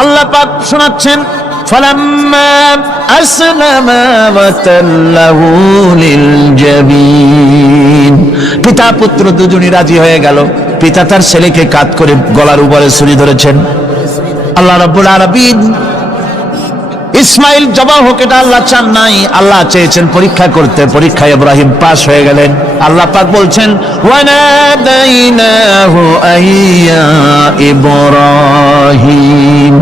আল্লাহ পাক শোনাচ্ছেন, ফালাম্মা আসলামা ওয়াতাল্লাহু লিলজাবিন। পিতা পুত্র দুজনই রাজি হয়ে গেল। পিতা তার ছেলেকে কাত করে গলার উপরে ছুরি ধরেছেন। আল্লাহ রাব্বুল আলামিন ইসমাইল জবাই হোক, এটা আল্লাহ চান নাই, আল্লাহ চেয়েছেন পরীক্ষা করতে। পরীক্ষায় ইব্রাহিম পাস হয়ে গেলেন। আল্লাহ পাক বলছেন, ওয়ানাদাইনাহু আইয়া ইব্রাহিম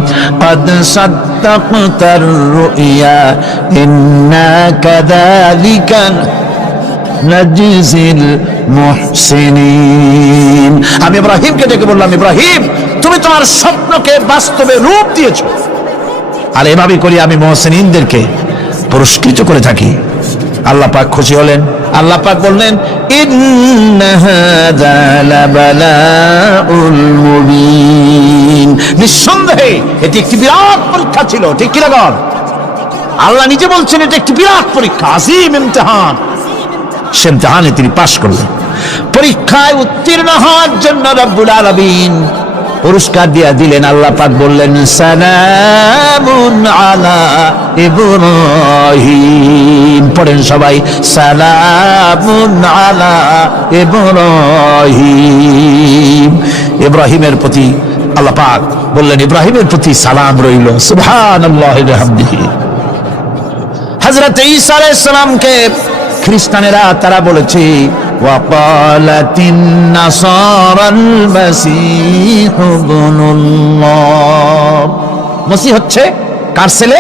قد صدقت الرؤيا إنا كذلك نجزي المحسنين। আমি ইব্রাহিমকে ডেকে বললাম, ইব্রাহিম তুমি তোমার স্বপ্নকে বাস্তবে রূপ দিয়েছো, আর এভাবে করি আমি মুহসিনদেরকে পুরস্কৃত করে থাকি। আল্লাহ পাক খুশি হলেন। আল্লাহ পাক বললেন, ইন্না হাযা লাবালাউল মুবিন। নিঃসন্দেহে এটি একটি বিরাট পরীক্ষা ছিল। ঠিক কি না? আল্লাহ নিজে বলছেন এটা একটি বিরাট পরীক্ষা, আযীম ইমতিহান। সে ইমতিহানে তিনি পাশ করলেন। পরীক্ষায় উত্তীর্ণ হওয়ার জন্য রব্বুল আলামিন পুরস্কার দিয়ে দিলেন। আল্লাহ পাক বললেন, সালামুন আলা ইব্রাহিম। পড়েন সবাই, সালামুন আলা ইব্রাহিম। ইব্রাহিমের প্রতি আল্লাহ পাক বললেন, ইব্রাহিমের প্রতি সালাম রইল। সুবহানাল্লাহি ওয়া বিহামদিহি। হযরত ঈসা আলাইহিস সালামকে খ্রিস্টানেরা তারা বলেছে, وقالت النصارى المسيح ابن الله। মসিহ হচ্ছে কার ছেলে?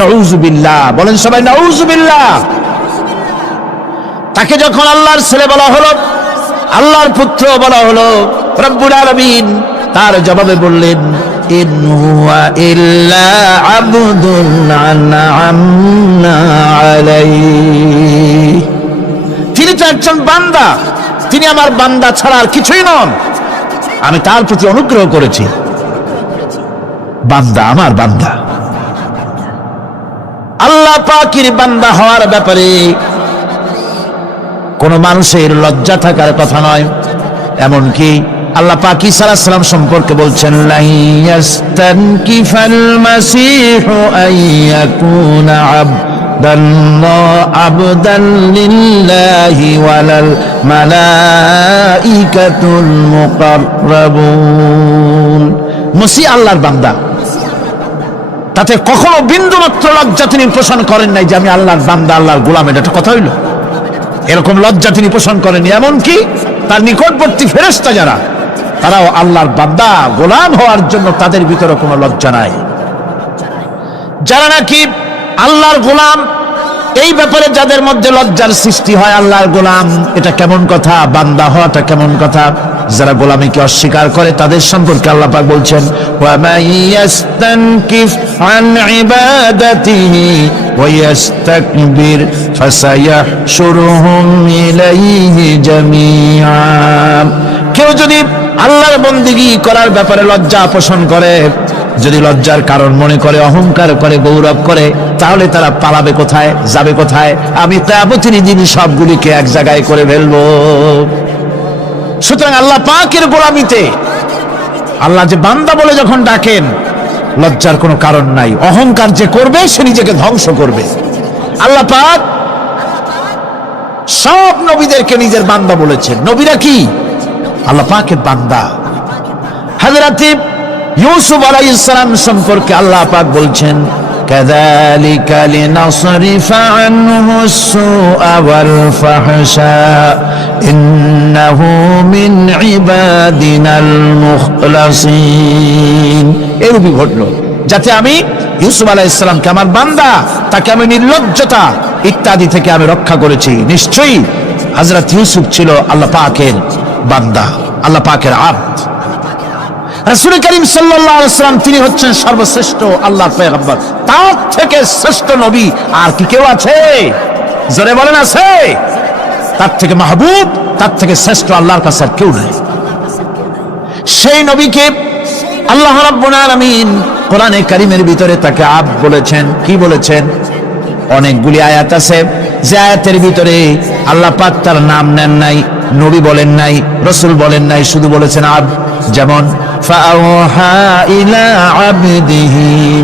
নাউযুবিল্লাহ। বলেন সবাই নাউযুবিল্লাহ। তাকে যখন আল্লাহর ছেলে বলা হলো, আল্লাহর পুত্র বলা হলো, রব্বুল আলামিন তার জবাবে বললেন, ইন হুয়া ইল্লা আবদুন আনআমনা আলাইহি। তিনি তো একজন বান্দা, তিনি আমার বান্দা ছাড়া আর কিছুই নন। আমি তার প্রতি অনুগ্রহ করেছি। বান্দা, আমার বান্দা। আল্লাহ পাকের বান্দা হওয়ার ব্যাপারে কোন মানুষের লজ্জা থাকার কথা নয়। এমনকি আল্লাহ পাক ঈসা আলাইহিস সালাম সম্পর্কে বলছেন, লা ইয়াস্তানকিফাল মাসীহু আইয়াকুনা আবদান লিল্লাহি ওয়ালাল মালাইকাতুল মুকাররাবুন। মসিহ আল্লাহর বান্দা, তাতে কখনো বিন্দুমাত্র লজ্জা তিনি পোষণ করেন নাই যে আমি আল্লাহর বান্দা, আল্লাহর গোলাম। এটা কথা হইল? এরকম লজ্জা তিনি পোষণ করেননি। এমনকি তার নিকটবর্তী ফেরেশতা যারা, তারাও আল্লাহর বান্দা গোলাম হওয়ার জন্য তাদের ভিতরে কোনো লজ্জা নাই। যারা নাকি আল্লাহর গোলাম, এই ব্যাপারে যাদের মধ্যে লজ্জার সৃষ্টি হয়, আল্লাহর গোলাম এটা কেমন কথা, বান্দা হওয়াটা কেমন কথা, যারা গোলামীকে অস্বীকার করে তাদের সম্পর্কে আল্লাহ পাক বলছেন, ওয়া মাইয়াস্তানকিফ আন ইবাদাতিহি ওয়া ইস্তাকবির ফাসায়াহশুরুহুম ইলাইহি জামিআ। কেউ যদি আল্লাহর বন্দেগী করার ব্যাপারে লজ্জা পোষণ করে, যদি লজ্জার কারণ মনে করে, অহংকার করে, গৌরব করে, তাহলে তারা পালাবে কোথায়, যাবে কোথায়? আমি কিয়ামতের দিন সবগুলিকে এক জায়গায় করে ফেলবো। সুতরাং আল্লাহ পাকের গোলামিতে আল্লাহ যে বান্দা বলে যখন ডাকেন, লজ্জার কোনো কারণ নাই। অহংকার যে করবে সে নিজেকে ধ্বংস করবে। আল্লাহ পাক সব নবীদেরকে নিজের বান্দা বলেছেন। নবীরা কি? আল্লাহ পাকের বান্দা। হযরত ইউসুফ আলাইহিস সালাম সম্পর্কে আল্লাহ পাক বলছেন, কাযালিকা লিনাসরিফা আনহু আস-সুআ ওয়াল ফাহশা ইন্নাহু মিন ইবাদিনাল মুখলাসিন। এরূপই ঘটল যাতে আমি ইউসুফ আলাইহিস সালামকে, আমার বান্দা, তাকে আমি নির্লজ্জতা ইত্যাদি থেকে আমি রক্ষা করেছি। নিশ্চয়ই হযরত ইউসুফ ছিল আল্লাহ পাকের বান্দা, আল্লাহ পাকের আব্দ। রাসূল করিম সাল্লাল্লাহু আলাইহি ওয়াসাল্লাম তিনি হচ্ছেন সর্বশ্রেষ্ঠ আল্লাহর পয়গম্বর। তার থেকে শ্রেষ্ঠ নবী আর কি কেউ আছে? জোরে বলেন, আছে? তার থেকে মাহবুব, তার থেকে শ্রেষ্ঠ আল্লাহর কাছে আর কেউ নাই। সেই নবীকে আল্লাহ রাব্বুল আলামিন কোরআনে কারীমের ভিতরে তাকে আব্দ বলেছেন। কি বলেছেন? অনেকগুলি আয়াত আছে যে আয়াতের ভিতরে আল্লাহ পাক তার নাম নেন নাই, নবী বলেন নাই, রাসূল বলেন নাই, শুধু বলেছেন আব্দ। যেমন فأوحى إلى عبده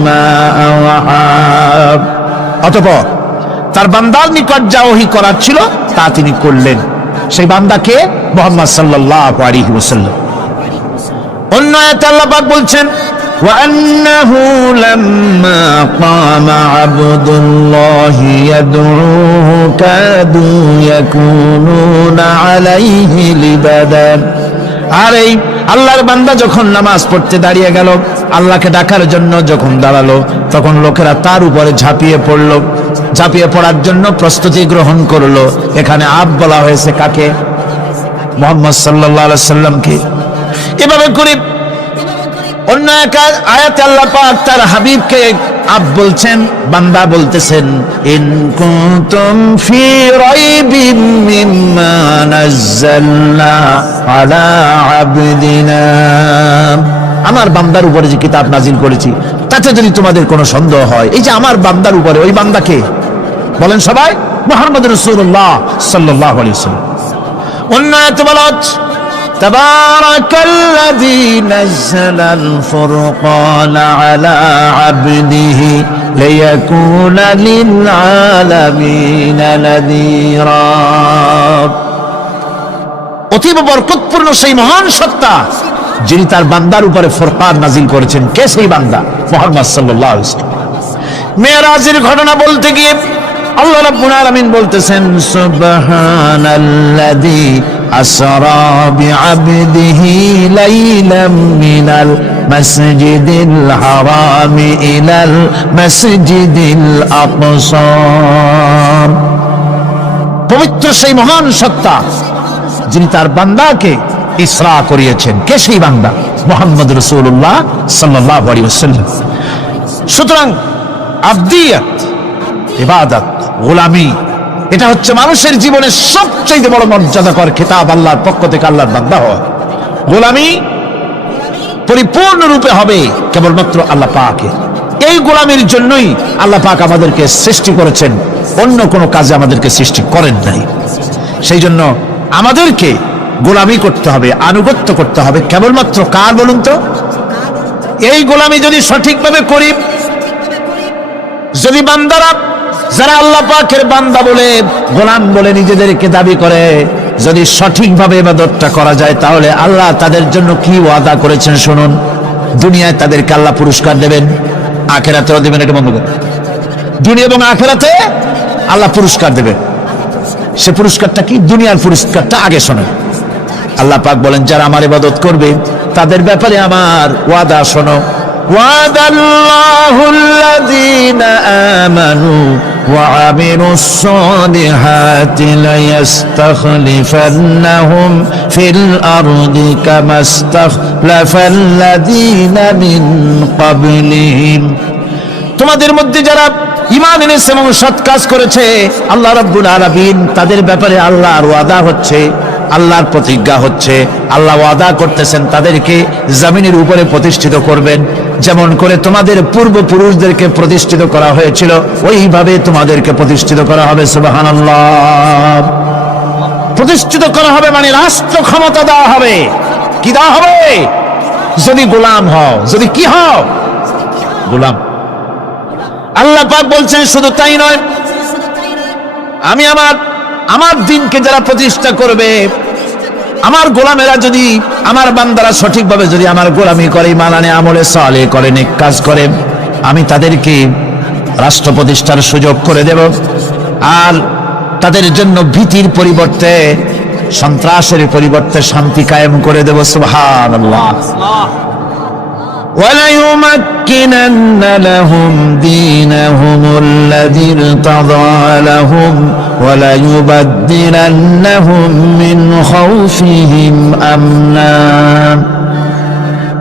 ما أوحى। অতঃপর তার বান্দার নিকট যা ওহী করার ছিল তা তিনি করলেন। সেই বান্দাকে মুহাম্মদ সাল্লাল্লাহু আলাইহি ওয়াসাল্লাম। অন্য আয়াতে আল্লাহ পাক বলছেন وأنه لما قام عبد الله يدعوه كادوا يكونون عليه لبدا। আর এই আল্লাহর বান্দা যখন নামাজ পড়তে দাঁড়িয়ে গেল, আল্লাহকে ডাকার জন্য যখন দাঁড়ালো, তখন লোকেরা তার উপরে ঝাঁপিয়ে পড়লো। ঝাঁপিয়ে পড়ার জন্য প্রস্তুতি গ্রহণ করলো। এখানে আব বলা হয়েছে কাকে? মুহাম্মদ সাল্লাল্লাহু আলাইহি সাল্লামকে। এভাবে করে অন্য এক আয়াতে আল্লাহ পাক তার হাবিবকে আব বলছেন, বান্দা বলতেছেন ইন কুনতুম ফি রাইবিন মিম্মা নাযালনা আলা আবদিনা। আমার বান্দার উপরে যে কিতাব নাজিল করেছি তাতে যদি তোমাদের কোনো সন্দেহ হয়, এই যে আমার বান্দার উপরে, ওই বান্দাকে বলেন সবাই মুহাম্মদ রাসূলুল্লাহ সাল্লাল্লাহু আলাইহি ওয়াসাল্লাম। অন্য আয়াতে বলা হচ্ছে তাবারাকাল্লাযী নাযালাল ফুরকানা আলা আবদিহি লিয়াকুনা লিল আলামিনা নাযীরা। অতীব বরকতপূর্ণ সেই মহান সত্তা যিনি তার বান্দার উপরে ফুরকান নাজিল করেছেন। কে সেই বান্দা? মুহাম্মদ সাল্লাল্লাহু আলাইহি ওয়াসাল্লাম। মেরাজের ঘটনা বলতে গিয়ে আল্লাহ রাব্বুল আলামিন বলতেছেন সুবহানাল্লাযী আসরা বিআবদিহি লাইলাম মিনাল মাসজিদিল হারামি ইলাল মাসজিদিল আকসা। পবিত্র সেই মহান সত্তা যিনি তার বান্দাকে ইসরা করিয়েছেন। কে সেই বান্দা? মুহাম্মদ রাসূলুল্লাহ সাল্লাল্লাহু আলাইহি ওয়াসাল্লাম। সুতরাং আবদিয়াত, ইবাদত, গোলামি, এটা হচ্ছে মানুষের জীবনের সবচেয়ে বড় মর্যাদাকর খেতাব। আল্লাহর পক্ষ থেকে আল্লাহর বান্দা হওয়া। গোলামি পরিপূর্ণরূপে হবে কেবলমাত্র আল্লাহ পাকের। এই গোলামির জন্যই আল্লাহ পাক আমাদেরকে সৃষ্টি করেছেন, অন্য কোনো কাজে আমাদেরকে সৃষ্টি করেন নাই। সেই জন্য আমাদেরকে গোলামি করতে হবে, আনুগত্য করতে হবে কেবলমাত্র কার বলুন তো? এই গোলামি যদি সঠিকভাবে করি, যদি বান্দারা যারা আল্লাহ পাকের বান্দা বলে, গোলাম বলে নিজেদেরকে দাবি করে, যদি সঠিকভাবে ইবাদতটা করা যায়, তাহলে আল্লাহ তাদের জন্য কি ওয়াদা করেছেন শুনুন। দুনিয়ায় তাদেরকে আল্লাহ পুরস্কার দেবেন, আখিরাতেও দেবেন। এটা বন্ধ করেন। দুনিয়া এবং আখিরাতে আল্লাহ পুরস্কার দেবেন। সে পুরস্কারটা কি? দুনিয়ার পুরস্কারটা আগে শোনেন। আল্লাহ পাক বলেন যারা আমার ইবাদত করবে তাদের ব্যাপারে আমার ওয়াদা শোনো। ওয়াদাল্লাহুল্লাযীনা আমানু ওয়া আমিলুস সালিহাতি লায়াস্তাখলিফান্নাহুম ফিল আরদি কামাস্তাখলাফাল্লাযীনা মিন ক্বাবলিহিম। তোমাদের মধ্যে যারা ঈমান এনেছে এবং সৎ কাজ করেছে, আল্লাহ রাব্বুল আলামিন তাদের ব্যাপারে আল্লাহর ওয়াদা হচ্ছে, আল্লাহর প্রতিজ্ঞা হচ্ছে, আল্লাহ ওয়াদা করতেছেন তাদেরকে জমিনের উপরে প্রতিষ্ঠিত করবেন। যেমন করে তোমাদের পূর্বপুরুষদেরকে প্রতিষ্ঠিত করা হয়েছিল, ওইভাবে তোমাদেরকে প্রতিষ্ঠিত করা হবে। সুবহানাল্লাহ। প্রতিষ্ঠিত করা হবে মানে রাষ্ট্র ক্ষমতা দেওয়া হবে। কি দেওয়া হবে? যদি গোলাম হও, যদি কি হও? গোলাম। আল্লাহ পাক বলছেন শুধু তাই নয়, আমি আমার দিনকে যারা প্রতিষ্ঠা করবে, আমার গোলামেরা যদি, আমার বান্দারা সঠিকভাবে যদি আমার গোলামি করে, মানানে আমলে সালেহ করে, নেক কাজ করে, আমি তাদেরকে রাষ্ট্র প্রতিষ্ঠার সুযোগ করে দেব। আর তাদের জন্য ভীতির পরিবর্তে, সন্ত্রাসের পরিবর্তে শান্তি কায়েম করে দেব। সুবহানাল্লাহ। وَلَيُمَكِّنَنَّ لَهُمْ دِينَهُمُ الَّذِي ارْتَضَىٰ لَهُمْ وَلَيُبَدِّلَنَّهُم مِّنْ خَوْفِهِمْ أَمْنًا।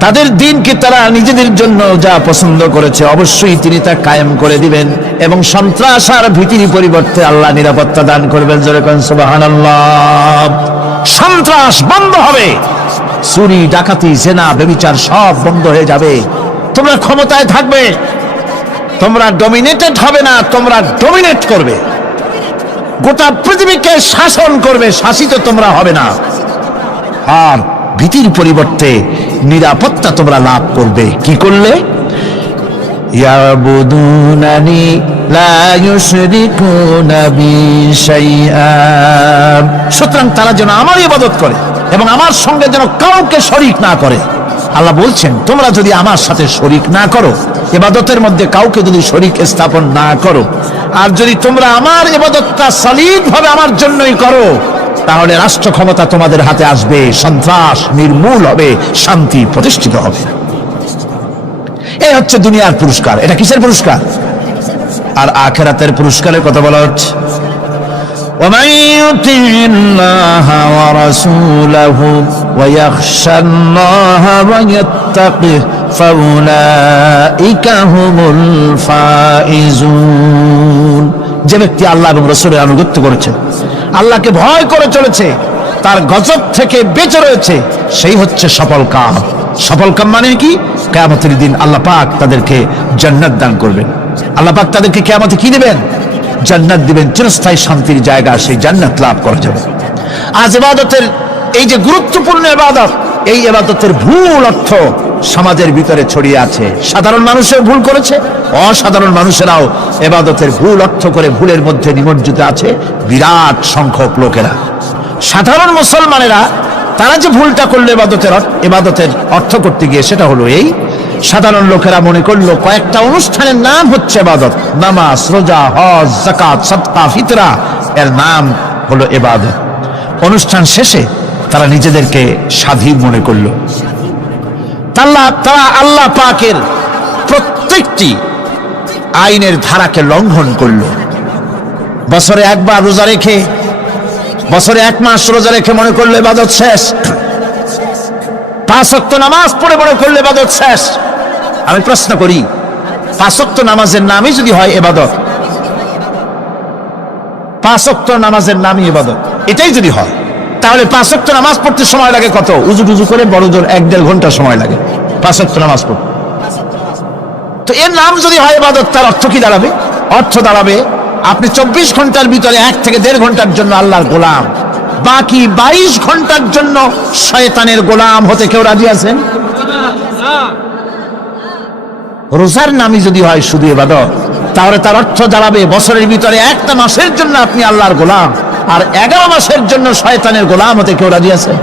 তাদের দিনকে তারা নিজেদের জন্য যা পছন্দ করেছে অবশ্যই তিনি তা কায়েম করে দিবেন, এবং সন্ত্রাস আর ভীতির পরিবর্তে আল্লাহ নিরাপত্তা দান করবেন। জোরে কোন সুবহানাল্লাহ। সন্ত্রাস বন্ধ হবে, চুরি, ডাকাতি, জেনা, ব্যভিচার সব বন্ধ হয়ে যাবে। তোমরা ক্ষমতায় থাকবে, তোমরা ডমিনেটেড হবে না, তোমরা ডমিনেট করবে। গোটা পৃথিবীকে শাসন করবে, শাসিত তোমরা হবে না। আর ভীতির পরিবর্তে নিরাপত্তা তোমরা লাভ করবে। কি করলে? ইয়াবুদুনানি লা ইউশরিকুনা বি শাইআ। সুতরাং তারা যেন আমার ইবাদত করে এবং আমার সঙ্গে যেন কাউকে শরীক না করে। আল্লাহ বলছেন তোমরা যদি আমার সাথে শরীক না করো, ইবাদতের মধ্যে কাউকে যদি শরীক স্থাপন না করো, আর যদি তোমরা আমার ইবাদতটা সলিড ভাবে আমার জন্যই করো, তাহলে রাষ্ট্র ক্ষমতা তোমাদের হাতে আসবে, সন্ত্রাস নির্মূল হবে, শান্তি প্রতিষ্ঠিত হবে। এই হচ্ছে দুনিয়ার পুরস্কার। এটা কিসের পুরস্কার? আর আখিরাতের পুরস্কারের কথা বলা হচ্ছে وَمَن يُطِعِ اللَّهَ وَرَسُولَهُ وَيَخْشَ اللَّهَ وَيَتَّقِهِ فَأُولَئِكَ هُمُ الْفَائِزُونَ। যে ব্যক্তি আল্লাহ এবং রাসূলের আনুগত্য করেছে, আল্লাহকে ভয় করে চলেছে, তার গজব থেকে বেঁচে রয়েছে, সেই হচ্ছে সফলকাম। সফলকাম মানে কি? কিয়ামতের দিন আল্লাহ পাক তাদেরকে জান্নাত দান করবেন। আল্লাহ পাক তাদেরকে কিয়ামতে কি দিবেন? জান্নাত দিবেন, চিরস্থায়ী শান্তির জায়গা, সেই জান্নাত লাভ করা যাবে। আজ ইবাদতের এই যে গুরুত্বপূর্ণ ইবাদত, এই ইবাদতের ভুল অর্থ সমাজের ভিতরে ছড়িয়ে আছে। সাধারণ মানুষের ভুল করেছে, অসাধারণ মানুষেরাও ইবাদতের ভুল অর্থ করে ভুলের মধ্যে নিমজ্জিত আছে বিরাট সংখ্যক লোকেরা। সাধারণ মুসলমানেরা তারা যে ভুলটা করলো ইবাদতের অর্থ করতে গিয়ে, সেটা হলো এই, সাধারণ লোকেরা মনে করলো কয়েকটা অনুষ্ঠানের নাম হচ্ছে ইবাদত, নামাজ, রোজা, হজ, যাকাত, সাদকা, ফিতরা, এর নাম হলো ইবাদত। অনুষ্ঠান শেষে তারা নিজেদেরকে স্বাধীন মনে করলো। তারা আল্লাহ পাকের প্রত্যেকটি আইনের ধারাকে লঙ্ঘন করলো। বছরে একবার রোজা রেখে, বছরে এক মাস রোজা রেখে মনে করলে ইবাদত শেষ। 5 ওয়াক্ত নামাজ পড়ে মনে করলে ইবাদত শেষ। আমি প্রশ্ন করি, 5 ওয়াক্ত নামাজের নামই যদি হয় ইবাদত, 5 ওয়াক্ত নামাজের নামই ইবাদত, এটাই যদি হয়, তাহলে 5 ওয়াক্ত নামাজ পড়তে সময় লাগে কত? উজু টুজু করে বড় জোর 1-1.5 ঘন্টা সময় লাগে 5 ওয়াক্ত নামাজ পড়তে। তো এর নাম যদি হয় ইবাদত, তার অর্থ কি দাঁড়াবে? অর্থ দাঁড়াবে আপনি 24 ঘন্টার ভিতরে 1 থেকে 1.5 ঘন্টার জন্য আল্লাহর গোলাম, বাকি 22 ঘন্টার জন্য শয়তানের গোলাম হতে কেউ রাজি আছেন? রোজার নামই যদি হয় শুধু ইবাদত, তাহলে তার অর্থ দাঁড়াবে বছরের ভিতরে একটা মাসের জন্য আপনি আল্লাহর গোলাম, আর 11 মাসের জন্য শয়তানের গোলাম হতে কেউ রাজি আছে?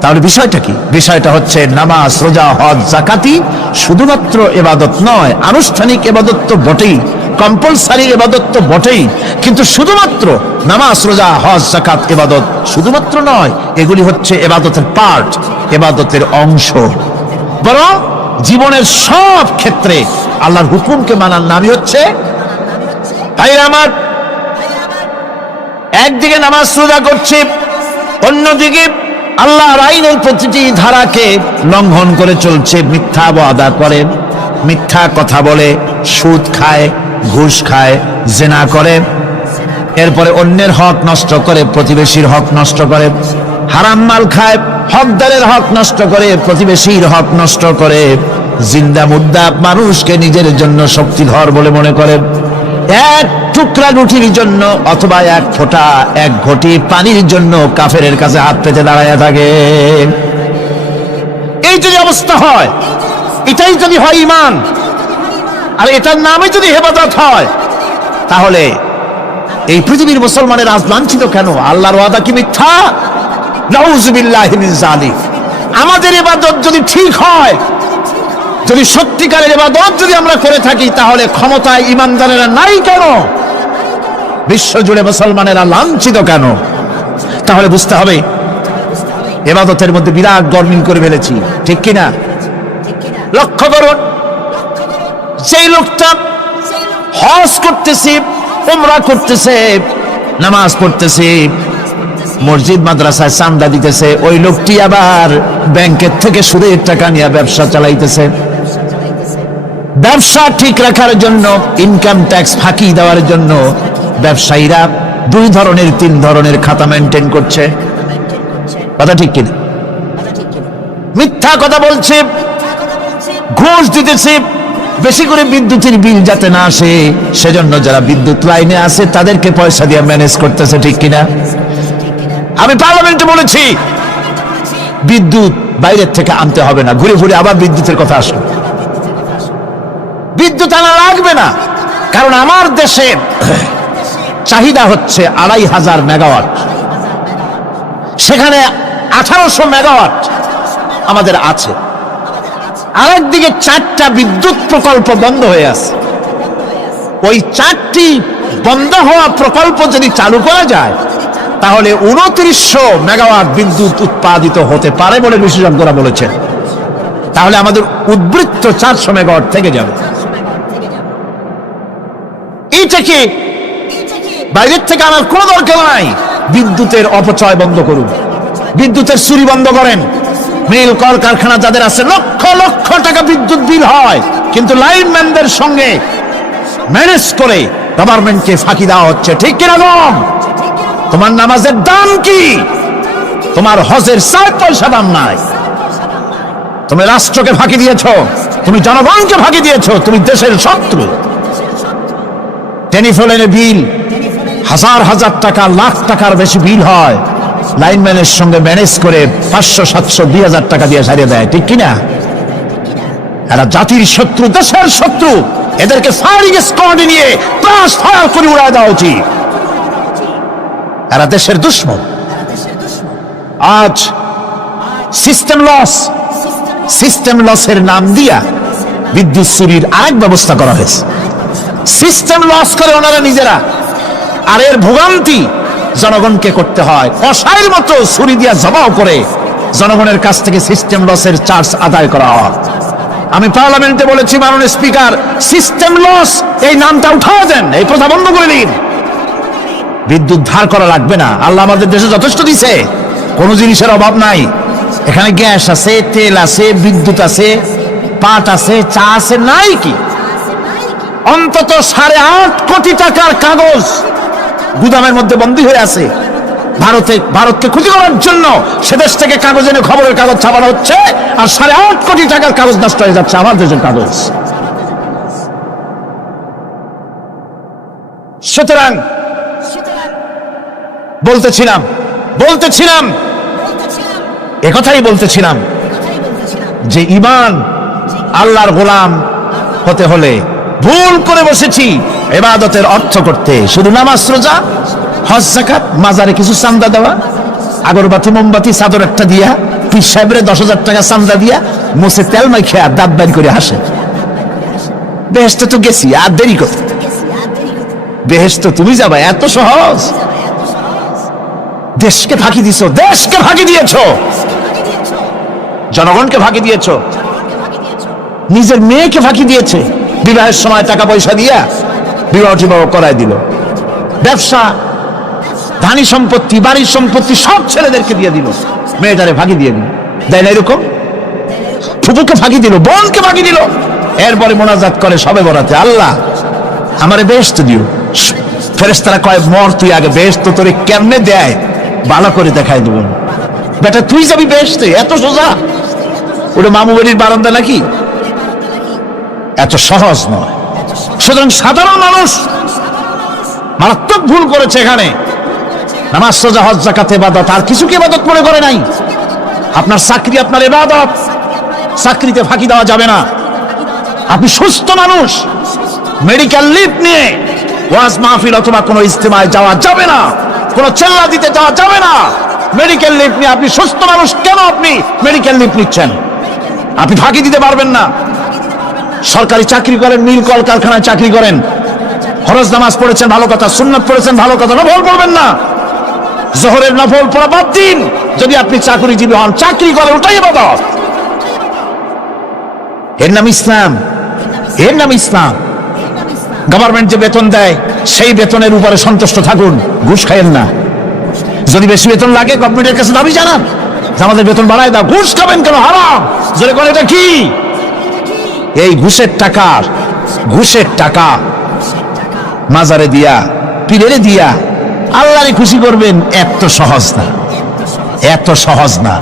তাহলে বিষয়টা কি? বিষয়টা হচ্ছে নামাজ, রোজা, হজ, যাকাতি শুধুমাত্র ইবাদত নয়, আনুষ্ঠানিক ইবাদত তো বটেই, কম্পালসারি ইবাদত তো বটেই, কিন্তু শুধুমাত্র নামাজ, রোজা, হজ, যাকাত ইবাদত শুধুমাত্র নয়, এগুলি হচ্ছে ইবাদতের পার্ট, ইবাদতের অংশ। বরং জীবনের সব ক্ষেত্রে আল্লাহর হুকুমকে মানার নামই হচ্ছে, ভাইরা আমার, একদিকে নামাজ রোজা করছে, অন্যদিকে আল্লাহর আইনের প্রতিটি ধারাকে লঙ্ঘন করে চলছে, মিথ্যা ওয়াদা করে, মিথ্যা কথা বলে, সুদ খায়, ঘুষ খায়, জিনা করে, এরপরে অন্যের হক নষ্ট করে, প্রতিবেশীর হক নষ্ট করে, হারাম মাল খায়, হকদারের হক নষ্ট করে, প্রতিবেশীর হক নষ্ট করে, জিন্দা মুদ্দা মানুষকে নিজের জন্য শক্তিধর বলে মনে করে, এক টুকরা রুটির জন্য অথবা এক ফোঁটা, এক ঘটি পানির জন্য কাফেরের কাছে হাত পেতে দাঁড়ায় থাকে। এই যদি অবস্থা হয়, এটাই যদি হয় ঈমান, আর এটার নামে যদি ইবাদত হয়, তাহলে এই পৃথিবীর মুসলমানের আজ লাঞ্ছিত কেন? আল্লাহর ওয়াদা কি মিথ্যা? নাউযুবিল্লাহি মিন যালিক। আমাদের ইবাদত যদি ঠিক হয়, যদি সত্যিকারের ইবাদত যদি আমরা করে থাকি, তাহলে ক্ষমতায় ঈমানদারেরা নাই কেন? বিশ্বজুড়ে মুসলমানেরা লাঞ্ছিত কেন? তাহলে বুঝতে হবে ইবাদতের মধ্যে বিরাট গরমিল করে ফেলেছি, ঠিক কিনা? লক্ষ্য করুন, সেই লোকটা হজ করতেছে, উমরা করতেছে, নামাজ পড়তেছে, মসজিদ মাদ্রাসায় চাঁদা দিতেছে, ওই লোকটি আবার ব্যাংকের থেকে সুদের টাকা নিয়ে ব্যবসা চালাইতেছে। ব্যবসা ঠিক রাখার জন্য, ইনকাম ট্যাক্স ফাঁকি দেওয়ার জন্য ব্যবসায়ীরা 2 ধরনের 3 ধরনের খাতা মেনটেন করছে। কথা ঠিক কিনা? মিথ্যা কথা বলছে, ঘুষ দিতেছে, বেশি করে বিদ্যুতের বিল যাতে না আসে সেজন্য যারা বিদ্যুৎ লাইনে আছে তাদেরকে পয়সা দিয়ে ম্যানেজ করতেছে, ঠিক কিনা? আমি পার্লামেন্টে বলেছি, বিদ্যুৎ বাইরের থেকে আনতে হবে না, ঘুরে ঘুরে আবার বিদ্যুতের কথা আসবে। বিদ্যুৎ আনা লাগবে না, কারণ আমার দেশের চাহিদা হচ্ছে 2500 মেগাওয়াট, সেখানে 1800 মেগাওয়াট আমাদের আছে। আরেকদিকে 4টা বিদ্যুৎ প্রকল্প বন্ধ হয়ে আছে। ওই 4টি বন্ধ হওয়া প্রকল্প যদি চালু করা যায় তাহলে 2900 মেগাওয়াট বিদ্যুৎ উৎপাদিত হতে পারে বলে বিশেষজ্ঞরা বলেছেন। তাহলে আমাদের উদ্বৃত্ত 400 মেগাওয়াট থেকে যাবে। এইটাকে বাইরের থেকে আনার কোনো দরকার নাই। বিদ্যুতের অপচয় বন্ধ করুন, বিদ্যুতের চুরি বন্ধ করেন। মিল কল কারখানা যাদের আছে, লক্ষ লক্ষ টাকা বিদ্যুৎ বিল হয়, কিন্তু লাইনম্যানদের সঙ্গে ম্যানেজ করে গভর্নমেন্টকে ফাঁকি দেওয়া হচ্ছে। ঠিক কিনা গম? তোমার নামাজের দাম কি? তোমার হজের 4 পয়সা দাম নাই। তুমি রাষ্ট্রকে ফাঁকি দিয়েছো, তুমি জনগণকে ফাঁকি দিয়েছো, তুমি দেশের শত্রু। টেলিফোনের বিল হাজার হাজার টাকা, লাখ টাকার বেশি বিল হয়, লাইনম্যানের সঙ্গে ম্যানেজ করে 500, 700, 2000 টাকা দিয়ে সারিয়ে দেয়। ঠিক কিনা? এরা জাতির শত্রু, দেশের শত্রু। এদেরকে ফায়ারিং স্কোয়াডে নিয়ে ক্লাস ফায়ার করে উড়ায় দেওয়া উচিত। এরা দেশের দুশ্মন। আজ সিস্টেম লসের নাম দিয়া বিদ্যুৎ চুরির আরেক ব্যবস্থা করা হয়েছে। সিস্টেম লস করে ওনারা নিজেরা, আর এর ভোগান্তি জনগণকে করতে হয়। কসাইয়ের মতো ছুরি দিয়া জবাও করে জনগণের কাছ থেকে সিস্টেম লসের চার্জ আদায় করা হয়। আমি পার্লামেন্টে বলেছি, মাননীয় স্পিকার, সিস্টেম লস এই নামটা উঠাও দেন, এই প্রথা বন্ধ করে দিন। বিদ্যুৎ ধার করা লাগবে না। আল্লাহ আমাদের দেশে যথেষ্ট দিছে, কোনো জিনিসের অভাব নাই। এখানে গ্যাস আছে, তেল আছে, বিদ্যুৎ আছে, পাট আছে, চা আছে, নাই কি? অন্তত 8.5 কোটি টাকার কাগজ গুদামের মধ্যে বন্দী হয়ে আছে। ভারতকে ক্ষতি করার জন্য সে দেশ থেকে কাগজ এনে খবরের কাগজ ছাপানো হচ্ছে, আর 8.5 কোটি টাকার কাগজ নষ্ট হয়ে যাচ্ছে আমার দেশের কাগজ। সুতরাং বলতেছিলাম একথাই বলতেছিলাম যে ঈমান আল্লাহর গোলাম হতে হলে ভুল করে বসেছি ইবাদতের অর্থ করতে। শুধু নামাজ, রোজা, হজ, যাকাত, মাজারে কিছু চান্দা দেওয়া, আগরবাতি, মোমবাতি, চাদর একটা দিয়া, পীর সাহেবের 10,000 টাকা চান্দা দিয়া, মুছে তেল মাইখে আর দাঁত বাইর করে হাসে। বেহেশতে তো গেছি, আর দেরি কত? বেহেশত তুমি যাবা, এত সহজ? দেশকে ফাঁকি দিছো, দেশকে ফাঁকি দিয়েছো, জনগণকে ফাঁকি দিয়েছো, নিজের মেয়েকে ফাঁকি দিয়েছে। বিবাহের সময় টাকা পয়সা দিয়া বিবাহ টিবাহ করায় দিল। ব্যবসা, ধানি সম্পত্তি, বাড়ির সম্পত্তি সব ছেলেদেরকে দিয়ে দিল, মেয়েটারে ফাঁকি দিয়ে দিল। দেয় না এরকম? ফুপুকে ফাঁকি দিল, বোনকে ফাঁকি দিল। এরপরে মোনাজাত করে সবে বরাতে, আল্লাহ আমারে বেহেশত দিও। ফেরেশতারা কয়, মর তুই আগে, বেহেশত তোরে কেমনে দেয় ভালো করে দেখাই দেব। বেটা তুই যাবি বেহেশতে? এত সোজা? ওটা মামু বাড়ির বারান্দা নাকি? এত সহজ নয়। সুতরাং সাধারণ মানুষ মারাত্মক ভুল করেছে এখানে। নামাজ, রোজা, হজ, যাকাত ইবাদত, আর কিছু কি ইবাদত মনে করে নাই? আপনার চাকরি আপনার ইবাদত, চাকরিতে ফাঁকি দেওয়া যাবে না। আপনি সুস্থ মানুষ, মেডিকেল লিভ নিয়ে ওয়াজ মাহফিল অথবা কোনো ইজতেমায় যাওয়া যাবে না, কোনো চেল্লা দিতে যাওয়া যাবে না। মেডিকেল লিভ নিয়ে আপনি সুস্থ মানুষ, কেন আপনি মেডিকেল লিভ নিচ্ছেন? আপনি ফাঁকি দিতে পারবেন না। সরকারি চাকরি করেন, মিল কল কারখানায় চাকরি করেন, ফরজ নামাজ পড়েছেন ভালো কথা, সুন্নাত পড়েছেন ভালো কথা, নফল পড়বেন না। জোহরের নফল পড়া বাদ দিন। যদি আপনি চাকরিজীবী হন, চাকরি করেন, ওটাই ইবাদত। এর নাম ইসলাম, এর নাম ইসলাম। গভর্নমেন্ট যে বেতন দেয় সেই বেতনের উপরে সন্তুষ্ট থাকুন, ঘুষ খাইয়েন না। যদি বেশি বেতন লাগে গভর্নমেন্টের কাছে দাবি জানান যে আমাদের বেতন বাড়ায় দাও। ঘুষ খাবেন কেন? হারাম। জোরে করে, এটা কি? এই ঘুষের টাকা মাজারে দিয়া, পীরেরে দিয়া আল্লাহরে খুশি করবেন, এত সহজ না, এত সহজ না।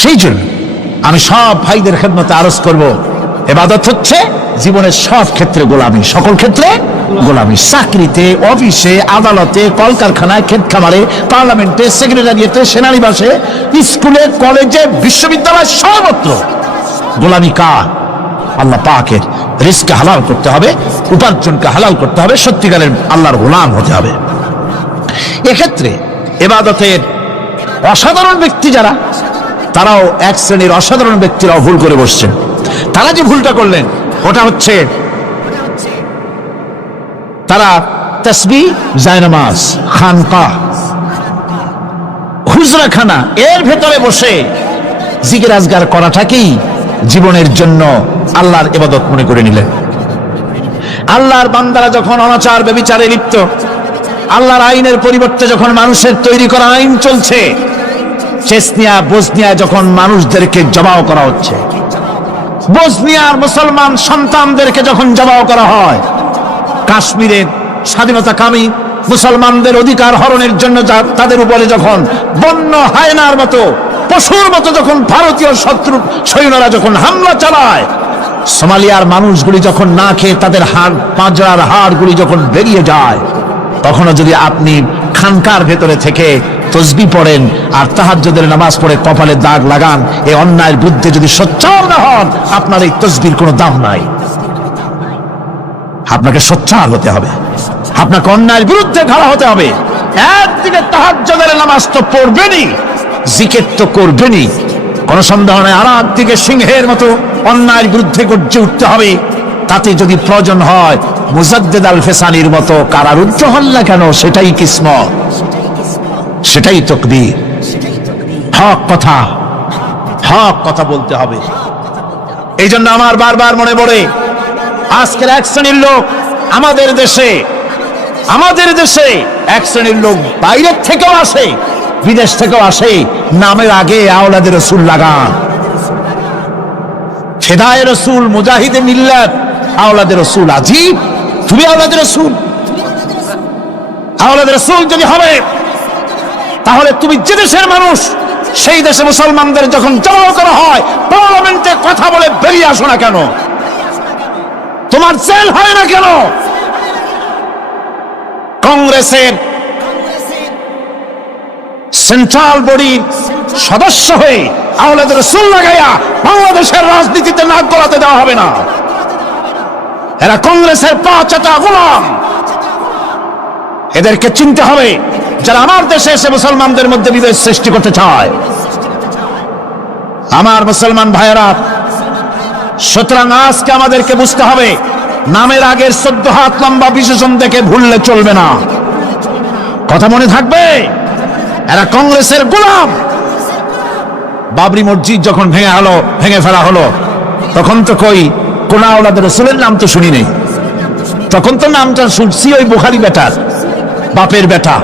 সেই জন্য আমি সব ভাইদের খেদমতে আরজ করব, ইবাদত হচ্ছে জীবনের সব ক্ষেত্রে গোলামি, সকল ক্ষেত্রে গোলামি। চাকরিতে, অফিসে, আদালতে, কলকারখানায়, ক্ষেত খামারে, পার্লামেন্টে, সেক্রেটারিয়েটে, সেনানিবাসে, স্কুলে, কলেজে, বিশ্ববিদ্যালয়, সর্বত্র গোলামি কার? আল্লাহ পাকের। রিজকে হালাল করতে হবে, উপার্জনকে হালাল করতে হবে, সত্যিকারের আল্লাহর গোলাম হতে হবে। এক্ষেত্রে ইবাদতের অসাধারণ ব্যক্তি যারা, তারাও এক শ্রেণীর অসাধারণ ব্যক্তিরাও ভুল করে বসছেন। তারা যে ভুলটা করলেন ওটা হচ্ছে তারা তাসবিহ, জায়নামাজ, খানকাহ, হুজরাখানা এর ভেতরে বসে জিকির আজগার করাটাকেই জীবনের জন্য আল্লাহর ইবাদত মনে করে নিলেন। আল্লাহর বান্দারা যখন অনাচার ব্যভিচারে লিপ্ত, আল্লাহর আইনের পরিবর্তে যখন মানুষের তৈরি করা আইন চলছে, চেচনিয়া বসনিয়া যখন মানুষদেরকে জবাও করা হচ্ছে, বসনিয়ার মুসলমান সন্তানদেরকে যখন জবাও করা হয়, কাশ্মীরের স্বাধীনতাকামী মুসলমানদের অধিকার হরণের জন্য তাদের উপরে যখন বন্য হায়নার মতো, পশুর মতো যখন ভারতীয় শত্রু সৈন্যরা যখন হামলা চালায়, সোমালিয়ার মানুষগুলি যখন না খেয়ে তাদের হাড়, পাঁজরার হাড়গুলি যখন বেরিয়ে যায়, তখনও যদি আপনি খানকার ভেতরে থেকে তসবিহ পড়েন আর তাহাজ্জুদের নামাজ পড়ে কপালে দাগ লাগান, এই অন্যায়ের বিরুদ্ধে যদি সোচ্চার না হন, আপনার এই তসবিহর কোনো দাম নাই। আপনাকে সোচ্চার হতে হবে, আপনাকে অন্যায়ের বিরুদ্ধে খাড়া হতে হবে। একদিকে তাহাজ্জুদের নামাজ তো পড়বেনই, জিকির তো করবেনই, কোনো সন্দেহ নাই। আর একদিকে সিংহের মতো অন্যায়ের বিরুদ্ধে গর্জে উঠতে হবে। তাতে যদি প্রয়োজন হয় মুজাদ্দেদ আল ফেসানির মতো কারারুদ্ধ হন না কেন, সেটাই কিসমত, সেটাই তাকদীর। হক কথা বলতে হবে। এই জন্য আমার বারবার মনে পড়ে আজকের এক শ্রেণীর লোক আমাদের দেশে এক শ্রেণীর লোক বাইরের থেকেও আসে, বিদেশ থেকেও আসে, নামের আগে আওলাদে রসুল লাগান। ফেদায়ে রসুল, মুজাহিদে মিল্লাত, আওলাদে রসুল। আজিব, তুমি আওলাদে রসুল? আওলাদে রসুল যদি হবে তাহলে তুমি যে দেশের মানুষ, সেই দেশে মুসলমানদের যখন জবাও করা হয়, পার্লামেন্টে কথা বলে বেরিয়ে আসো না কেন? তোমার জেল হয় না কেন? কংগ্রেসের সেন্ট্রাল বডির সদস্য হয়ে আওলাদে রসুল লাগাইয়া বাংলাদেশের রাজনীতিতে নাক গলাতে দেওয়া হবে না। এরা কংগ্রেসের পাঁচটা গোলাম। এদেরকে চিনতে হবে, যারা আমার দেশে এসে মুসলমানদের মধ্যে বিভেদ সৃষ্টি করতে চায়। আমার মুসলমান ভাইয়েরা, সুতরাং আজকে আমাদেরকে বুঝতে হবে, নামের আগের 14 হাত লম্বা বিশেষণ দেখে ভুললে চলবে না। কথা মনে থাকবে, এরা কংগ্রেসের গোলাম। বাবরি মসজিদ যখন ভেঙে ফেলা হলো, তখন তো কোন আওলাদে রাসূলের নাম তো শুনি নেই। তখন তো নামটা শুনছি ওই বুখারী বেটার, বাপের বেটা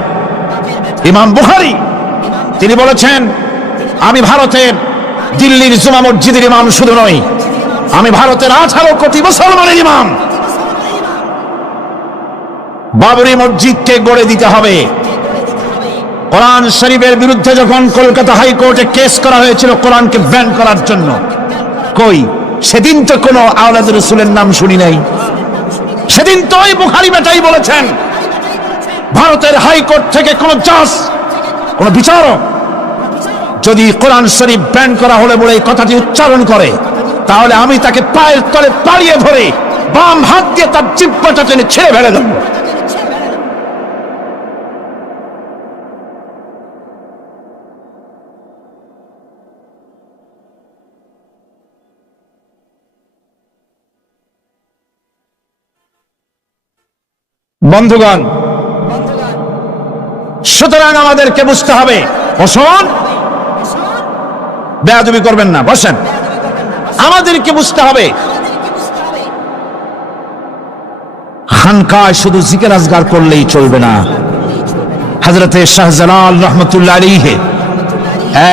ইমাম বুখারী। তিনি বলেছেন, আমি ভারতের দিল্লির জুমা মসজিদের ইমাম শুধু নই, আমি ভারতের 18 কোটি মুসলমানের ইমাম। বাবরি মসজিদকে গড়ে দিতে হবে। কোরআন শরীফের বিরুদ্ধে যখন কলকাতা হাইকোর্টে কেস করা হয়েছিল কোরআনকে ব্যান করার জন্য, সেদিন তো কোনো আওলাদে রাসূলের নাম শুনি নাই। সেদিন তো ওই বুখারী বেটাই বলেছেন, ভারতের হাইকোর্ট থেকে কোন জাজ, কোন বিচারক যদি কোরআন শরীফ ব্যান করা হলে বলে এই কথাটি উচ্চারণ করে, তাহলে আমি তাকে পায়ের তলে পাড়িয়ে ধরে বাম হাত দিয়ে তার জিহ্বাটা টেনে ছেড়ে ফেলে দেব। বন্ধুগণ, সুতরাং আমাদেরকে বুঝতে হবে, বসুন, বেয়াদবি করবেন না, বসেন। আমাদেরকে বুঝতে হবে, খানকায় শুধু জিকির আজগার করলেই চলবে না। হযরতে শাহজালাল রহমতুল্লাহ আলাইহি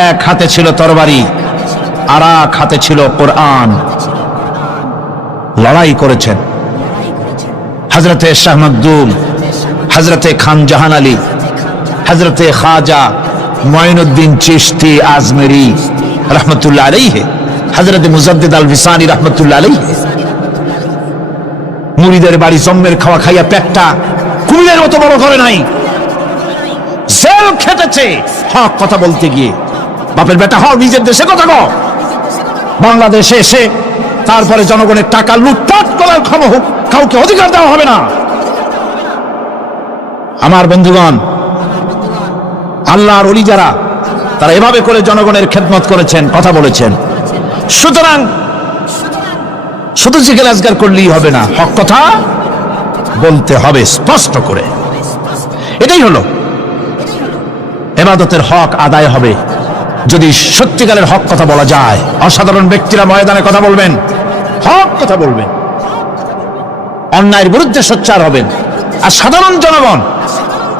এক হাতে ছিল তরবারি, আর এক হাতে ছিল কোরআন। লড়াই করেছেন হযরতে শাহ মখদুম, হযরতে খান জাহান আলী, হযরতে খাজা মুঈনুদ্দিন চিশতি আজমেরি রহমতুল্লাহ আলাইহি, হযরতে মুজাদ্দিদ আল ফিসানি রহমতুল্লাহ আলাইহি। মুরিদের বাড়ি জম্মের খাওয়া খাইয়া পেটটা কুমিরের মতো বড় করে নাই, জেল খেটেছে হক কথা বলতে গিয়ে। বাপের বেটা হও, নিজের দেশে কথা কও। বাংলাদেশে এসে তারপরে জনগণের টাকা লুটপাট করার কাউকে অধিকার দেওয়া হবে না। আমার বন্ধুগণ, আল্লাহর ওলি যারা, তারা এভাবে করে জনগণের খেদমত করেছেন, কথা বলেছেন। সুতরাং শুধু জিকির আজগার করলেই হবে না, হক কথা বলতে হবে স্পষ্ট করে। এটাই হলো ইবাদতের হক আদায় হবে যদি সত্যিকারের হক কথা বলা যায়। অসাধারণ ব্যক্তিরা ময়দানে কথা বলবেন, হক কথা বলবেন, অন্যায়ের বিরুদ্ধে সোচ্চার হবেন। আর সাধারণ জনগণ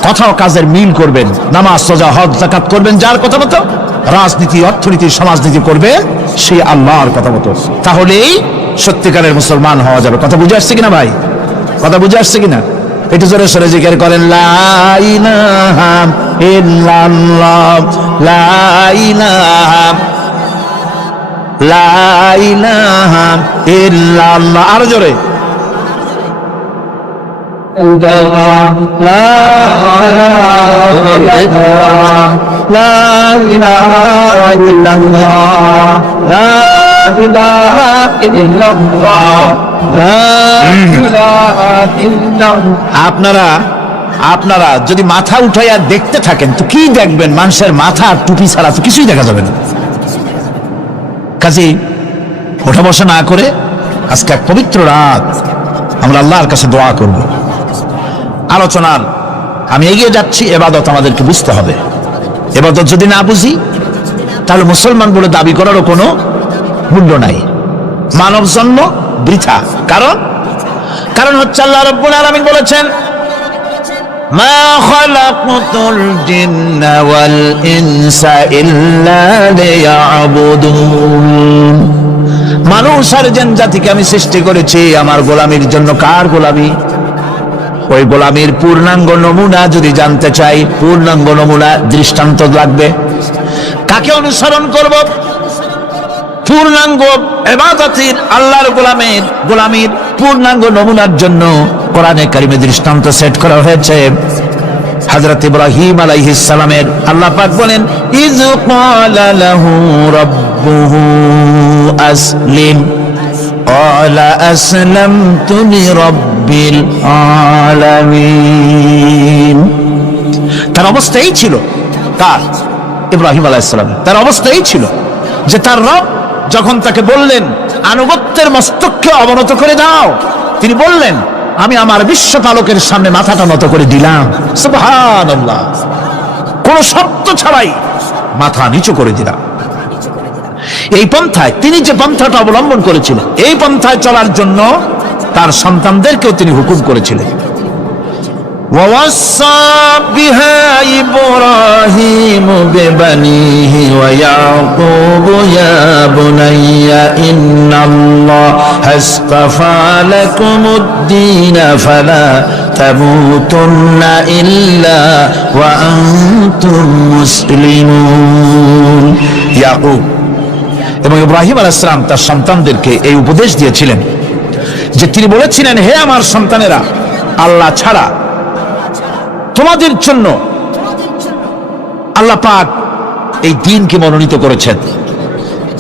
কথা ও কাজের মিল করবেন, নামাজ রোজা হজ যাকাত করবেন যার কথা মতো, রাজনীতি অর্থনীতি সমাজনীতি করবে সেই আল্লাহর কথা মতো। তাহলেই সত্যিকারের মুসলমান হওয়া যাবে। কথা বুঝে আসছে কিনা ভাই? কথা বুঝে আসছে কিনা? একটু জোরে সরে জিকির করেন, লা ইলাহা ইল্লাল্লাহ, লা ইলাহা, লা ইলাহা ইল্লাল্লাহ। আরো জোরে, আপনারা যদি মাথা উঠাইয়া দেখতে থাকেন তো কি দেখবেন? মানুষের মাথা টুপি ছাড়া তো কিছুই দেখা যাবে না। কাজেই ওঠা বসা না করে আজকে এক পবিত্র রাত আমরা আল্লাহর কাছে দোয়া করব। আলোচনার আমি এগিয়ে যাচ্ছি। এবাদত আমাদেরকে বুঝতে হবে। এবাদত যদি না বুঝি তাহলে মুসলমান বলে দাবি করারও কোনো মূল্য নাই। মানব জন্ম বৃথা। কারণ হচ্ছে আল্লাহ রাব্বুল আলামিন বলেছেন, মা খালাকতুল জিন্না ওয়াল ইনসা ইল্লা লিয়াবুদুন। মানুষ আর জিন জাতিকে আমি সৃষ্টি করেছি আমার গোলামির জন্য। কার গোলামি? ওই গোলামির পূর্ণাঙ্গ নমুনা যদি জানতে চাই, পূর্ণাঙ্গ নমুনা দৃষ্টান্ত লাগবে। কাকে অনুসরণ করব? পূর্ণাঙ্গ ইবাদতের আল্লাহর গোলামির পূর্ণাঙ্গ নমুনার জন্য কোরআনে কারিমে দৃষ্টান্ত সেট করা হয়েছে। হযরত ইব্রাহিম আলাইহিস সালামের আল্লাহ পাক বলেন, ইয ক্বালা লাহু রাব্বুহু আসলিম ক্বালা আসলামতু লিরাব্বিল আলামিন। তার অবস্থা এই ছিল, কার? ইব্রাহিম আলাইহিস সালাম। তার অবস্থা এই ছিল যে তার রব যখন তাকে বললেন আনুগত্যের মস্তককে অবনত করে দাও, তিনি বললেন আমি আমার বিশ্বপালকের সামনে মাথাটা নত করে দিলাম। সুবহানাল্লাহ, কোন শর্ত ছাড়াই মাথা নিচু করে দিলাম। এই পন্থায় তিনি যে পন্থাটা অবলম্বন করেছিলেন, এই পন্থায় চলার জন্য তার সন্তানদেরকেও তিনি হুকুম করেছিলেন। ووصى بها إبراهيم ببنيه ويعقوب يا بني إن الله اصطفى لكم الدين فلا تموتن إلا وأنتم مسلمون। ইয়াকুব এবং ইব্রাহিম আলাইহিস সালাম তার সন্তানদেরকে এই উপদেশ দিয়েছিলেন যে তিনি বলেছিলেন, হে আমার সন্তানেরা, আল্লাহ ছাড়া তোমাদের জন্য আল্লাহ পাক এই দ্বীনকে মনোনীত করেছেন।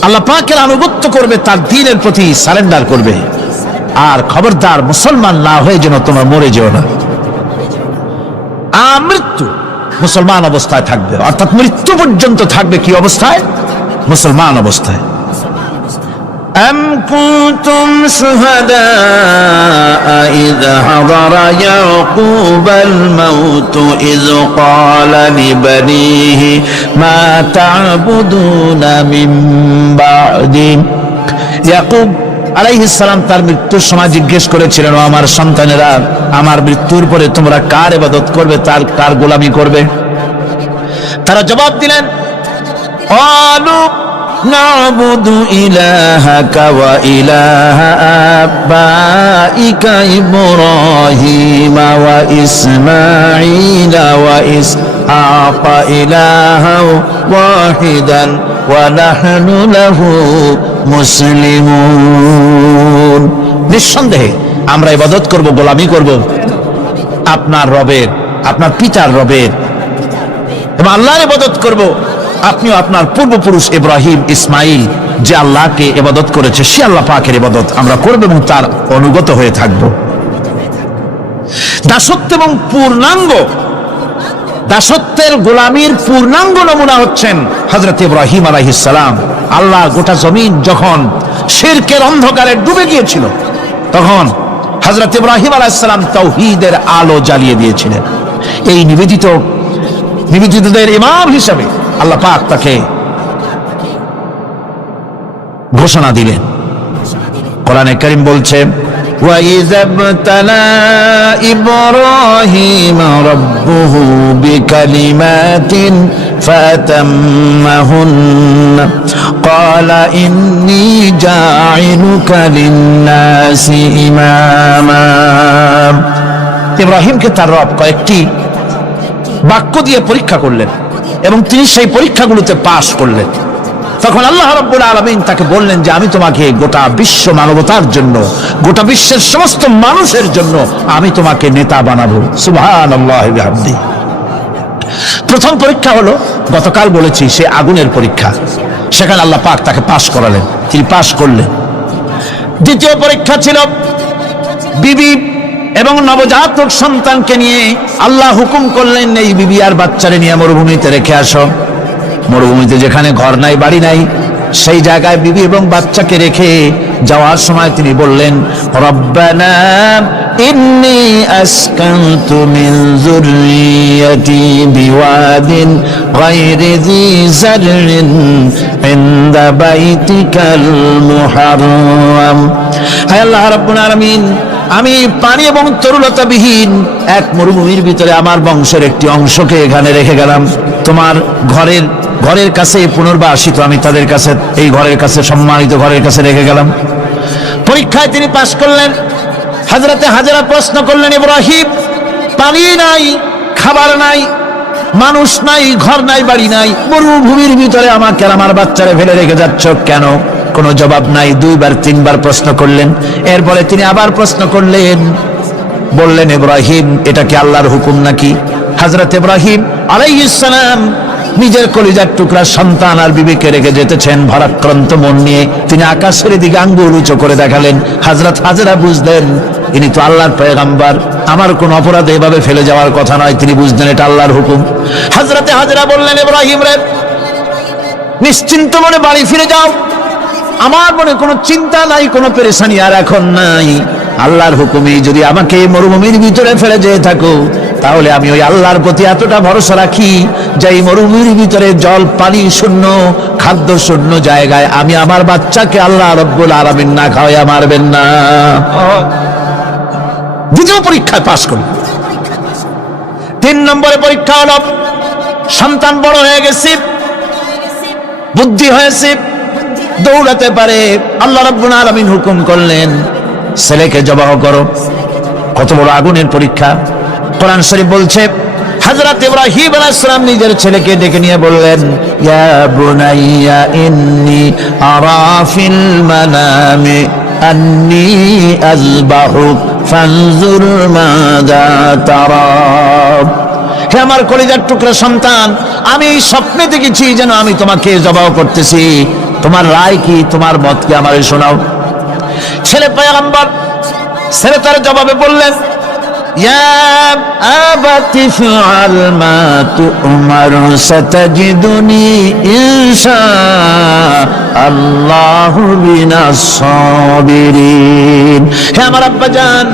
আল্লাহ পাকের আনুগত্য করবে, তার দ্বীনের প্রতি সারেন্ডার করবে। আর খবরদার মুসলমান না হয়ে যেন তোমরা মরে যেও না। আমৃত্যু মুসলমান অবস্থায় থাকবে, অর্থাৎ মৃত্যু পর্যন্ত থাকবে কি অবস্থায়? মুসলমান অবস্থায়। أم كنتم شهداء إذ حضر يعقوب الموت إذ قال لبنيه ما تعبدون من بعدي। ইয়াকুব আলাইহিস সালাম তার মৃত্যুর সময় জিজ্ঞেস করেছিলেন, ও আমার সন্তানেরা, আমার মৃত্যুর পরে তোমরা কার ইবাদত করবে, কার গোলামি করবে? তারা জবাব দিলেন, قالوا نعبد إلهك وإله آبائك إبراهيم وإسماعيل وإسحاق إلها واحدا ونحن له مسلمون। নিঃসন্দেহে আমরা ইবাদত করব, গোলামি করব আপনার রবের, আপনার পিতার রবের, এবং আল্লাহর ইবাদত করব। আপনিও আপনার পূর্বপুরুষ ইব্রাহিম ইসমাইল যে আল্লাহকে ইবাদত করেছে সে আল্লাহ পাকের ইবাদত আমরা করব এবং তার অনুগত হয়ে থাকব। দাসত্ব এবং পূর্ণাঙ্গ দাসত্বের গোলামীর পূর্ণাঙ্গ নমুনা হচ্ছেন হযরত ইব্রাহিম আলাইহিস সালাম। আল্লাহ গোটা জমিন যখন শিরকের অন্ধকারে ডুবে গিয়েছিল তখন হযরত ইব্রাহিম আলাইহিস সালাম তাওহীদের আলো জ্বালিয়ে দিয়েছিলেন। এই নিবেদিতদের ইমাম হিসেবে আল্লাহ পাক তাকে ঘোষণা দিলেন। কোরআনে কারীম বলছে, وَإِذَا ابْتَلَى إِبْرَاهِيمَ رَبُّهُ بِكَلِمَاتٍ فَأَتَمَّهُنَّ قَالَ إِنِّي جَاعِلُكَ لِلنَّاسِ إِمَامًا। ইব্রাহিমকে তার রব কয়েকটি বাক্য দিয়ে পরীক্ষা করলেন এবং তিনি সেই পরীক্ষাগুলোতে পাশ করলেন। তখন আল্লাহ রাব্বুল আলামিন তাকে বললেন যে আমি তোমাকে গোটা বিশ্ব মানবতার জন্য, গোটা বিশ্বের সমস্ত মানুষের জন্য আমি তোমাকে নেতা বানাবো। সুবহানাল্লাহি ওয়া বিহামদিহি। প্রথম পরীক্ষা হলো, গতকাল বলেছি, সে আগুনের পরীক্ষা। সেখানে আল্লাহ পাক তাকে পাশ করালেন, তিনি পাশ করলেন। দ্বিতীয় পরীক্ষা ছিল বিবি এবং নবজাতক সন্তানকে নিয়ে। আল্লাহ হুকুম করলেন এই বিবি আর বাচ্চারে নিয়ে মরুভূমিতে রেখে আসো। মরুভূমিতে যেখানে ঘর নাই, বাড়ি নাই, সেই জায়গায় বিবি এবং বাচ্চাকে রেখে যাওয়ার সময় তিনি বললেন, রব্বানা ইন্নী আসকানতু মিন যুররিয়্যাতি বিওয়াদিন গায়রি যী যাররিন ইনদা বাইতিকাল মুহাররাম। হে আল্লাহ রাব্বুল আলামিন, আমি পানি এবং তরুলতাবিহীন এক মরুভূমির ভিতরে আমার বংশের একটি অংশকে এখানে রেখে গেলাম। তোমার ঘরের কাছে পুনর্বাসিত আমি তাদের কাছে, এই ঘরের কাছে, সম্মানিত ঘরের কাছে রেখে গেলাম। পরীক্ষায় তিনি পাশ করলেন। হযরতে হাজেরা প্রশ্ন করলেন, ইব্রাহিম, পানি নাই, খাবার নাই, মানুষ নাই, ঘর নাই, বাড়ি নাই, মরুভূমির ভিতরে আমাকে আর আমার বাচ্চারে ফেলে রেখে যাচ্ছ কেন? কোনো জবাব নাই। দুইবার তিনবার প্রশ্ন করলেন। এরপরে তিনি আবার প্রশ্ন করলেন, বললেন, ইব্রাহিম, এটা কি আল্লাহর হুকুম নাকি? হযরত ইব্রাহিম আলাইহিস সালাম নিজের কলিজার টুকরা সন্তান আর বিবিকে রেখে যেতেছেন ভারাক্রান্ত মন নিয়ে। তিনি আকাশের দিকে আঙ্গুল উঁচু করে দেখালেন। হযরত হাজেরা বুঝলেন ইনি তো আল্লাহর পয়গম্বর, আমার কোন অপরাধে এভাবে ফেলে যাওয়ার কথা নয়। তিনি বুঝলেন এটা আল্লাহর হুকুম। হযরতে হাজেরা বললেন, ইব্রাহিম রে, নিশ্চিন্ত মনে বাড়ি ফিরে যাও। আমার মনে কোনো চিন্তা নাই, কোনো পেরেশানি আর এখন নাই। আল্লাহর হুকুমে যদি আমাকে মরুভূমির ভিতরে ফেলে যেয়ে থাকো, তাহলে আমি ওই আল্লাহর প্রতি এতটা ভরসা রাখি যে এই মরুভূমির ভিতরে জল পানি শূন্য, খাদ্য শূন্য জায়গায় আমি আমার বাচ্চাকে আল্লাহ রাব্বুল আলামিন না খাওয়াইয়া মারবেন না। দ্বিতীয় পরীক্ষায় পাশ করল। 3 নম্বরে পরীক্ষা হলো, সন্তান বড় হয়ে গেছে, বুদ্ধি হয়েছে, দৌড়াতে পারে। আল্লাহ রাব্বুল আলামিন হুকুম করলেন, ছেলেকে জবাহ করো। কত বড় আগুনের পরীক্ষা! কোরআন শরীফ বলছে, হযরত ইব্রাহিম আলাইহিস সালাম নিজের ছেলেকে ডেকে নিয়ে বললেন, ইয়া বুনাইয়া ইন্নী আরা ফিল মানামি আন্নী আযবাহুক ফানজুর মাযা তারা। হে আমার কলিজার টুকরা সন্তান, আমি স্বপ্নে দেখেছি যেন আমি তোমাকে জবাহ করতেছি। তোমার রায় কি, তোমার মত কি, আমারে শোনাও। ছেলে পয়গম্বর, ছেলে তার জবাবে বললেন, ইয়া আবাতি ফাআল মা তু'মার সাতাজিদুনি ইনশাআল্লাহু মিনাস সাবিরিন। হে আমার আব্বাজান,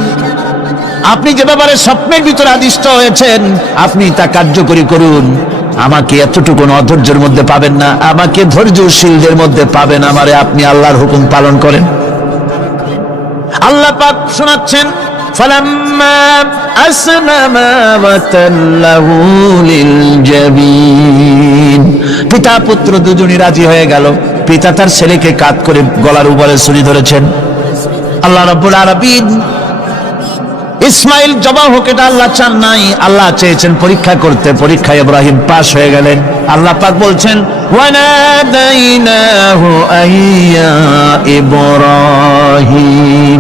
আপনি যে ব্যাপারে স্বপ্নের ভিতরে আদিষ্ট হয়েছেন আপনি তা কার্যকরী করুন। আমাকে এতটুকু অধৈর্যের মধ্যে পাবেন না, আমাকে ধৈর্যশীলদের মধ্যে পাবেন। আমারে আপনি আল্লাহর হুকুম পালন করেন। আল্লাহ পাক শোনাচ্ছেন, ফালাম্মা আসলামা ওয়াতাল্লাহু লিলজাবিন। পিতা পুত্র দুজনই রাজি হয়ে গেল। পিতা তার ছেলেকে কাঁধ করে গলার উপরে ছুরি ধরেছেন। আল্লাহ রাব্বুল আলামিন ইসমাইল জবাহ হোক এটা আল্লাহ চান নাই, আল্লাহ চেয়েছেন পরীক্ষা করতে। পরীক্ষায় ইব্রাহিম পাশ হয়ে গেলেন। আল্লাহ পাক বলছেন, ওয়ানাদাইনাহু আইয়া ইব্রাহিম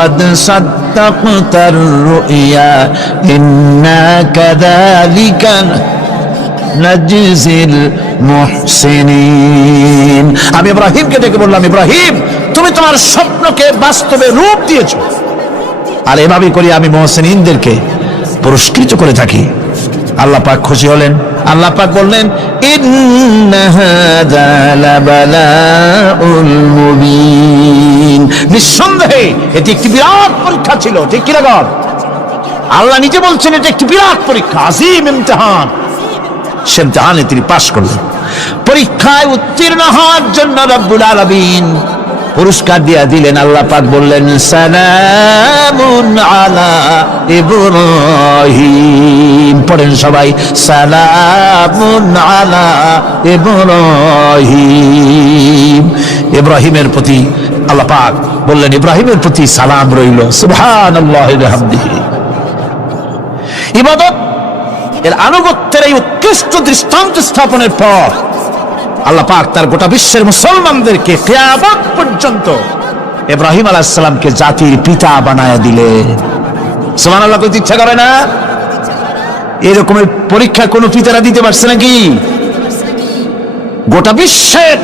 قد صدقت الرؤيا إنا كذلك নাজিজিল মুহসিনিন। আমি ইব্রাহিমকে ডেকে বললাম, ইব্রাহিম তুমি তোমার স্বপ্নকে বাস্তবে রূপ দিয়েছো, আর এভাবেই করি আমি মুহসিনিনদেরকে পুরস্কৃত করে থাকি। আল্লাহ পাক খুশি হলেন। আল্লাহ পাক বললেন, ইন্না হাযা লাবালাউল মুবিন, নিঃসন্দেহে এটি একটি বিরাট পরীক্ষা ছিল। ঠিক কি না? আল্লাহ নিজে বলছেন এটা একটি বিরাট পরীক্ষা, আযীম ইমতিহান। সে ইমতিহানে তিনি পাশ করলেন। পরীক্ষায় উত্তীর্ণ হওয়ার জন্য রব্বুল আলামিন পুরস্কার দিয়ে দিলেন। আল্লাহ পাক বললেন, সালামুন আলা ইব্রাহিম। পড়েন সবাই, সালামুন আলা ইব্রাহিম। ইব্রাহিমের প্রতি আল্লাহ পাক বললেন, ইব্রাহিমের প্রতি সালাম রইল। সুবহানাল্লাহি ওয়া বিহামদিহি। ইবাদত এর আনুগত্যের এই উৎকৃষ্ট দৃষ্টান্ত স্থাপনের পর আল্লাহ পাক তার গোটা বিশ্বের মুসলমানদেরকে কিয়ামত পর্যন্ত ইব্রাহিম আলাইহিস সালামকে জাতির পিতা বানায়া দিলেন। সুবহানাল্লাহ। কইতে ইচ্ছা করে না? এরকমের পরীক্ষা কোন পিতারা দিতে পারছে নাকি? গোটা বিশ্বের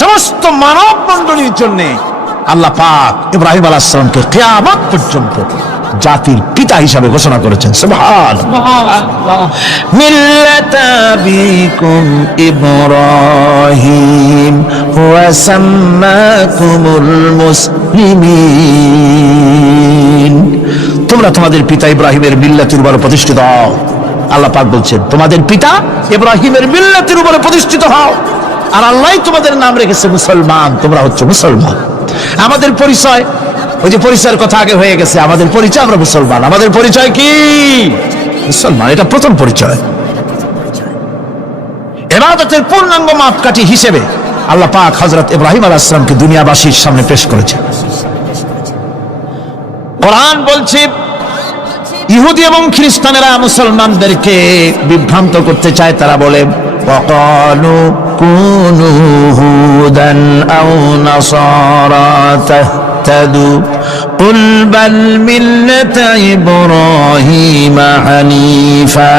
সমস্ত মানব মণ্ডলীর জন্য আল্লাহ পাক ইব্রাহিম আলাইহিস সালামকে কিয়ামত পর্যন্ত জাতির পিতা হিসাবে ঘোষণা করেছেন। সুবহানাল্লাহ। মিল্লাতা আবিকুম ইব্রাহিম ওয়া সাম্মাকুমুল মুসলিমিন। তোমরা তোমাদের পিতা ইব্রাহিমের মিল্লাতের উপর প্রতিষ্ঠিত হও। আল্লাহ পাক বলছেন, তোমাদের পিতা ইব্রাহিমের মিল্লাতের উপর প্রতিষ্ঠিত হও, আর আল্লাহই তোমাদের নাম রেখেছে মুসলমান। তোমরা হচ্ছে মুসলমান। আমাদের পরিচয়, ওই যে পরিচয়ের কথা আগে হয়ে গেছে, আমাদের পরিচয় আমরা মুসলমান। আমাদের পরিচয় কি? মুসলমান। এটা প্রথম পরিচয়। ইবাদতের পূর্ণাঙ্গ মাপকাঠি হিসেবে আল্লাহ পাক হযরত ইব্রাহিম আলাইহিস সালামকে দুনিয়াবাসীর সামনে পেশ করেছেন। কোরআন বলছে, ইহুদি এবং খ্রিস্টানেরা মুসলমানদেরকে বিভ্রান্ত করতে চায়। তারা বলে, ওয়াকালু কুনু হুদান আও নাসারা তাহতাদু কুল বাল মিল্লাতা ইব্রাহিমা হানিফা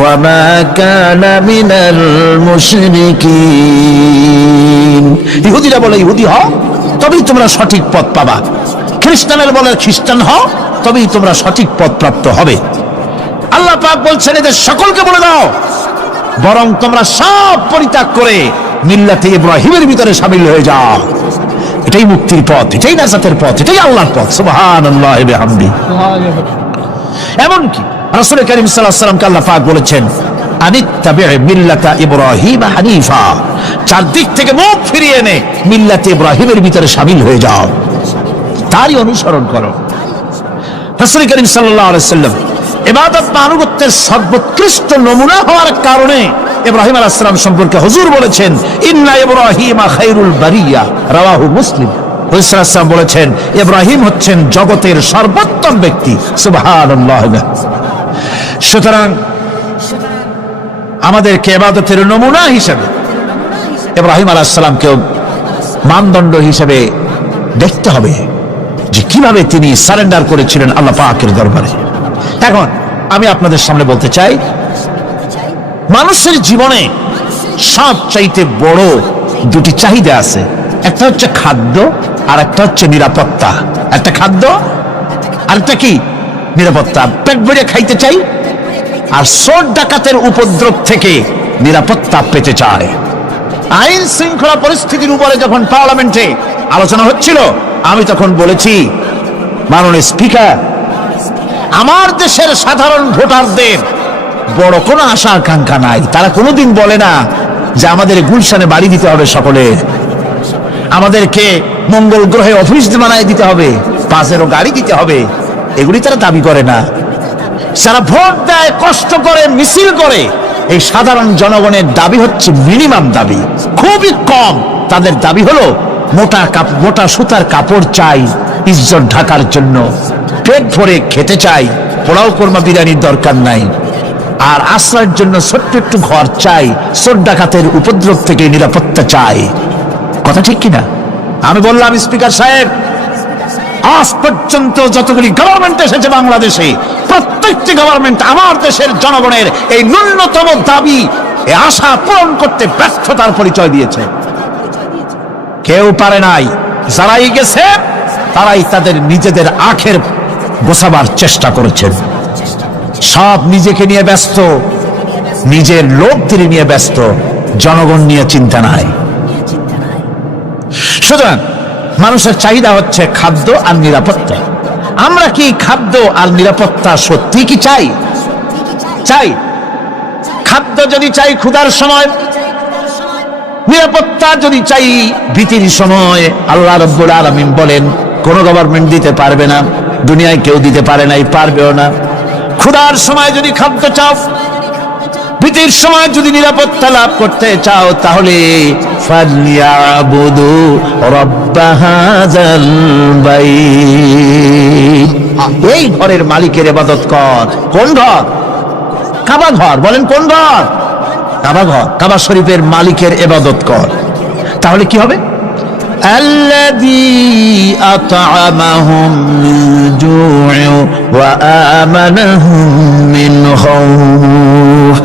ওয়া মা কানা মিনাল মুশরিকিন। ইহুদিরা বলে ইহুদি হও, তবেই তোমরা সঠিক পথ পাবা। খ্রিস্টানেরা বলে খ্রিস্টান হও, তবেই তোমরা সঠিক পথ প্রাপ্ত হবে। আল্লাহ পাক বলছেন, এদের সকলকে বলে দাও, বরং তোমরা সব পরিত্যাগ করে মিল্লাতে ইব্রাহিমের ভিতরে শামিল হয়ে যাও। এটাই মুক্তির পথ, এটাই নাজাতের পথ, এটাই আল্লাহর পথ। সুবহানাল্লাহি ওয়া বিহামদিহি। এমনকি রাসূল কারীম সাল্লাল্লাহু আলাইহি ওয়াসাল্লামকে আল্লাহ পাক বলেছেন, আনিত্তাবি মিল্লাতা ইব্রাহিম হানিফা। চারদিক থেকে মুখ ফিরিয়ে এনে মিল্লাতে ইব্রাহিমের ভিতরে শামিল হয়ে যাও, তারই অনুসরণ করো। রাসূল কারীম সাল্লাল্লাহু আলাইহি ওয়াসাল্লাম ইবাদত বা আনুগত্যের সর্বোৎকৃষ্ট নমুনা হওয়ার কারণে ইব্রাহিম আলাইহিস সালাম সম্পর্কে হুজুর বলেছেন, ইন্না ইব্রাহিমা খায়রুল বারিয়া, রাওয়াহু মুসলিম। রাসূল সাল্লাল্লাহু আলাইহি ওয়াসাল্লাম বলেছেন, ইব্রাহিম হচ্ছেন জগতের সর্বোত্তম ব্যক্তি। সুবহানাল্লাহ। সুতরাং আমাদেরকে ইবাদতের নমুনা হিসেবে ইব্রাহিম আলাইহিস সালামকেও মানদণ্ড হিসেবে দেখতে হবে যে কিভাবে তিনি সারেন্ডার করেছিলেন আল্লাহ পাকের দরবারে। এখন আমি আপনাদের সামনে বলতে চাই, মানুষের জীবনে সবচাইতে বড় দুটি চাহিদা আছে। একটা হচ্ছে খাদ্য, আর একটা হচ্ছে নিরাপত্তা। একটা খাদ্য, আর একটা কি? নিরাপত্তা। পেট ভরে খাইতে চাই, আর চোর ডাকাতের উপদ্রব থেকে নিরাপত্তা পেতে চায়। আইন শৃঙ্খলা পরিস্থিতির উপরে যখন পার্লামেন্টে আলোচনা হচ্ছিল, আমি তখন বলেছি, মাননীয় স্পিকার, আমার দেশের সাধারণ ভোটারদের বড় কোনো আশা আকাঙ্ক্ষা নাই। তারা কোনোদিন বলে না যে আমাদের গুলশানে বাড়ি দিতে হবে সকলে, আমাদেরকে মঙ্গল গ্রহে অফিস বানায় দিতে হবে, পাশেরও গাড়ি দিতে হবে। এগুলি তারা দাবি করে না। সারা ভোট দেয়, কষ্ট করে, মিছিল করে। এই সাধারণ জনগণের দাবি হচ্ছে মিনিমাম দাবি, খুবই কম। তাদের দাবি হলো মোটা সুতার কাপড় চাই ইজ্জত ঢাকার জন্য, পেট ভরে খেতে চাই, পোলাও কোরমা বিরিয়ানির দরকার নাই, আর আশ্রয়ের জন্য ছোট্ট একটু ঘর চাই, চোর ডাকাতের উপদ্রব থেকে নিরাপত্তা চাই। কথা ঠিক কিনা? আমি বললাম, স্পিকার সাহেব, আজ পর্যন্ত যতগুলি গভর্নমেন্ট এসেছে বাংলাদেশে, প্রত্যেকটি গভর্নমেন্ট আমার দেশের জনগণের এই ন্যূনতম দাবি, এই আশা পূরণ করতে ব্যর্থতার পরিচয় দিয়েছে। কেউ পারে নাই। যারাই গেছে তারাই তাদের নিজেদের আখের গোছাবার চেষ্টা করেছেন। সব নিজেকে নিয়ে ব্যস্ত, নিজের লোকদের নিয়ে ব্যস্ত, জনগণ নিয়ে চিন্তা নাই। সুতরাং মানুষের চাহিদা হচ্ছে খাদ্য আর নিরাপত্তা। আমরা কি খাদ্য আর নিরাপত্তা সত্যি কি চাই? চাই। খাদ্য যদি চাই ক্ষুধার সময়, নিরাপত্তা যদি চাই ভীতির সময়, আল্লাহ রাব্বুল আলামিন বলেন কোন গভর্নমেন্ট দিতে পারবে না, দুনিয়ায় কেউ দিতে পারে নাই, পারবেও না। ক্ষুধার সময় যদি খাদ্য চাও, ভীতির সময় যদি নিরাপত্তা লাভ করতে চাও, তাহলে ফালিয়াবুদু রাব্ব হাযাল বাইত, এই ঘরের মালিকের ইবাদত কর। কোন ঘর? কাবা ঘর। বলেন কোন ঘর? কাবা ঘর। কাবা শরীফের মালিকের ইবাদত কর। তাহলে কি হবে? আল্লাযী আত'আমাহুম মিন জু'ইন ওয়া আমানাহুম মিন খাউফ।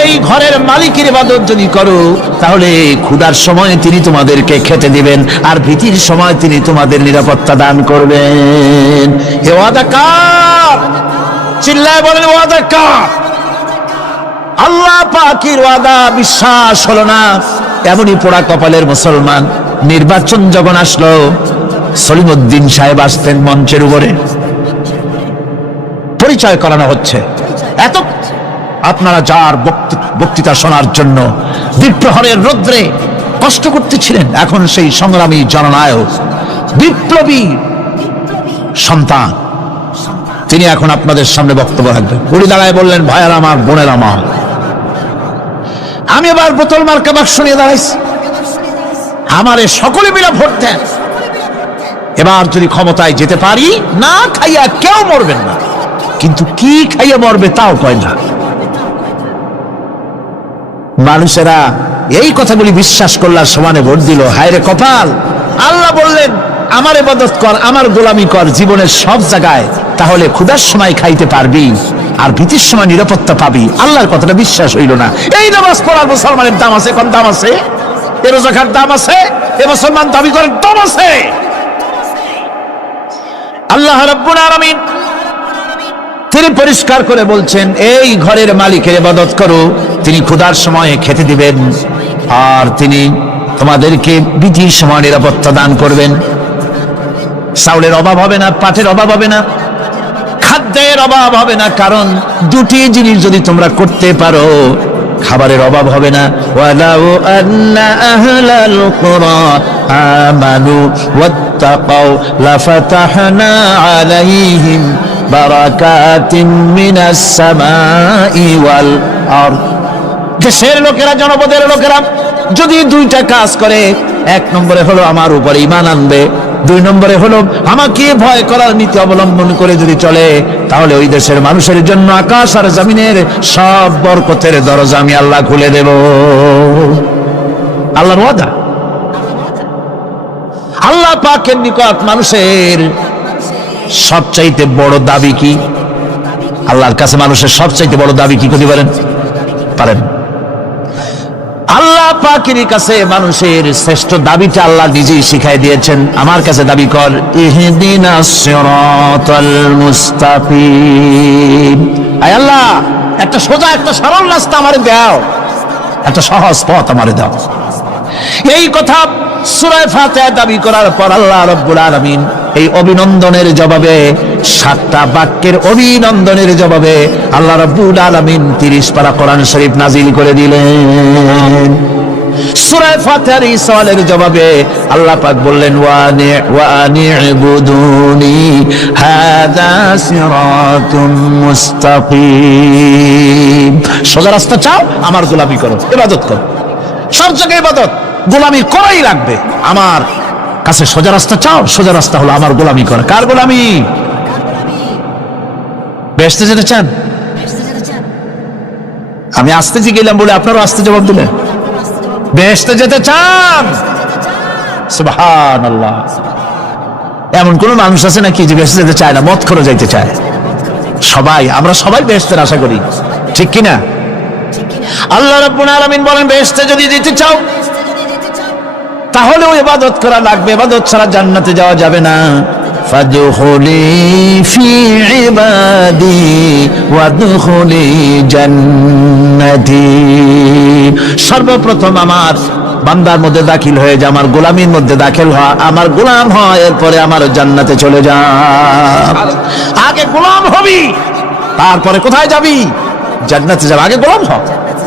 এই ঘরের মালিকের ইবাদত যদি করো, তাহলে ক্ষুধার সময় তিনি তোমাদেরকে খেতে দিবেন, আর ভীতির সময় তিনি তোমাদের নিরাপত্তা দান করবেন। এ ওয়াদা কার? চিল্লায় বলেন ওয়াদা কার? আল্লাহ পাকের ওয়াদা বিশ্বাস হলো না, এমনই পোড়া কপালের মুসলমান। নির্বাচন যখন আসলো, সলিমউদ্দিন সাহেব আসতেন মঞ্চের উপরে, পরিচয় করানো হচ্ছে। এত আপনারা যার বক্তৃতা শোনার জন্য দ্বিপ্রহরের রৌদ্রে কষ্ট করতেছিলেন, এখন সেই সংগ্রামী জননায়ক, বিপ্লবী সন্তান, তিনি এখন আপনাদের সামনে বক্তব্য রাখবেন। উনি দাঁড়ায় বললেন, ভাইয়ার আমার, বোনের আমার, আমি এবার বোতল মার্কা বাক্স নিয়ে দাঁড়াইছি, আমারে সকলে মিলে ভোট দেন। এবার যদি ক্ষমতায় যেতে পারি, না খাইয়া কেউ মরবেন না, কিন্তু কি খাইয়া মরবে তাও কয় না। মানুষেরা এই কথাগুলি বিশ্বাস করলার সমানে ভোট দিল। হায় রে কপাল! আল্লাহ বললেন আমার ইবাদত কর, আমার গোলামি কর জীবনের সব জায়গায়, তাহলে ক্ষুধার সময় খাইতে পারবি আর ভীতির সময় নিরাপত্তা পাবি। আল্লাহর কথাটা বিশ্বাস হইল না। এই নামাজ পড়ার মুসলমানের দাম আছে, কোন দাম আছে? এ রোজার দাম আছে, এ মুসলমান দাবি করেন দাম আছে। আল্লাহ রাব্বুল আলামিন তিনি পরিষ্কার করে বলছেন, এই ঘরের মালিকের ইবাদত করো, তিনি ক্ষুধার সময়ে খেতে দিবেন, আর তিনি তোমাদেরকে ভীতির সময় নিরাপত্তা দান করবেন। চাউলের অভাব হবে না, পাটের অভাব হবে না, খাদ্যের অভাব হবে না, কারণ দুটি জিনিস যদি তোমরা করতে পারো, খাবারের অভাব হবে না। ওয়ালাউ আন্না আহলাল কুরা আমানু ওয়াত্তাকাউ লাফাতাহনা আলাইহিম বারাকাতিন মিনাস সামাই ওয়াল আরদ। দেশের লোকেরা, জনপদের লোকেরা যদি দুইটা কাজ করে, এক নম্বরে হলো আমার উপরে ঈমান আনবে, দুই নম্বরে হলো আমাকে ভয় করার নীতি অবলম্বন করে যদি চলে, তাহলে ওই দেশের মানুষের জন্য আকাশ আর জমিনের সব বরকতের দরজা আমি আল্লাহ খুলে দেব। আল্লাহর ওয়াদা। আল্লাহ পাকের নিকট মানুষের সবচাইতে বড় দাবি কি? আল্লাহর কাছে মানুষের সবচাইতে বড় দাবি কি করতে পারেন? আল্লাহ পাকের কাছে মানুষের শ্রেষ্ঠ দাবিটা আল্লাহ নিজেই শিখাই দিয়েছেন। আমার কাছে দাবি কর, ইহদিনাস সিরাতাল মুস্তাকিম। আয় আল্লাহ, একটা সোজা, একটা সরল রাস্তা আমারে দাও, একটা সহজ পথ আমারে দাও। এই কথা সূরা ফাতিহা দাবি করার পর আল্লাহ রাব্বুল আলামিন এই অভিনন্দনের জবাবে, 7টা বাক্যের অভিনন্দনের জবাবে আল্লাহ রাব্বুল আলামিন 30 পারা কোরআন শরীফ নাজিল করে দিলেন। সূরা ফাতিহার এই সওয়ালের জবাবে আল্লাহ পাক বললেন, ওয়া আনি'বুদুনি হাযা সিরাতুম মুস্তাকিম। সোজা রাস্তা চাও, আমার গোলামি করো, ইবাদত করো। সব জায়গায় ইবাদত, গোলামি করাই লাগবে। আমার কাছে সোজা রাস্তা চাও, সোজা রাস্তা হলো আমার গোলামি করা। কার গোলামি? বেহেশতে যেতে চান? আমি আসতে গেলাম বলে আপনারও আসতে জবাব দিলেন। বেহেশতে যেতে চান? সুবহানাল্লাহ। এমন কোন মানুষ আছে নাকি যে বেহেশতে যেতে চায় না, মদ করে যাইতে চায়? আমরা সবাই বেহেশতের আশা করি, ঠিক কিনা? আল্লাহ রাব্বুল আলামিন বলেন, বেহেশতে যদি যেতে চাও তাহলেও ইবাদত করা লাগবে, ইবাদত ছাড়া জান্নাতে যাওয়া যাবে না। ফাদখুলি ফি ইবাদি ওয়াদখুলি জান্নাতি। সর্বপ্রথম আমার বান্দার মধ্যে দাখিল হয়ে যা, আমার গোলামির মধ্যে দাখিল হ, আমার গোলাম হয়, এরপরে আমার জান্নাতে চলে যা। আগে গোলাম হবি, তারপরে কোথায় যাবি? জান্নাতে যাবে। আগে গোলাম হ,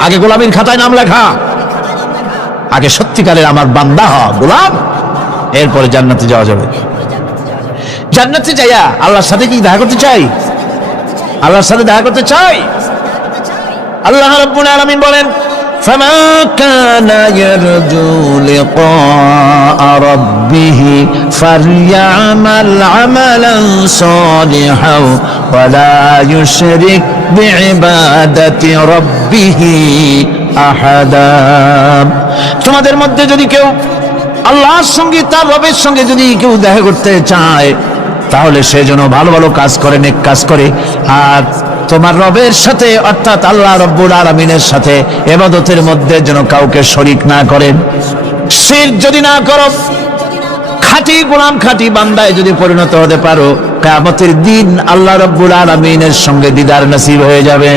আগে গোলামির খাতায় নাম লেখা, আগে সত্যিকারের আমার বান্দা হ, গোলাম, এরপরে জান্নাতে যাওয়া যাবে। জান্নাতে যাইয়া আল্লাহর সাথে কি দেখা করতে চাই? আল্লাহর সাথে দেখা করতে চাই। আল্লাহ রাব্বুল আলামিন বলেন, ফামান কানা ইয়ারজু লিকা রাব্বিহি ফালইআমাল আমালান সালিহান ওয়া লা ইউশরিক বিইবাদাতি রাব্বিহি আহাদা। তোমাদের মধ্যে যদি কেউ আল্লাহর সঙ্গে, তার রবের সঙ্গে যদি কেউ দেখা করতে চায়, তাহলে সে যেন ভালো ভালো কাজ করে, নেক কাজ করে, আর তোমার রবের সাথে অর্থাৎ আল্লাহ রাব্বুল আলামিনের সাথে ইবাদতের মধ্যে যেন কাউকে শরীক না করেন। শিরক যদি না করো, খাঁটি গোলাম, খাঁটি বান্দায় যদি পরিণত হতে পারো, কিয়ামতের দিন আল্লাহ রাব্বুল আলামিনের সঙ্গে দিদার নসিব হয়ে যাবে।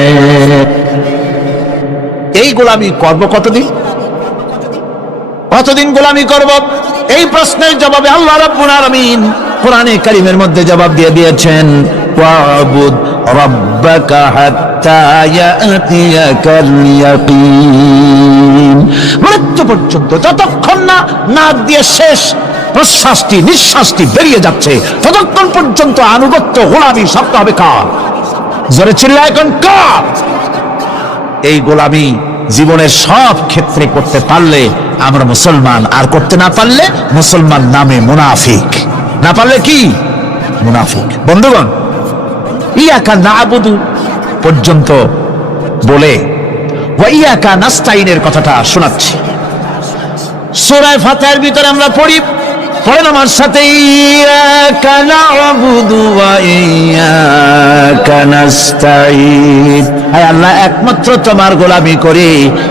এই গোলামি করব কতদিন? কতদিন গোলামি করব? এই প্রশ্নের জবাবে আল্লাহ রাব্বুল আলামিন কোরআনে কারীমের মধ্যে জবাব দিয়ে দিয়েছেন, ওয়াবুদ রাব্বাকা হাত্তা ইয়াতিয়াকাল ইয়াকিন। মৃত্যু পর্যন্ত, যতক্ষণ না নাক দিয়ে শেষ প্রশ্বাসটি, নিঃশ্বাসটি বেরিয়ে যাচ্ছে, ততক্ষণ পর্যন্ত আনুগত্য, গোলামি শব্দ হবে কার? জোরে চিল্লায় এখন কার? এই গোলামি জীবনের সব ক্ষেত্রে করতে পারলে আমরা মুসলমান, আর করতে না পারলে মুসলমান নামে মুনাফিক। না পারলে কি? মুনাফিক। বন্ধুগণ, ইয়াকা নাবুদু পর্যন্ত বলে ওয়া ইয়াকা নাস্তাইনের কথাটা শোনাচ্ছি। সূরা ফাতিহার ভিতরে আমরা পড়ি, পড়েন আমার সাথে, ইয়াকা নাবুদু ওয়া ইয়াকা নাস্তাইন। হে আল্লাহ, একমাত্র তোমার গোলামি করি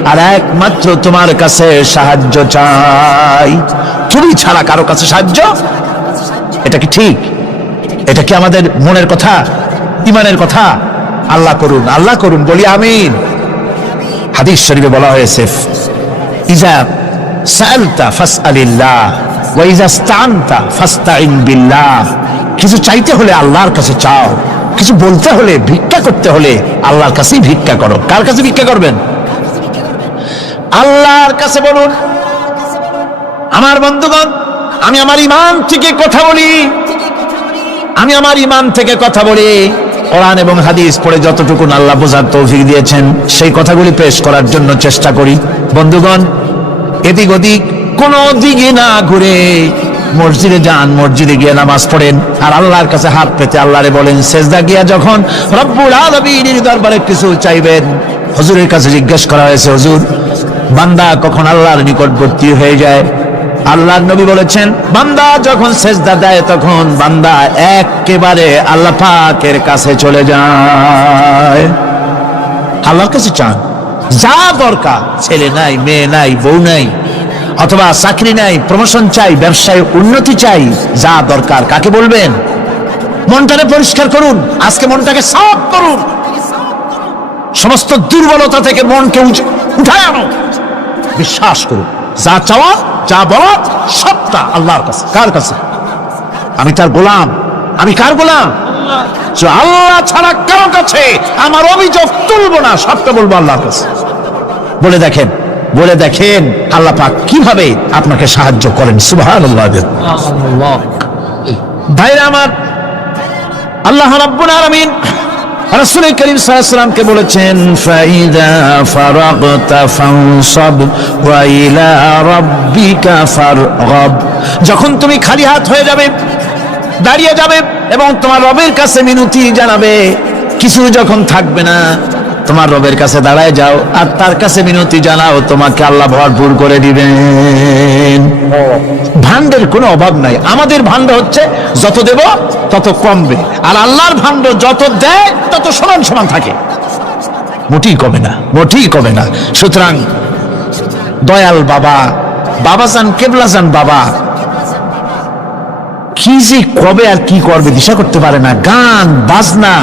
আর একমাত্র তোমার কাছে সাহায্য চাই। তুমি ছাড়া কারো কাছে সাহায্য? এটা কি ঠিক? এটা কি আমাদের মনের কথা, ইমানের কথা? আল্লাহ করুন, আল্লাহ করুন, বলি আমিন। হাদিস শরীফে বলা হয়েছে, ইজা সাআলতা ফাসআলিল্লাহ ওয়া ইজা ইসতাআনতা ফাসতাইন বিল্লাহ। কিছু চাইতে হলে আল্লাহর কাছে চাও, কিছু বলতে হলে, ভিক্ষা করতে হলে আল্লাহর কাছেই ভিক্ষা করো। কার কাছে ভিক্ষা করবেন? আল্লাহর কাছে বলুন। আমার বন্ধুগণ, আমি আমার ঈমান থেকে কথা বলি, আমি আমার ঈমান থেকে কথা বলি। কোরআন এবং হাদিস পড়ে যতটুকু আল্লাহ বোঝার তৌফিক দিয়েছেন, সেই কথাগুলি পেশ করার জন্য চেষ্টা করি। বন্ধুগণ, এদিক ওদিক কোনো দিকে না ঘুরে মসজিদে যান, মসজিদে গিয়ে নামাজ পড়েন, আর আল্লাহর কাছে হাত পেতে আল্লাহরে বলেন। সেজদা গিয়া যখন রব্বুল আলামিনের দরবারে কিছু চাইবেন, হুজুরের কাছে জিজ্ঞেস করা হয়েছে, হুজুর, বান্দা কখন আল্লাহর নিকটবর্তী হয়ে যায়? আল্লাহর নবী বলেছেন, বান্দা যখন সেজদা দেয় তখন বান্দা একেবারে আল্লাহ পাকের কাছে চলে যায়। আল্লাহর কাছে চান, যা দরকার, ছেলে নাই, মেয়ে নাই, বউ নাই, অথবা চাকরি নাই, প্রমোশন চাই, ব্যবসায় উন্নতি চাই, যা দরকার কাকে বলবেন? মনটাকে পরিষ্কার করুন, আজকে মনটাকে সাফ করুন, সমস্ত দুর্বলতা থেকে মনকে উঠায় আনো, বিশ্বাস করুন, যা চাওয়া, যা বলা, সবটা আল্লাহর কাছে। কার কাছে? আমি তার গোলাম। আমি কার গোলাম? আল্লাহ ছাড়া কারো কাছে আমার অভিযোগ তুলবো না, সবটা বলবো আল্লাহর কাছে। বলে দেখেন, বলে দেখেন আল্লাহ পাক কিভাবে আপনাকে সাহায্য করেন। সুবহানাল্লাহ। ভাইরা আমার, আল্লাহ রাব্বুল আলামিন রাসূল করিম সাল্লাল্লাহু আলাইহি ওয়াসাল্লামকে বলেছেন, ফাইদা ফারাগতা ফানসাব ওয়া ইলা রাব্বিকা ফারগাব। যখন তুমি খালি হাত হয়ে যাবে, দাঁড়িয়ে যাবে এবং তোমার রবের কাছে মিনতি জানাবে, কিছু যখন থাকবে না, তোমার রবের কাছে দাঁড়ায় যাও আর তার কাছে মিনতি জানাও, তোমাকে আল্লাহ ভরপুর করে দিবেন। ভান্ডের কোনো অভাব নাই। আমাদের ভান্ড হচ্ছে যত দেব তত কমবে, আর আল্লাহর ভান্ড যত দেয় তত সমান সমান থাকে, মোটেই কমে না, মোটেই কমে না। সুতরাং দয়াল বাবা, বাবাজান কেবলাজান বাবা কি যে কবে আর কি করবে দিশা করতে পারে না। গান বাজনা,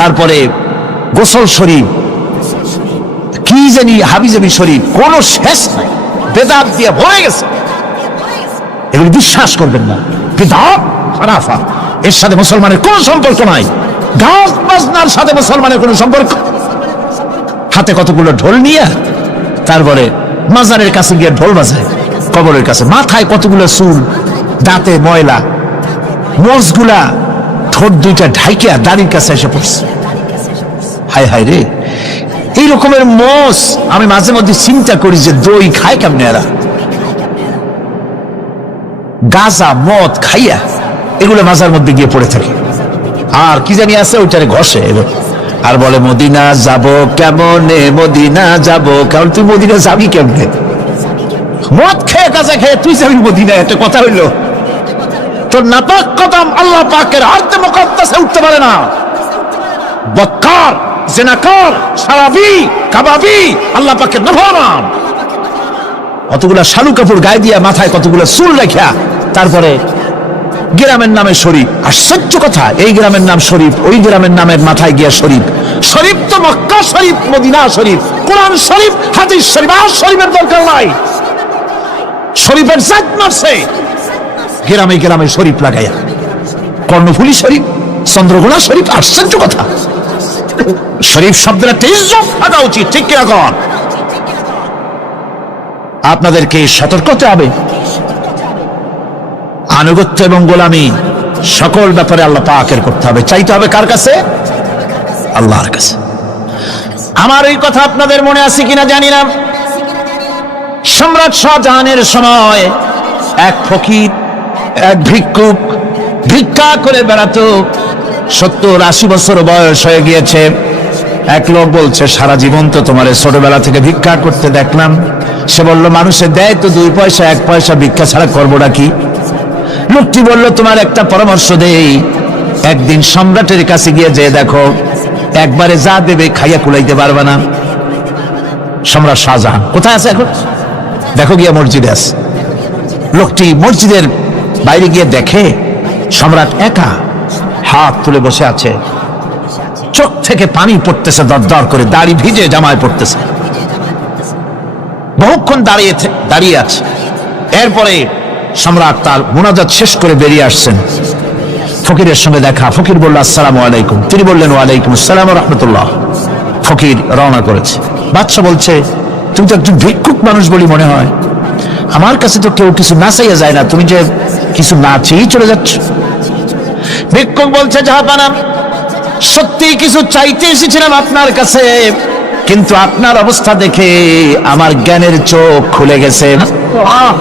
তারপরে গোসল শরীফ, কি জানি হাবিজাবি শরীফ, কোন শেষ নাই, বেদাত দিয়ে ভরে গেছে। এগুলো বিশ্বাস করবেন না, বিদাত খারাফা, এর সাথে মুসলমানের কোন সম্পর্ক নাই। গান বাজনার সাথে মুসলমানের কোন সম্পর্ক। হাতে কতগুলো ঢোল নিয়ে তারপরে মাজারের কাছে গিয়ে ঢোল বাজায়, কবরের কাছে, মাথায় কতগুলো চুল, দাঁতে ময়লা, মোজগুলা ঠোঁট দুইটা ঢাইকিয়া দাড়ির কাছে এসে পড়ছে। হায় হায় রে, এই রকমের মোষ আমি মাঝে মধ্যে চিন্তা করি যে দই খায় কেমনে এরা, গাঁজা মদ খাইয়া এগুলো মাজার মধ্যে গিয়ে পড়ে থাকে। আর কি জানি আছে ওইটারে ঘষে আর বলে মদিনা যাব কেমনে, মদিনা যাব কেমন। তুই মদিনা যাবি কেমনে? মদ খেয়ে গাঁজা খেয়ে তুই যাবি মদিনা? একটা কথা হইলো? তোর নাপাক কদম আল্লাহ পাকের আরতে মুকদ্দাসে উঠতে পারে না। বক্কার, জিনাকার, শারাবি, কাবাবি আল্লাহ পাকের নাফরমান। কতগুলা শালু কাপড় গায়ে দিয়া মাথায় কতগুলা চুল রাখিয়া তারপরে গ্রামের নামে শরীফ। আশ্চর্য কথা, এই গ্রামের নাম শরীফ, ওই গ্রামের নামের মাথায় গিয়া শরীফ। শরীফ তো মক্কা শরীফ, মদিনা শরীফ, কোরআন শরীফ, হাদিস শরীফ। আর শরীফের দরকার নাই। শরীফের জাত মারছে গ্রামে গ্রামে শরীফ লাগাইয়া, কর্ণফুলী শরীফ, চন্দ্রকোনা শরীফ। আশ্চর্য কথা, শরীফ শব্দের একটা ইজ্জত থাকা উচিত, ঠিক কিনা কন? আপনাদেরকে সতর্ক হতে হবে। আনুগত্য এবং গোলামি সকল ব্যাপারে আল্লাহ পাকের করতে হবে। চাইতে হবে কার কাছে? আল্লাহর কাছে। আমার এই কথা আপনাদের মনে আছে কিনা জানি না। সম্রাট শাহজাহানের সময় এক ফকির, এক ভিক্ষুক ভিক্ষা করে বেড়াতো। 70-80 বছর বয়স হয়ে গিয়েছে। এক লোক বলছে, সারা জীবন তো তোমার ছোটবেলা থেকে ভিক্ষা করতে দেখলাম। সে বলল, মানুষে দেয় তো 2 পয়সা, 1 পয়সা, ভিক্ষা ছাড়া করবোটা কি? লোকটি বলল, তোমার একটা পরামর্শ দেই, একদিন সম্রাটের কাছে গিয়ে যে দেখো, একবারে যা দেবে খাইয়া কুলাইতে পারবে না। সম্রাট শাহজাহান কোথায় আছে এখন? দেখো গিয়া মসজিদে আছে। লোকটি মসজিদের বাইরে গিয়ে দেখে সম্রাট একা হাত তুলে বসে আছে, চোখ থেকে পানি পড়তেছে দরদর করে, দাড়ি ভিজে জামায় পড়তেছে, বহুক্ষণ দাঁড়িয়ে আছে। এরপরে সম্রাট তার মুনাজাত শেষ করে বেরিয়ে আসছেন। ফকিরের সঙ্গে দেখা। ফকির বলল, আসসালামু আলাইকুম। তিনি বললেন, ওয়ালাইকুম আসসালাম ওয়া রাহমাতুল্লাহ। ফকির রওনা করেছে। বাদশা বলছে, তুমি তো একজন ভিক্ষুক মানুষ বলি মনে হয়, আমার কাছে তো কেউ কিছু না চাইয়া যায় না, তুমি যে কিছু না চেয়েই চলে যাচ্ছ। ভিক্ষুক বলছে, জাহাপানা, সত্যি কিছু চাইতে এসেছিলাম আপনার কাছে, কিন্তু আপনার অবস্থা দেখে আমার জ্ঞানের চোখ খুলে গেছে।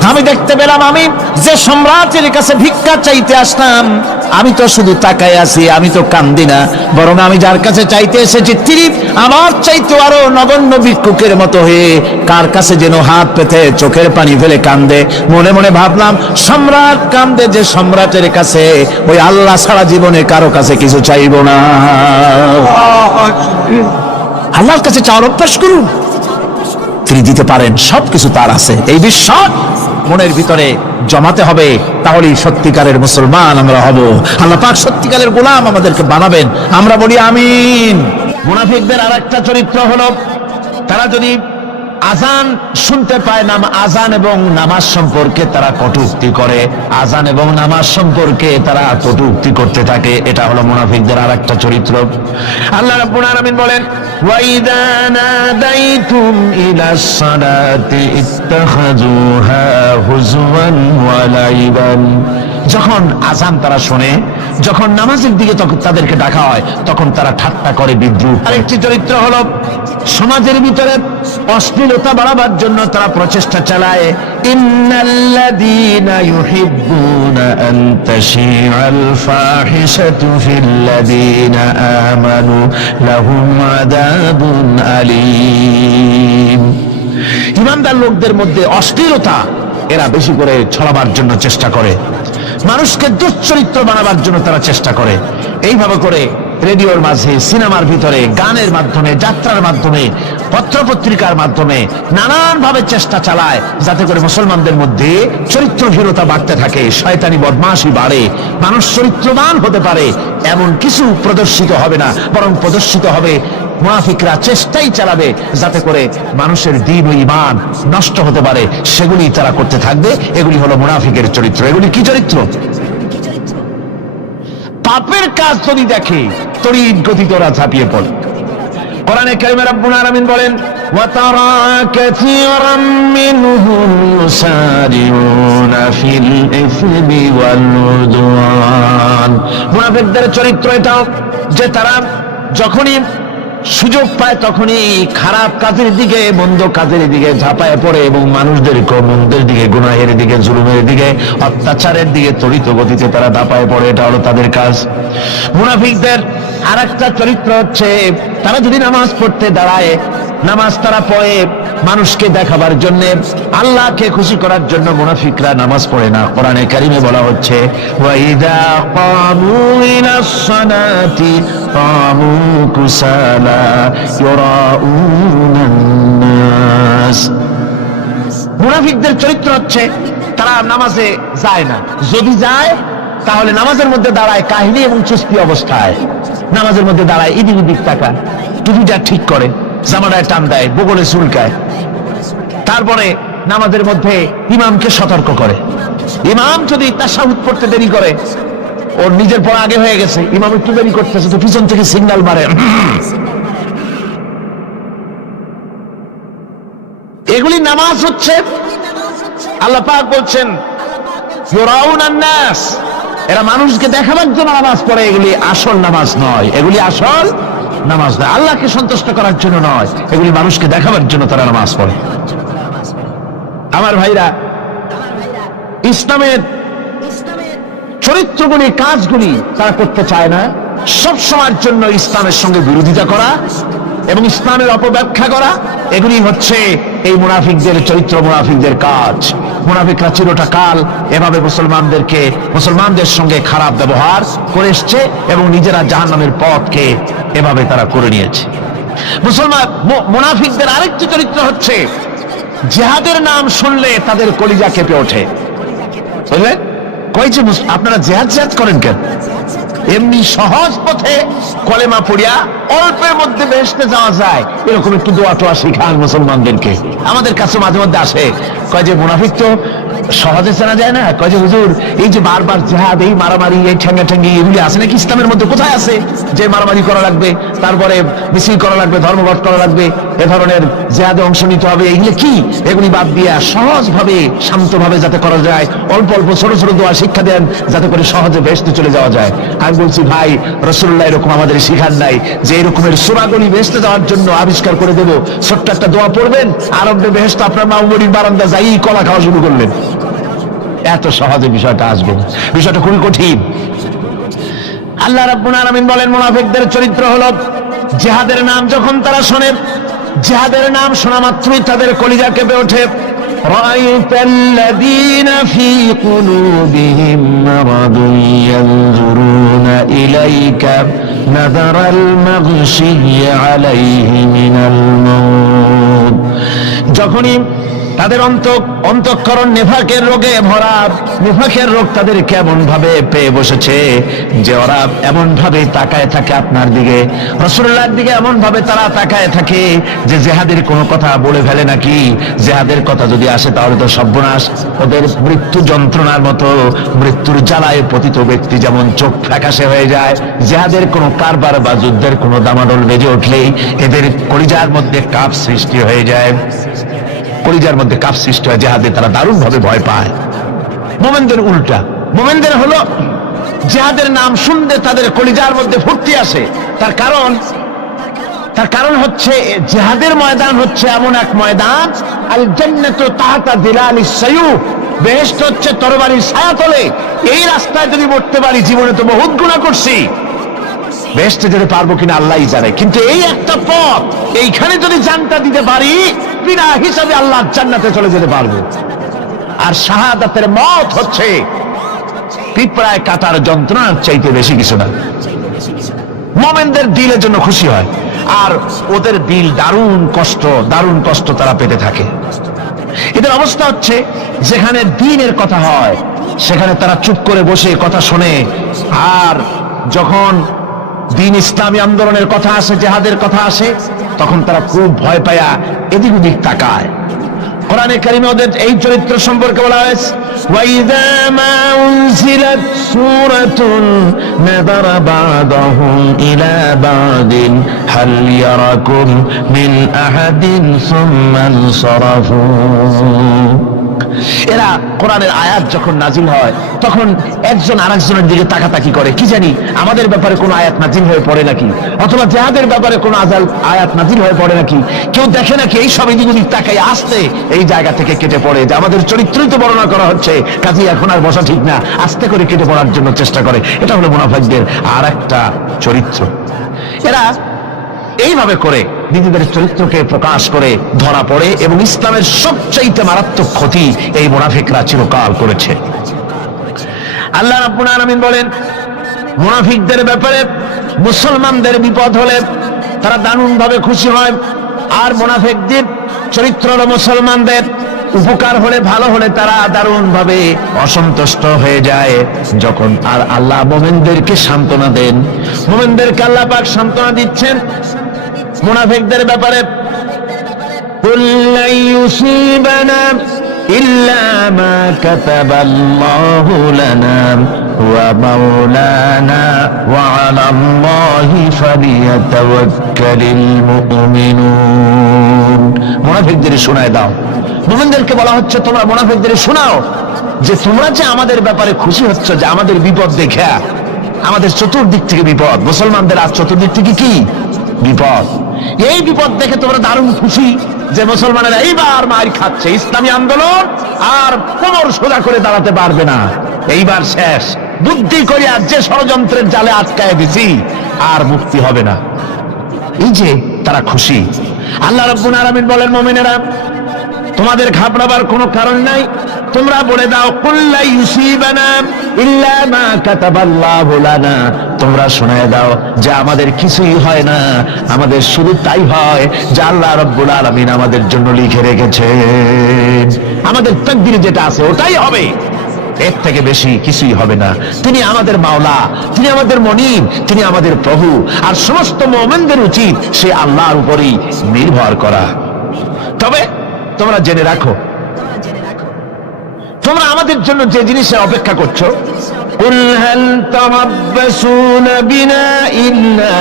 আমি দেখতে পেলাম আমি যে সম্রাটের কাছে ভিক্ষা চাইতে আসলাম, আমি তো শুধু তাকায় আছি, আমি তো কান্দি না, বরং আমি যার কাছে চাইতে এসেছি তিনি আমার চাইতে আরো নগণ্য ভিক্ষুকের মতো হয়ে কার কাছে যেন হাত পেতে চোখের পানি ফেলে কান্দে। মনে মনে ভাবলাম, সম্রাট কান্দে যে সম্রাটের কাছে, ওই আল্লাহ সারা জীবনে কারো কাছে কিছু চাইব না। আল্লাহর কাছে চাওয়ার অভ্যাস করুন, তিনি দিতে পারেন, সবকিছু তার আছে। এই বিশ্বাস মনের ভিতরে জমাতে হবে, তাহলেই সত্যিকারের মুসলমান আমরা হব। আল্লাহ পাক সত্যিকারের গোলাম আমাদেরকে বানাবেন। আমরা বলি আমিন। মুনাফিকদের আরেকটা চরিত্র হলো, তারা যদি আজান শুনতে পায়, আজান এবং নামাজ সম্পর্কে তারা কটূক্তি করে, আজান এবং নামাজ সম্পর্কে তারা কটূক্তি করতে থাকে। এটা হলো মুনাফিকদের আরেকটা চরিত্র। আল্লাহ রাব্বুল আলামিন বলেন, ওয়াইদা নাদাইতুম ইলাস সালাতি ইত্তাখাযুহা হুজওয়ান ওয়া লাইবান যখন আজান তারা শোনে, যখন নামাজের দিকে তখন তাদেরকে ডাকা হয়, তখন তারা ঠাট্টা করে, বিদ্রুপ। আরেকটি চরিত্র হলো সমাজের ভিতরে অশ্লীলতা বাড়াবার জন্য তারা প্রচেষ্টা চালায়। ইন্নাল্লাযীনা ইউহিব্বুনা আন তাশিআল ফাহিশাতু ফিল্লাযীনা আমানু লাহুম আযাবুন আলীম। ঈমানদার লোকদের মধ্যে অশ্লীলতা এরা বেশি করে ছড়াবার জন্য চেষ্টা করে, মানুষকে দুশ্চরিত্র বানাবার জন্য তারা চেষ্টা করে। এইভাবে করে রেডিওর মাঝে, সিনেমার ভিতরে, গানের মাধ্যমে, যাত্রার মাধ্যমে, পত্রপত্রিকার মাধ্যমে নানান ভাবে চেষ্টা চালায় যাতে করে মুসলমানদের মধ্যে চরিত্রহীনতা বাড়তে থাকে, শয়তানি বদমাশি বাড়ে, মানুষ চরিত্রবান হতে পারে এমন কিছু প্রদর্শিত হবে না, বরং প্রদর্শিত হবে মুনাফিকরা চেষ্টাই চালাবে যাতে করে মানুষের দ্বীন ও ঈমান নষ্ট হতে পারে, সেগুলি তারা করতে থাকবে। এগুলি হলো মুনাফিকের চরিত্র। এগুলি কি চরিত্র? পাপের কাজ যদি দেখে তড়িৎ গতিতে ওরা ঝাঁপিয়ে পড়ে। কোরআনে কারিমে রব্বুল আলামিন বলেন, ওয়া তারা কাসীরাম মিনহুম ইউসারিউনা ফিল ইসমি ওয়াল উদওয়ান। মুনাফিকদের চরিত্র এটাও যে তারা যখনই সুযোগ পায় তখনই খারাপ কাজের দিকে, মন্দ কাজের দিকে ঝাঁপায় পড়ে এবং মানুষদের মন্দের দিকে, গুনাহের দিকে, জুলুমের দিকে, অত্যাচারের দিকে তড়িৎ গতিতে তারা ঝাঁপায় পড়ে। এটা হলো তাদের কাজ। মুনাফিকদের আরেকটা চরিত্র হচ্ছে তারা যদি নামাজ পড়তে দাঁড়ায়, নামাজ তারা পড়ে মানুষকে দেখাবার জন্য, আল্লাহকে খুশি করার জন্য মুনাফিকরা নামাজ পড়ে না। কোরআনে কারিমে বলা হচ্ছে, ওয়াইদা কামু ইলাস সালাতি কামু কুসালা ইউরাউনান নাস। মুনাফিকদের চরিত্র হচ্ছে তারা নামাজে যায় না, যদি যায় তাহলে নামাজের মধ্যে দাঁড়ায় কাহিনী এবং চুস্তি অবস্থায়, নামাজের মধ্যে দাঁড়ায় এদিক ওদিক তাকায়, টুপিটা ঠিক করে, জামাটায় টান দেয়, বগলে চুলকায়, তারপরে নামাজের মধ্যে ইমামকে সতর্ক করে। ইমাম যদি তাশাহুদ পড়তে দেরি করে, ওর নিজের পড়া আগে হয়ে গেছে, ইমাম একটু দেরি করতেছে, তো পিছন থেকে সিগন্যাল মারে। এগুলি নামাজ হচ্ছে। আল্লাহ পাক বলছেন, ইউরাউনান নাস, এরা মানুষকে দেখাবার জন্য নামাজ পড়ে, এগুলি আসল নামাজ নয়, এগুলি আসল নামাজ নয়, আল্লাহকে সন্তুষ্ট করার জন্য নয়, এগুলি মানুষকে দেখাবার জন্য তারা নামাজ পড়ে। আমার ভাইরা, ইসলামের চরিত্রগুলি, কাজগুলি তারা করতে চায় না। সব সময়ের জন্য ইসলামের সঙ্গে বিরোধিতা করা এবং ইসলামের অপব্যাখ্যা করা, এগুলি হচ্ছে এই মুনাফিকদের চরিত্র, মুনাফিকদের কাজ। মুনাফিকরা চিরটা কাল এভাবে মুসলমানদের সঙ্গে খারাপ ব্যবহার করে এসছে এবং নিজেরা জাহান্নামের পথকে এভাবে তারা করে নিয়েছে। মুনাফিকদের আরেকটি চরিত্র হচ্ছে জিহাদের নাম শুনলে তাদের কলিজা কেঁপে ওঠে। বুঝলেন? কই যে আপনারা জিহাদ করেন কেন? এমনি সহজ পথে কলেমা পড়িয়া অল্পের মধ্যে বেহেশতে যাওয়া যায়, এরকম একটু দোয়া টোয়া শিখান মুসলমানদেরকে। আমাদের কাছে মাঝে মধ্যে আসে, কয় যে মুনাফিক তো সহজে চেনা যায় না। কয় যে হুজুর, এই যে বারবার জিহাদ, এই মারামারি, এই ঠেঙ্গাঠেঙ্গি, এগুলি আছে নাকি ইসলামের মধ্যে? কোথায় আছে যে মারামারি করা লাগবে, তারপরে মিছিল করা লাগবে, ধর্মঘট করা লাগবে, এ ধরনের জিহাদে অংশ নিতে হবে? এগুলি কি? এগুলি বাদ দিয়া সহজভাবে, শান্তভাবে যাতে করা যায়, অল্প অল্প ছোট ছোট দোয়া শিক্ষা দেন যাতে করে সহজে বেহেশতে চলে যাওয়া যায়। আমি বলছি, ভাই, রাসূলুল্লাহ এরকম আমাদের শিখান নাই যে এরকমের সূরাগুলি বেহেশতে যাওয়ার জন্য আবিষ্কার করে দেব। ছোট্ট একটা দোয়া পড়বেন, আরবে বেহেশত আপনার মা উমরির বারান্দা যাই কলা খাওয়া শুরু করলেন। এত সহজে বিষয়টা আসবে না, বিষয়টা খুবই কঠিন। আল্লাহ রাব্বুল আলামিন বলেন, মুনাফিকদের চরিত্র হলো জিহাদের নাম যখন তারা শোনে, জিহাদের নাম শোনা মাত্রই তাদের কলিজা কেঁপে ওঠে। রাআইতাল্লাযীনা ফী কুলুবিহিম মারাদুন ইয়ানজুরুনা ইলাইকা নাযারাল মাগশিয়্যি আলাইহি মিনাল মাউত। যখনই তাদের অন্তঃকরণ নেফাকের রোগে ভরা, নেফাকের রোগ তাদের কেমন ভাবে পেয়ে বসেছে যে ওরা এমন ভাবে তাকায় থাকে আপনার দিকে, রাসূলুল্লাহর দিকে এমন ভাবে তারা তাকায় থাকে যে জিহাদের কোনো কথা বলে ফেলে নাকি। জিহাদের কথা যদি আসে তাহলে তো সর্বনাশ। ওদের মৃত্যু যন্ত্রণার মতো, মৃত্যুর জ্বালায় পতিত ব্যক্তি যেমন চোখ ফ্যাকাশে হয়ে যায়, জিহাদের কোনো কারবার বা যুদ্ধের কোনো দামাডোল বেজে উঠলেই এদের কলিজার মধ্যে কাঁপ সৃষ্টি হয়ে যায়, কলিজার মধ্যে কাপ সৃষ্টি হয়। জিহাদে তারা দারুণ ভাবে ভয় পায়। মুমিনদের উল্টা, মুমিনদের হলো জিহাদের নাম শুনলে তাদের কলিজার মধ্যে ফুর্তি আসে। তার কারণ হচ্ছে জিহাদের ময়দান হচ্ছে এমন এক ময়দান, আল জান্নাতু তাহতা দিলালিস সায়ুফ, বেহেশত হচ্ছে তরবারির ছায়াতলে। এই রাস্তায় যদি মরতে পারি, জীবনে তো বহুত গুনাহ করছি, বেহেশতে যেতে পারবো কিনা আল্লাহই জানে, কিন্তু এই একটা পথ, এইখানে যদি জানটা দিতে পারি, বিনা হিসাবে আল্লাহর জান্নাতে চলে যেতে পারবো। আর শাহাদাতের মত হচ্ছে পিঁপড়ায় কাটার যন্ত্রণার চাইতে বেশি কিছু না। মুমিনদের দিলের জন্য খুশি হয়, আর ওদের দিল দারুণ কষ্ট তারা পেতে থাকে। এদের অবস্থা হচ্ছে যেখানে দ্বীনের কথা হয় সেখানে তারা চুপ করে বসে কথা শোনে, আর যখন দ্বীন ইসলামী আন্দোলনের কথা আসে, জিহাদের কথা আসে, তখন তারা খুব ভয় পায়া এদিক ওদিক তাকায়। কোরআনে কারিমে ওদের এই চরিত্র সম্পর্কে বলা হয়েছে, ওয়াইযা মা উনজিলাত সূরাতুন নাযারা বা'দাহুম ইলা বা'দিন হাল ইয়ারাকুম মিন আহাদিন সুম্মা ইনসারাফু। এরা কোরআনের আয়াত যখন নাজিল হয় তখন একজন আরেকজনের দিকে তাকাতাকি করে, কি জানি আমাদের ব্যাপারে কোনো আয়াত নাজিল হয়ে পড়ে নাকি, অথবা জিহাদের ব্যাপারে কোনো আয়াত নাজিল হয়ে পড়ে নাকি। কেউ দেখে নাকি এই সব এদিক ওদিক তাকাই আসতে এই জায়গা থেকে কেটে পড়ে, যে আমাদের চরিত্রই তো বর্ণনা করা হচ্ছে, কাজে এখন আর বসা ঠিক না, আস্তে করে কেটে পড়ার জন্য চেষ্টা করে। এটা হলো মুনাফিকদের আর একটা চরিত্র। এরা এইভাবে করে নিজেদের চরিত্রকে প্রকাশ করে ধরা পড়ে, এবং ইসলামের সবচাইতে মারাত্মক ক্ষতি এই মুনাফিকরা চিরকাল করেছে। আল্লাহ রাব্বুল আলামিন বলেন, মুনাফিকদের ব্যাপারে মুসলমানদের বিপদ হলে তারা দারুণভাবে খুশি হয়, আর মুনাফিকদের চরিত্র হলো মুসলমানদের উপকার হলে, ভালো হলে তারা দারুণভাবে অসন্তুষ্ট হয়ে যায়। যখন আর আল্লাহ মুমিনদেরকে সান্ত্বনা দেন, মুমিনদেরকে আল্লাহ পাক সান্ত্বনা দিচ্ছেন মুনাফিকদের ব্যাপারে, কুল লা ইউসিবানা ইল্লা মা কাতাবাল্লাহু লানা ওয়া মাওলানা ওয়া আলাল্লাহি ফালিয়াতাওয়াক্কালিল মুমিনুন। মুনাফিকদের শোনায় দাও। মুমিনদেরকে বলা হচ্ছে তোমরা মুনাফিকদের শোনাও যে তোমরা যে আমাদের ব্যাপারে খুশি হচ্ছ, যে আমাদের বিপদ দেখে, আমাদের চতুর্দিক থেকে বিপদ, মুসলমানদের আর চতুর্দিক থেকে কি বিপদ, এই বিপদ দেখে তোমরা দারুণ খুশি যে মুসলমানেরা এইবার মার খাচ্ছে, ইসলামী আন্দোলন আর কোমর সোজা করে দাঁড়াতে পারবে না, এইবার শেষ, বুদ্ধি করিয়া যে ষড়যন্ত্রের জালে আটকায় দিছি আর মুক্তি হবে না। এই যে তারা খুশি। আল্লাহ রাব্বুল আলামিন বলেন, মুমিনেরা তোমাদের ঘাবড়াবার কোনো কারণ নাই, তোমরা বলে দাও কুল লা ইউসিবানা ইল্লা মা কাতাবাল্লাহু লানা, তোমরা শোনায় দাও যে আমাদের কিছুই হয় না, আমাদের শুধু তাই হয় যে আল্লাহ রাব্বুল আলামিন আমাদের জন্য লিখে রেখেছেন, আমাদের তাকদীরে যেটা আছে ওটাই হবে, এর থেকে বেশি কিছুই হবে না। তিনি আমাদের মাওলা, তিনি আমাদের মনিব, তিনি আমাদের প্রভু, আর সমস্ত মুমিনদের উচিত সে আল্লাহর উপরই নির্ভর করা। তবে তোমরা জেনে রাখো, তোমরা আমাদের জন্য যে জিনিসের অপেক্ষা করছো, কুল হাল তারাব্বাসুনা বিনা ইল্লা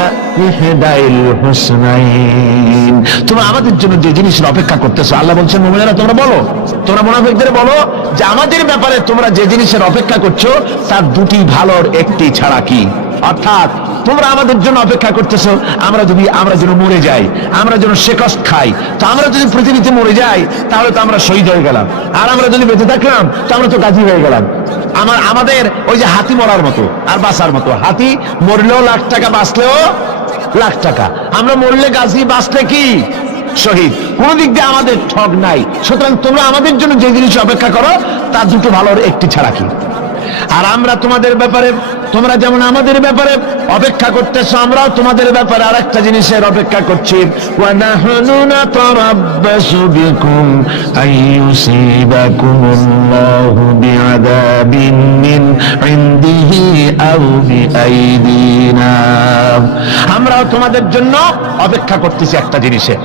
ইহদাইল হুসনাইন, তোমরা আমাদের জন্য যে জিনিসের অপেক্ষা করতেছো, আল্লাহ বলছেন মুমিনেরা তোমরা বলো, তোমরা মুনাফিকদের বলো যে আমাদের ব্যাপারে তোমরা যে জিনিসের অপেক্ষা করছো তার দুটি ভালোর একটি ছাড়া কি, অর্থাৎ তোমরা আমাদের জন্য অপেক্ষা করতেছো আমরা যেন মরে যাই, আমরা যেন শেকস্ত খাই, তো আমরা যদি পৃথিবীতে মরে যাই তাহলে তো আমরা শহীদ হয়ে গেলাম, আর আমরা যদি বেঁচে থাকলাম তো আমরা তো গাজী হয়ে গেলাম। আমাদের ওই যে হাতি মরার মতো আর বাঁচার মতো, হাতি মরলেও লাখ টাকা, বাঁচলেও লাখ টাকা, আমরা মরলে গাজী, বাঁচলে কি শহীদ, কোন দিক দিয়ে আমাদের ঠগ নাই। সুতরাং তোমরা আমাদের জন্য যে জিনিস অপেক্ষা করো তার দুটো ভালোর একটি ছাড়া কি, আর আমরা তোমাদের ব্যাপারে, তোমরা যেমন আমাদের ব্যাপারে অপেক্ষা করতেছো, আমরাও তোমাদের ব্যাপারে আরেকটা জিনিসের অপেক্ষা করছি, ওয়া নাহনু নাতারাব্বাসু বিকুম আইয়ুসিবাকুমুল্লাহু বিআযাবিন মিন ইনদিহি আও বিআইদিনা, আমরাও তোমাদের জন্য অপেক্ষা করতেছি একটা জিনিসের,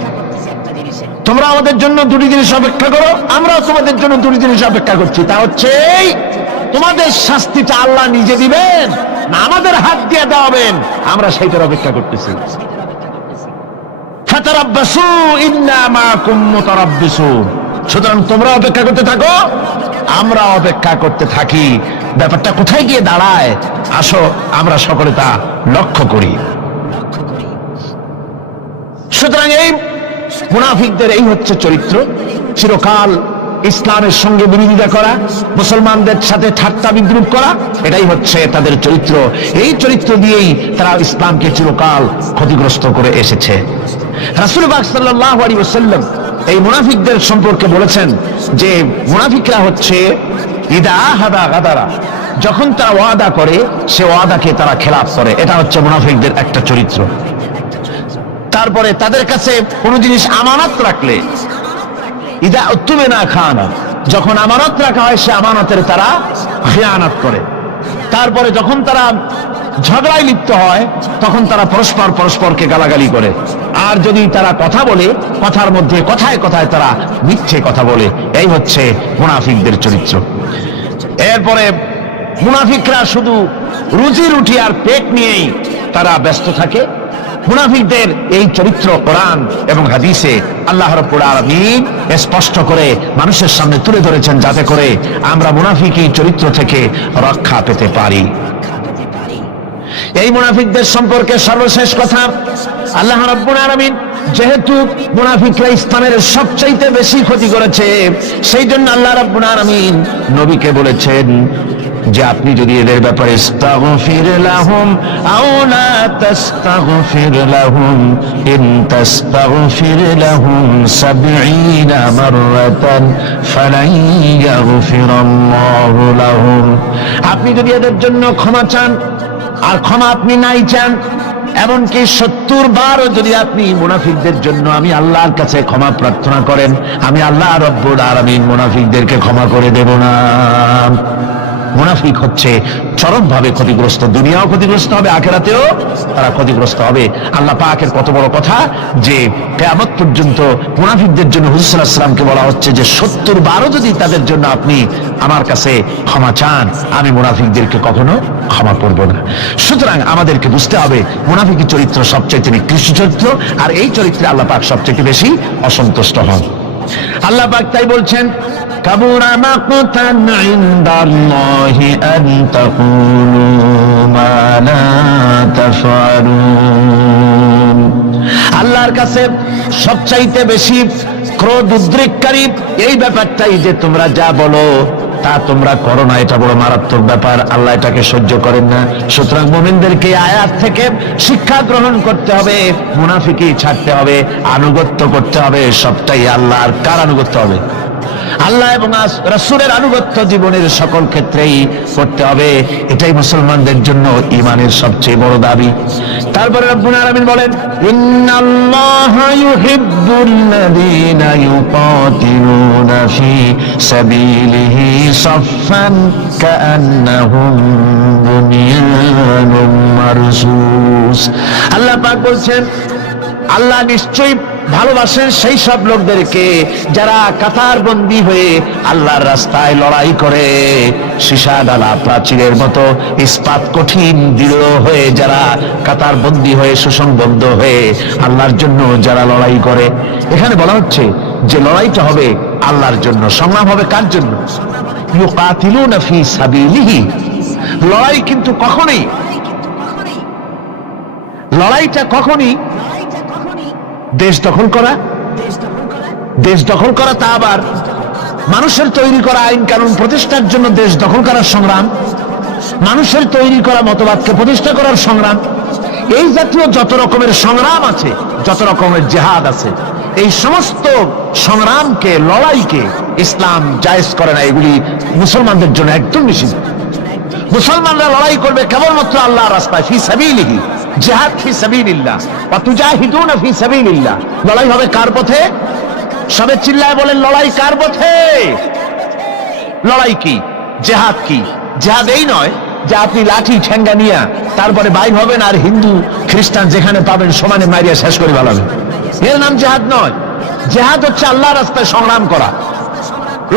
তোমরা আমাদের জন্য দুটি জিনিস অপেক্ষা করো, আমরাও তোমাদের জন্য দুটি জিনিস অপেক্ষা করছি, তা হচ্ছে তোমাদের শাস্তিটা আল্লাহ নিজে দিবেন না আমাদের হাত দিয়ে দেওয়াবেন, আমরা সেইটার অপেক্ষা করতেছি। ফাতারাব্বাসু ইন্না মাআকুম মুতারাব্বিসুন, সুতরাং তোমরা অপেক্ষা করতে থাকো, আমরা অপেক্ষা করতে থাকি। ব্যাপারটা কোথায় গিয়ে দাঁড়ায় আসো আমরা সকলে তা লক্ষ্য করি। সুতরাং এই মুনাফিকদের এই হচ্ছে চরিত্র, চিরকাল ইসলামের সঙ্গে বিরোধিতা করা, মুসলমানদের সাথে ঠাট্টা বিদ্রুপ করা, এটাই হচ্ছে তাদের চরিত্র। এই চরিত্র দিয়েই তারা ইসলামকে চিরকাল ক্ষতিগ্রস্ত করে এসেছে। রাসূল পাক সাল্লাল্লাহু আলাইহি ওয়াসাল্লাম এই মুনাফিকদের সম্পর্কে বলেছেন যে মুনাফিকরা হচ্ছে ইদা আহাদা গাদারা, যখন তারা ওয়াদা করে সে ওয়াদাকে তারা খেলাফ করে, এটা হচ্ছে মুনাফিকদের একটা চরিত্র। তারপরে তাদের কাছে কোনো জিনিস আমানত রাখলে ইদা উত্তুমিনা খানা, যখন আমানত রাখা হয় সে আমানতের তারা খিয়ানত করে। তারপরে যখন তারা ঝগড়ায় লিপ্ত হয় তখন তারা পরস্পর পরস্পরকে গালাগালি করে। আর যদি তারা কথা বলে কথার মধ্যে কথায় কথায় তারা মিথ্যে কথা বলে। এই হচ্ছে মুনাফিকদের চরিত্র। এরপরে মুনাফিকরা শুধু রুজি রুটি আর পেট নিয়েই তারা ব্যস্ত থাকে। মুনাফিকদের এই চরিত্র কোরআন এবং হাদিসে আল্লাহ রাব্বুল আলামিন স্পষ্ট করে মানুষের সামনে তুলে ধরেছেন, যাতে করে আমরা মুনাফিকি চরিত্র থেকে রক্ষা পেতে পারি। এই মুনাফিকদের সম্পর্কে সর্বশেষ কথা, আল্লাহ রাব্বুল আলামিন যেহেতু মুনাফিকরা ইসলামের সবচাইতে বেশি ক্ষতি করেছে, সেই জন্য আল্লাহ রাব্বুল আলামিন নবীকে বলেছেন যে আপনি যদি এদের ব্যাপারে ইস্তাগফির লাহুম আও লা তাস্তাগফির লাহুম ইন তাস্তাগফির লাহুম ৭০ মাররাতান ফালান ইয়াগফিরাল্লাহু লাহুম, আপনি যদি এদের জন্য ক্ষমা চান আর ক্ষমা আপনি নাই চান, এমনকি ৭০ বার যদি আপনি মুনাফিকদের জন্য আমি আল্লাহর কাছে ক্ষমা প্রার্থনা করেন, আমি আল্লাহ রাব্বুল আলামিন মুনাফিকদেরকে ক্ষমা করে দেব না। মুনাফিক হচ্ছে চরমভাবে ক্ষতিগ্রস্ত, দুনিয়াও ক্ষতিগ্রস্ত হবে, আখিরাতেও তারা ক্ষতিগ্রস্ত হবে। আল্লাহ পাকের কত বড় কথা যে কিয়ামত পর্যন্ত মুনাফিকদের জন্য হুজুর সাল্লাল্লাহু আলাইহি ওয়াসাল্লামকে বলা হচ্ছে যে ৭০ বারও যদি তাদের জন্য আপনি আমার কাছে ক্ষমা চান, আমি মুনাফিকদেরকে কখনো ক্ষমা করব না। সুতরাং আমাদেরকে বুঝতে হবে মুনাফিকি চরিত্র সবচেয়ে নিকৃষ্ট চরিত্র, আর এই চরিত্রে আল্লাহ পাক সবচেয়ে বেশি অসন্তুষ্ট হন। আল্লাহ পাক তাই বলছেন, কাবুরা মাকতান ইনদাল্লাহি আন তাকুলু মা লা তাফআলুন, আল্লাহর কাছে সবচাইতে বেশি ক্রোধ উদ্রেককারী এই ব্যাপারটাই যে তোমরা যা বলো তা তোমরা করো না, এটা বড় মারাত্মক ব্যাপার, আল্লাহ এটাকে সহ্য করেন না। সুতরাং মুমিনদেরকে আয়াত থেকে শিক্ষা গ্রহণ করতে হবে, মুনাফিকি ছাড়তে হবে, আনুগত্য করতে হবে, সবটাই আল্লাহর। কার আনুগত্য হবে? আল্লাহ এবং রাসূলের আনুগত্য জীবনের সকল ক্ষেত্রেই করতে হবে। এটাই মুসলমানদের জন্য ঈমানের সবচেয়ে বড় দাবি। তারপরে রব্বুল আলামিন বলেন, ইন্নাল্লাহা ইউহিব্বুল্লাযীনা ইউকাতিলুনা ফি সাবিলিহি সাফফান কাআন্নাহুম বুনিয়ানুম মারসুস। আল্লাহ পাক বলছেন, আল্লাহ নিশ্চয়ই ভালোবাসেন সেই সব লোকদেরকে যারা কাতার বন্দী হয়ে আল্লাহর রাস্তায় লড়াই করে, সীসা ডালা প্রাচীরের মতো ইস্পাত কঠিন দৃঢ় হয়ে যারা কাতার বন্দী হয়ে সুসংবদ্ধ হয়ে আল্লাহর জন্য যারা লড়াই করে। এখানে বলা হচ্ছে যে লড়াইটা হবে আল্লাহর জন্য, সংগ্রাম হবে কার জন্য? ইউকাতিলুনা ফি সাবিলিহি। লড়াই কিন্তু কখনোই, লড়াইটা কখনোই দেশ দখল করা, দেশ দখল করা তা আবার মানুষের তৈরি করা আইন কানুন প্রতিষ্ঠার জন্য দেশ দখল করার সংগ্রাম, মানুষের তৈরি করা মতবাদকে প্রতিষ্ঠা করার সংগ্রাম, এই জাতীয় যত রকমের সংগ্রাম আছে, যত রকমের জিহাদ আছে, এই সমস্ত সংগ্রামকে, লড়াইকে ইসলাম জায়েজ করে না। এগুলি মুসলমানদের জন্য একদম নিষিদ্ধ। মুসলমানরা লড়াই করবে কেবলমাত্র আল্লাহর রাস্তায়, ফি সাবিলিহি, জিহাদ ফি সাবিলিল্লাহ ওয়া তুজাহিদুনা ফি সাবিলিল্লাহ। লড়াই হবে কার পথে? সবে চিল্লায় বলেন, লড়াই কার পথে? লড়াই কি? জিহাদ কি? জিহাদ এই নয় যে আপনি লাঠি ঠেঙ্গা নিয়ে তারপরে বাইর হবেন আর হিন্দু খ্রিস্টান যেখানে পাবেন সমানে মারিয়া শেষ করে ফেলাবেন, এর নাম জিহাদ নয়। জিহাদ হচ্ছে আল্লাহর রাস্তায় সংগ্রাম করা,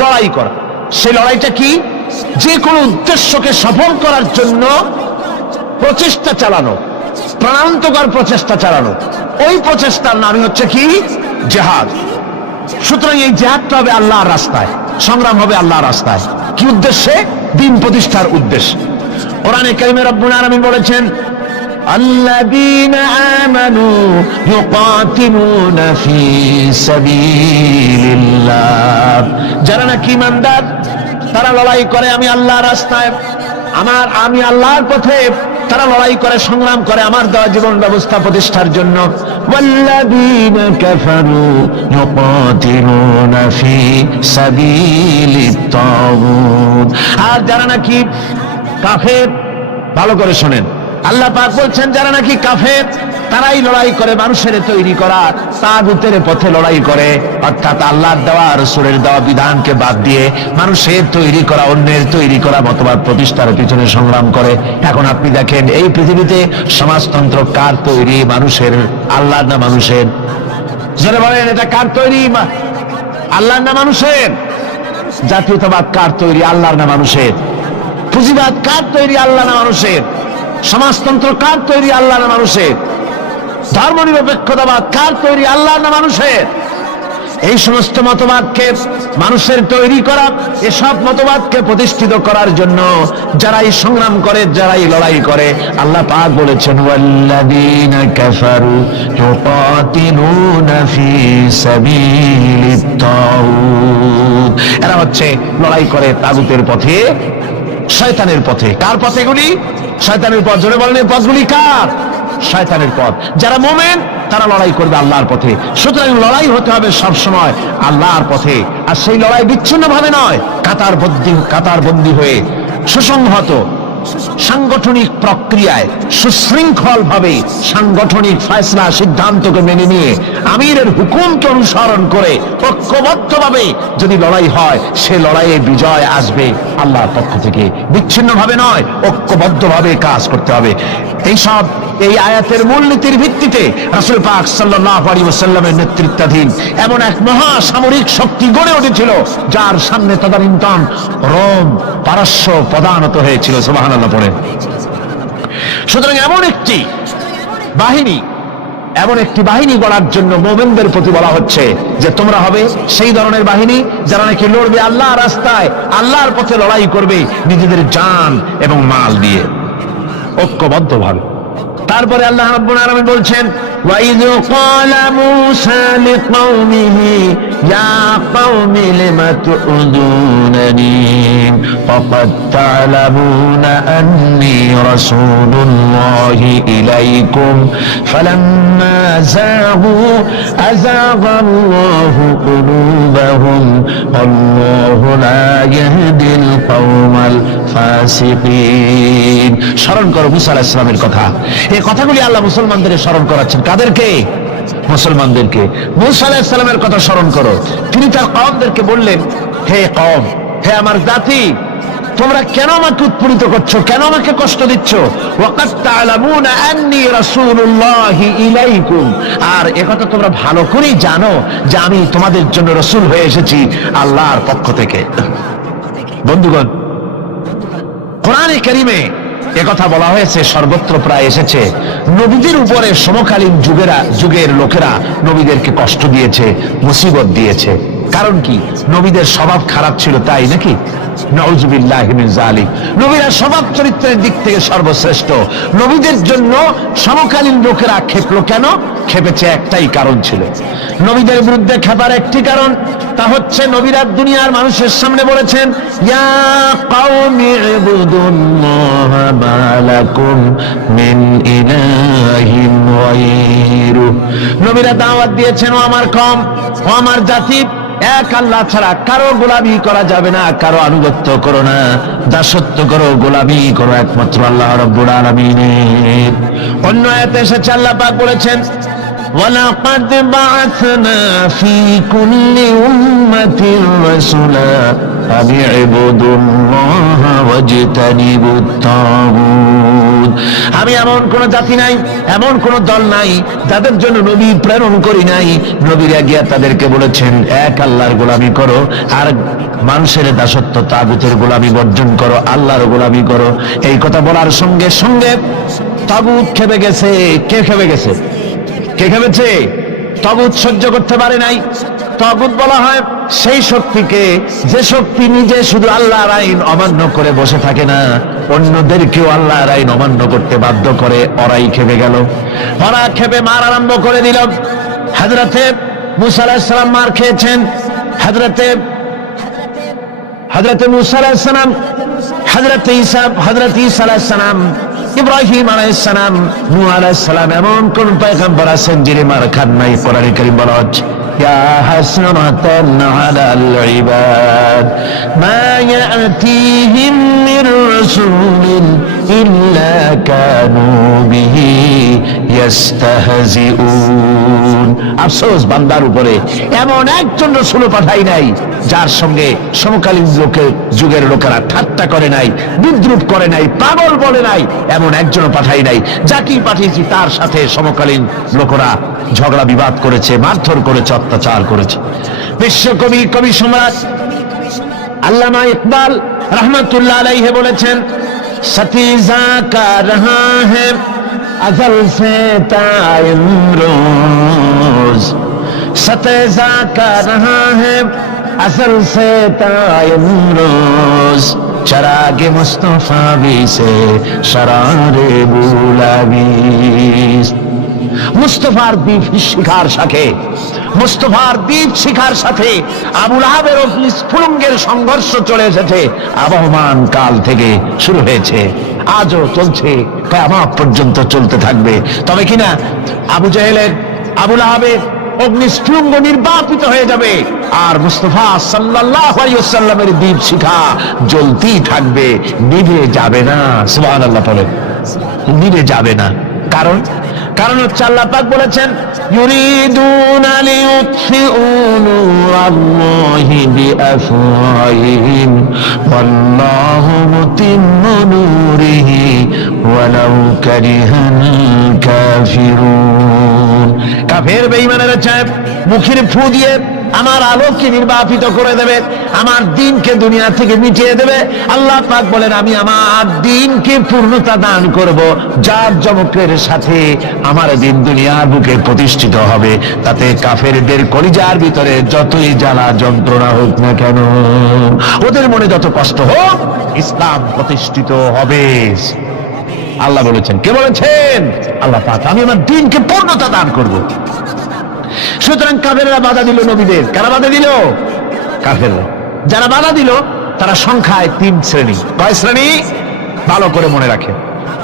লড়াই করা। সেই লড়াইটা কি? যে কোনো উদ্দেশ্যকে সফল করার জন্য প্রচেষ্টা চালানো, প্রাণান্তকর প্রচেষ্টা চালানো, ওই প্রচেষ্টার নামই হচ্ছে কি? জিহাদ। সুতরাং এই জিহাদটা হবে আল্লাহর রাস্তায়, সংগ্রাম হবে আল্লাহর রাস্তায়। কি উদ্দেশ্যে? দ্বীন প্রতিষ্ঠার উদ্দেশ্যে। কোরআনে কারিমে রব্বুল আলামিন বলেছেন, আল্লাযীনা আমানু ইউকাতিলুনা ফী সাবিলিল্লাহ, যারা নাকি ঈমানদার তারা লড়াই করে আমি আল্লাহর রাস্তায়, আমি আল্লাহর পথে তারা লড়াই করে, সংগ্রাম করে আমার দেওয়া জীবন ব্যবস্থা প্রতিষ্ঠার জন্য। ওয়াল্লাযীনা কাফারু ইউকাতিলুনা ফী সাবিলিত তাগুত, আর যারা নাকি কাফের, ভালো করে শোনেন, আল্লাহ পাক বলছেন যারা নাকি কাফের তারাই লড়াই করে মানুষের তৈরি করা তাগুতের পথে লড়াই করে, অর্থাৎ আল্লাহর দেওয়া রাসূলের দেওয়া বিধানকে বাদ দিয়ে মানুষের তৈরি করা, অন্যের তৈরি করা মতবাদ প্রতিষ্ঠার পিছনে সংগ্রাম করে। এখন আপনি দেখেন এই পৃথিবীতে সমাজতন্ত্র কার তৈরি? মানুষের, আল্লাহর না মানুষের? যারা বলেন এটা কার তৈরি? আল্লাহর না মানুষের? জাতীয়তাবাদ কার তৈরি? আল্লাহর না মানুষের? পুঁজিবাদ কার তৈরি? আল্লাহ না মানুষের? সমাজতন্ত্র কার তৈরি? আল্লাহ না মানুষের? ধর্মনিরপেক্ষতাবাদ কার তৈরি? আল্লাহ না মানুষের? এই সমস্ত মতবাদকে মানুষের তৈরি করা, এসব মতবাদকে প্রতিষ্ঠিত করার জন্য যারাই সংগ্রাম করে, যারাই লড়াই করে, আল্লাহ পাক বলেছেন ওয়াল্লাযীনা কাফারু ইউকাতিলুনা ফী সাবিলিত তাগুত, এরা হচ্ছে লড়াই করে তাগুতের পথে, শয়তানের পথে। কার পথ এগুলি? শয়তানের পথ। জোরে বলেন এই পথগুলি কার? শয়তানের পথ। যারা মুমিন তারা লড়াই করবে আল্লাহর পথে। সুতরাং লড়াই হতে হবে সব সময় আল্লাহর পথে, আর সেই লড়াই বিচ্ছিন্ন ভাবে নয়, কাতারবন্দী হয়ে সুসংহত সাংগঠনিক প্রক্রিয়ায় সুশৃঙ্খল ভাবে সাংগঠনিক ফয়সলা সিদ্ধান্তকে মেনে নিয়ে আমিরের হুকুমকে অনুসরণ করে ঐক্যবদ্ধভাবে যদি লড়াই হয়, সে লড়াইয়ে বিজয় আসবে আল্লাহর পক্ষ থেকে। বিচ্ছিন্ন ভাবে নয়, ঐক্যবদ্ধভাবে কাজ করতে হবে। এই আয়াতের মূলনীতির ভিত্তিতে রাসূল পাক সাল্লাল্লাহু আলাইহি ওয়াসাল্লামের নেতৃত্বাধীন এমন এক মহা সামরিক শক্তি গড়ে উঠেছিল যার সামনে তদানীন্তন রোম, পারস্য পদানত হয়েছিল। সুবহানাল্লাহ পড়ে। সুতরাং এমন একটি বাহিনী গড়ার জন্য মুমিনদের প্রতি বলা হচ্ছে যে তোমরা হবে সেই ধরনের বাহিনী যারা নাকি লড়বে আল্লাহর রাস্তায়, আল্লাহর পথে লড়াই করবে নিজেদের জান এবং মাল দিয়ে, ঐক্যবদ্ধভাবে। তারপরে আল্লাহ রাব্বুল আলামিন বলছেন ওয়াইয ক্বালা মূসা লিকওমিহি ইয়া কওমি লিমা তু'যুনানি ফাকাদ তা'লামুনা আন্নী রাসূলুল্লাহি ইলাইকুম ফালাম্মা যাগু আযাগাল্লাহু কুলুবাহুম আল্লাহু লা ইয়াহদিল কওমাল ফাসিকিন। স্মরণ করো মূসা আলাইহিস সালামের কথা। এই কথাগুলি আল্লাহ মুসলমানদের স্মরণ করাচ্ছেন। কাদেরকে? মুসলমানদেরকে। মূসা আলাইহিস সালামের কথা স্মরণ করো। তিনি তার কওমদেরকে বললেন, হে কওম, হে আমার জাতি, তোমরা কেন আমাকে উৎপীড়িত করছো, কেন আমাকে কষ্ট দিচ্ছ? ওয়াকাদ তা'লামুনা আন্নী রাসূলুল্লাহি ইলাইকুম, আর একথা তোমরা ভালো করেই জানো যে আমি তোমাদের জন্য রাসূল হয়ে এসেছি আল্লাহর পক্ষ থেকে। বন্ধুগণ, কোরআনে কারীমে একথা বলা হয়েছে, সর্বত্র প্রায় এসেছে। নবীদের উপরে সমকালীন যুগের লোকেরা নবীদেরকে কষ্ট দিয়েছে, মুসিবত দিয়েছে। কারণ কি? নবীদের স্বভাব খারাপ ছিল, তাই নাকি? নাউযুবিল্লাহি মিন যালিক। নবীরা স্বভাব চরিত্রের দিক থেকে সর্বশ্রেষ্ঠ। নবীদের জন্য সমকালীন লোকেরা খেপলো কেন? খেপেছে একটাই কারণ ছিল। নবীদের বিরুদ্ধে খেপার একটি কারণ, তা হচ্ছে নবীরা দুনিয়ার মানুষের সামনে বলেছেন ইয়া কওমি ইবুদুল্লাহা মা লাকুম মিন ইলাহিন গায়রু। নবীরা দাওয়াত দিয়েছেন, ও আমার কওম, ও আমার জাতি, এক আল্লাহ ছাড়া কারো গোলামি করা যাবে না, কারো আনুগত্য করো না, দাসত্ব করো, গোলামি করো একমাত্র আল্লাহ রাব্বুল আলামিনের। অন্য আয়াতে এসেছে আল্লাহ পাক বলেছেন ওয়ালাকাদ বা'আথনা ফী কুল্লি উম্মাতির রাসূলা আন ইবুদুল্লাহা ওয়াজতানিবুত তাগুত। আমি এমন কোন জাতি নাই, এমন কোন দল নাই যাদের জন্য নবী প্রেরণ করি নাই। নবীরা গিয়া তাদেরকে বলেছেন এক আল্লাহর গোলামি করো, আর মানুষের দাসত্ব তাগুতের গোলামি বর্জন করো, আল্লাহর গোলামি করো। এই কথা বলার সঙ্গে সঙ্গে তাগুত খেপে গেছে। কে খেপে গেছে? কে খেপেছে? তাগুত সহ্য করতে পারে নাই। তাগুত বলা হয় সেই শক্তিকে, যে শক্তি নিজে শুধু আল্লাহর আইন অমান্য করে বসে থাকে না, অন্যদেরকেও আল্লাহর আইন অমান্য করতে বাধ্য করে। ওরাই খেপে গেল, ওরা খেপে মার আরম্ভ করে দিল। হযরতে মুসা আলাইহিস সালাম মার খেয়েছেন, হযরতে মুসা আলাইহিস সালাম, হযরতে ঈসা আলাইহিস সালাম, ইব্রাহিম আলাইহিস সালাম, নূহ আলাইহিস সালাম, এমন কোন পয়গম্বর আছেন যিনি মার খান নাই? কোরআনে কারীম বলা হচ্ছে ইয়া হাসরাতান আলাল ইবাদ মা ইয়াতিহিম মির রাসূলিন ইল্লা কানু বিহি ইস্তাহজিউন। আফসোস বান্দার উপরে, এমন একজন রাসূল পাঠাই নাই যার সঙ্গে সমকালীন যুগের লোকেরা ঠাট্টা করে নাই, বিদ্রুপ করে নাই, পাগল বলে নাই, এমন একজনও পাঠাই নাই। যাকেই পাঠিয়েছি তার সাথে সমকালীন লোকেরা ঝগড়া বিবাদ করেছে, মারধর করেছে, অত্যাচার করেছে। বিশ্বকবি, কবি সম্রাট আল্লামা ইকবাল রহমতুল্লাহ আলাইহি বলেছেন, সতীজা কা রহা হ্যায় अज़ल से ताइमरोज, सतेजा का रहा है अज़ल से ताइमरोज, चरागे मुस्तफा भी से शरारे बुलाबीस। মুস্তফার দ্বীপ শিখার সাথে, মুস্তফার দ্বীপ শিখার সাথে আবুল আহাবের স্ফুলিঙ্গের সংঘর্ষ চলে এসেছে। আবহমান কাল থেকে শুরু হয়েছে, আজও চলছে, কিয়ামত পর্যন্ত চলতে থাকবে। তবে কিনা আবু জাহেলের, আবুল আহাবের অগ্নিস্ফুলিঙ্গ নির্বাপিত হয়ে যাবে, আর মুস্তাফা সাল্লাল্লাহু আলাইহি ওয়াসাল্লামের দ্বীপ শিখা জ্বলতেই থাকবে, নিভে যাবে না। সুবহানাল্লাহ বলেন, নিভে যাবে না। কারণ হচ্ছে আল্লাহ পাক বলেছেন, ইউরিদুনা লিইউতফিউ নূরাল্লাহি বিআফওয়াহিহিম ওয়াল্লাহু মুতিম্মু নূরিহি ওয়ালাউ কারিহাল কাফিরুন। কাফের বেঈমানেরা চায় মুখের ফু দিয়ে আমার আলোকে নির্বাপিত করে দেবে, আমার দ্বীনকে দুনিয়া থেকে মিটিয়ে দেবে। আল্লাহ পাক বলেন, আমি আমার দ্বীনকে পূর্ণতা দান করব, যার জমকের সাথে আমার দ্বীন দুনিয়ার বুকে প্রতিষ্ঠিত হবে। তাতে কাফেরদের কলিজার ভিতরে যতই জ্বালা যন্ত্রণা হোক না কেন, ওদের মনে যত কষ্ট হোক, ইসলাম প্রতিষ্ঠিত হবে। আল্লাহ বলেছেন, কে বলেছেন? আল্লাহ পাক, আমি আমার দ্বীনকে পূর্ণতা দান করব। সুতরাং কাফেররা বাধা দিল নবীদের। কারা বাধা দিল? কাফেররা। যারা বাধা দিল তারা সংখ্যায় 3 শ্রেণী। কয় শ্রেণী? ভালো করে মনে রাখেন,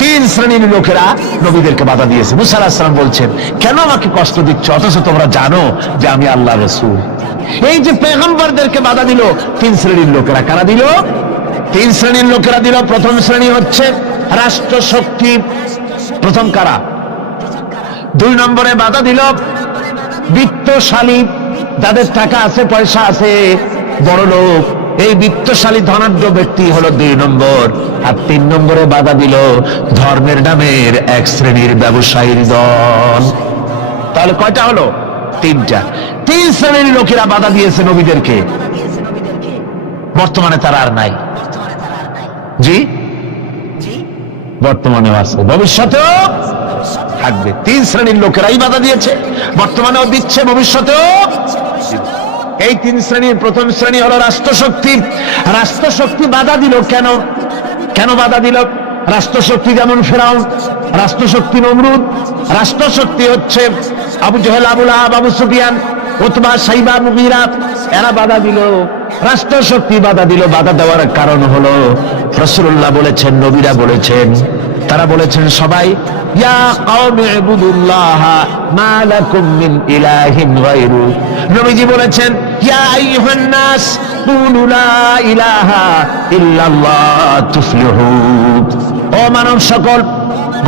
3 শ্রেণীর লোকেরা নবীদেরকে বাধা দিয়েছে। মুসা আলাইহিস সালাম বলছেন, কেন আমাকে কষ্ট দিচ্ছ, অথচ তোমরা জানো যে আমি আল্লাহর রাসূল। এই যে পয়গম্বরদেরকে বাধা দিল 3 শ্রেণীর লোকেরা। কারা দিল? 3 শ্রেণীর লোকেরা দিল। প্রথম শ্রেণী হচ্ছে রাষ্ট্রশক্তি। প্রথম কারা? 2 নম্বরে বাধা দিল বিত্তশালী, যাদের টাকা আছে, পয়সা আছে, বড় লোক, এই বিত্তশালী ধনাঢ্য ব্যক্তি হলো 2 নম্বর। আর 3 নম্বরে বাধা দিল ধর্মের নামের এক শ্রেণীর ব্যবসায়ীর দল। তাহলে কয়টা হলো? 3টা। 3 শ্রেণীর লোকেরা বাধা দিয়েছে নবীদেরকে। বর্তমানে তারা আর নাই। জি, বর্তমানেও আছে, ভবিষ্যতেও থাকবে। 3 শ্রেণীর লোকেরাই বাধা দিয়েছে, বর্তমানেও দিচ্ছে, ভবিষ্যতেও। এই 3 শ্রেণীর প্রথম শ্রেণী হলো রাষ্ট্রশক্তি। রাষ্ট্রশক্তি বাধা দিল কেন? কেন বাধা দিল? রাষ্ট্রশক্তি যেমন ফেরাউন, রাষ্ট্রশক্তি নমরুদ, রাষ্ট্রশক্তি হচ্ছে আবু জাহেল, আবুল আহাব, আবু সুফিয়ান, উতবা, সাইবা, মুগীরা, এরা বাধা দিল। রাষ্ট্রশক্তি বাধা দিল। বাধা দেওয়ার কারণ হলো রাসূলুল্লাহ বলেছেন, নবীরা বলেছেন, তারা বলেছেন সবাই, ইয়া কওমি ইবুদুল্লাহ মা লাকুম মিন ইলাহিন গায়রু। নবীজি বলেছেন, ইয়া আইয়ুহান নাস কুলু লা ইলাহা ইল্লাল্লাহ তুফলিহু। ও মানব সকল,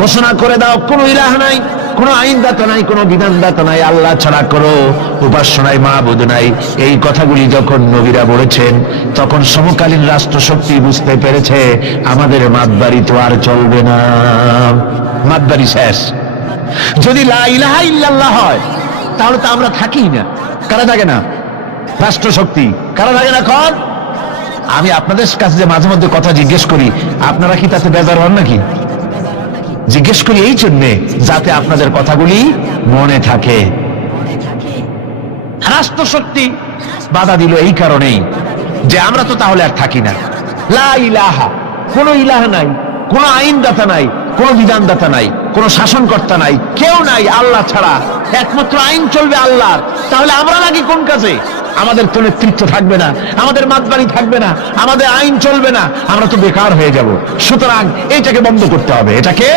ঘোষণা করে দাও, কোনো ইলাহ নাই, কোনো আইনদাতা নাই, কোনো বিধানদাতা নাই, আল্লাহ ছাড়া কোনো উপাস্য নাই, মাবুদ নাই। এই কথাগুলি যখন নবীরা বলেছেন, তখন সমকালীন রাষ্ট্রশক্তি বুঝতে পেরেছে আমাদের মাতবাড়ি তো আর চলবে না, মাতবাড়ি শেষ। যদি লা ইলাহা ইল্লাল্লাহ হয় তাহলে তো আমরা থাকি না। কারা থাকে না? রাষ্ট্রশক্তি। কারা থাকে না? কর। আমি আপনাদের কাছে যে মাঝে মধ্যে কথা জিজ্ঞেস করি, আপনারা কি তাতে বেজার হন নাকি? জিজ্ঞেস করি এই জন্যে যাতে আপনাদের কথাগুলি মনে থাকে। রাষ্ট্রশক্তি বাধা দিল এই কারণেই যে আমরা তো তাহলে আর থাকি না। লা ইলাহা, কোনো ইলাহ নাই, কোনো আইনদাতা নাই, কোনো বিধানদাতা নাই, কোনো শাসনকর্তা নাই, কেউ নাই আল্লাহ ছাড়া, একমাত্র আইন চলবে আল্লাহর। তাহলে আমরা নাকি কোন কাজে? আমাদের তো নেতৃত্ব থাকবে না, আমাদের মাতবাড়ি থাকবে না, আমাদের আইন চলবে না, আমরা তো বেকার হয়ে যাব। সুতরাং এইটাকে বন্ধ করতে হবে, এটাকে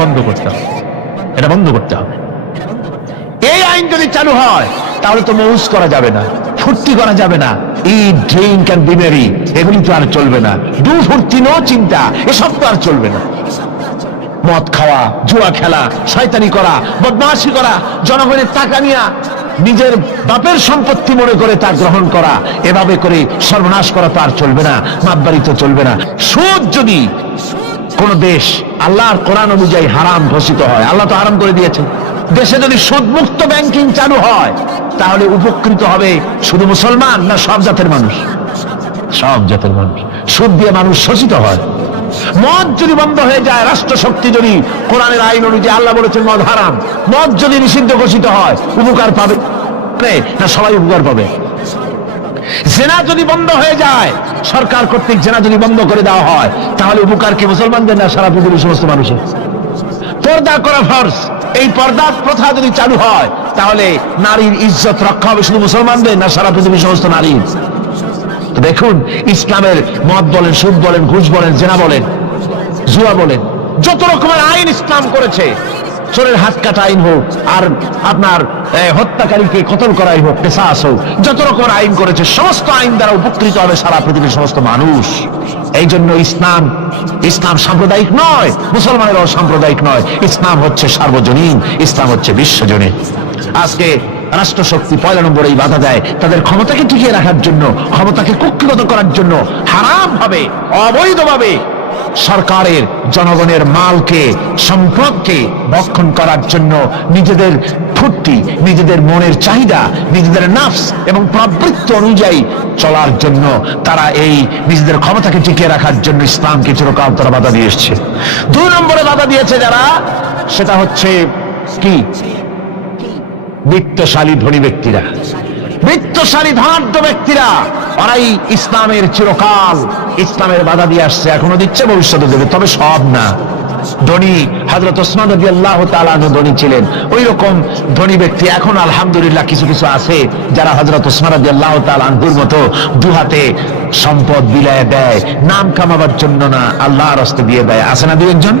বন্ধ করতে হবে, এটা বন্ধ করতে হবে। এই আইন যদি চালু হয় তাহলে তো মৌজ করা যাবে না, ফুর্তি করা যাবে না, ইট ড্রিঙ্ক এন্ড বি মেরি এগুলি তো আর চলবে না, ডু ফুর্তি নো চিন্তা এসব তো আর চলবে না। মদ খাওয়া, জুয়া খেলা, শয়তানি করা, বদমাশি করা, জনগণের টাকা নিয়ে নিজের বাপের সম্পত্তি মনে করে তা গ্রহণ করা, এভাবে করে সর্বনাশ করা তো আর চলবে না, মাতবাড়ি তো চলবে না। সুদ যদি কোন দেশ আল্লাহর কোরআন অনুযায়ী হারাম ঘোষিত হয়, আল্লাহ তো হারাম করে দিয়েছেন, দেশে যদি সুদ মুক্ত ব্যাংকিং চালু হয় তাহলে উপকৃত হবে শুধু মুসলমান না সব জাতের মানুষ? সব জাতের মানুষ। সুদ দিয়ে মানুষ শোষিত হয়। মদ যদি বন্ধ হয়ে যায়, রাষ্ট্রশক্তি যদি কোরআনের আইন অনুযায়ী, আল্লাহ বলেছেন মদ হারাম, মদ যদি নিষিদ্ধ ঘোষিত হয়, উপকার পাবে না সবাই উপকার পাবে? জেনা যদি বন্ধ হয়ে যায়, সরকার কর্তৃক জেনা যদি বন্ধ করে দেওয়া হয়, তাহলে উপকার কি মুসলমানদের না সারা পৃথিবীর সমস্ত মানুষের? পর্দা করা ফরজ, এই পর্দা প্রথা যদি চালু হয় তাহলে নারীর ইজ্জত রক্ষা হবে শুধু মুসলমানদের না সারা পৃথিবীর সমস্ত নারীর? তো দেখুন, ইসলামের মদ বলেন, সুদ বলেন, ঘুষ বলেন, জেনা বলেন, জুয়া বলেন, যত রকমের আইন ইসলাম করেছে, চোরের হাত কাটা আইন হোক, আর আপনার হত্যাকারীকে কতল করাই হোক, কিসাস হোক, যত রকমের আইন করেছে, সমস্ত আইন দ্বারা উপকৃত হবে সারা পৃথিবীর সমস্ত মানুষ। এই জন্য ইসলাম সাম্প্রদায়িক নয়, মুসলমানেরও সাম্প্রদায়িক নয়, ইসলাম হচ্ছে সার্বজনীন, ইসলাম হচ্ছে বিশ্বজনীন। আজকে রাষ্ট্রশক্তি পয়লা নম্বরেই বাধা দেয় তাদের ক্ষমতাকে টিকিয়ে রাখার জন্য, ক্ষমতাকে কুক্ষিগত করার জন্য, হারাম ভাবে অবৈধভাবে সরকারের জনগণের মালকে, সম্পদকে ভক্ষণ করার জন্য, নিজেদের ফুর্তি, নিজেদের মনের চাহিদা, নিজেদের নাফস এবং প্রবৃত্তি অনুযায়ী চলার জন্য তারা এই নিজেদের ক্ষমতাকে টিকিয়ে রাখার জন্য ইসলামকে চিরকাল তারা বাধা দিয়ে এসছে। 2 নম্বরে বাধা দিয়েছে যারা, সেটা হচ্ছে কি? বিত্তশালী ধনী ব্যক্তিরা, বিত্তশালী ধনাঢ্য ব্যক্তিরা, ওরাই ইসলামের চিরকাল ইসলামের বাধা দিয়ে আসছে, এখনো দিচ্ছে, ভবিষ্যতে দেবে, তবে সব না। ধনী হযরত ওসমান রাদিয়াল্লাহু তাআলা আনহু ধনী ছিলেন, ওই রকম ধনী ব্যক্তি এখন আলহামদুলিল্লাহ কিছু কিছু আছে যারা হযরত ওসমান রাদিয়াল্লাহু তাআলা আনহুর মতো দুহাতে সম্পদ বিলায় দেয়, নাম কামাবার জন্য না, আল্লাহর রাস্তে দিয়ে দেয়। আছে না 2-1 জন?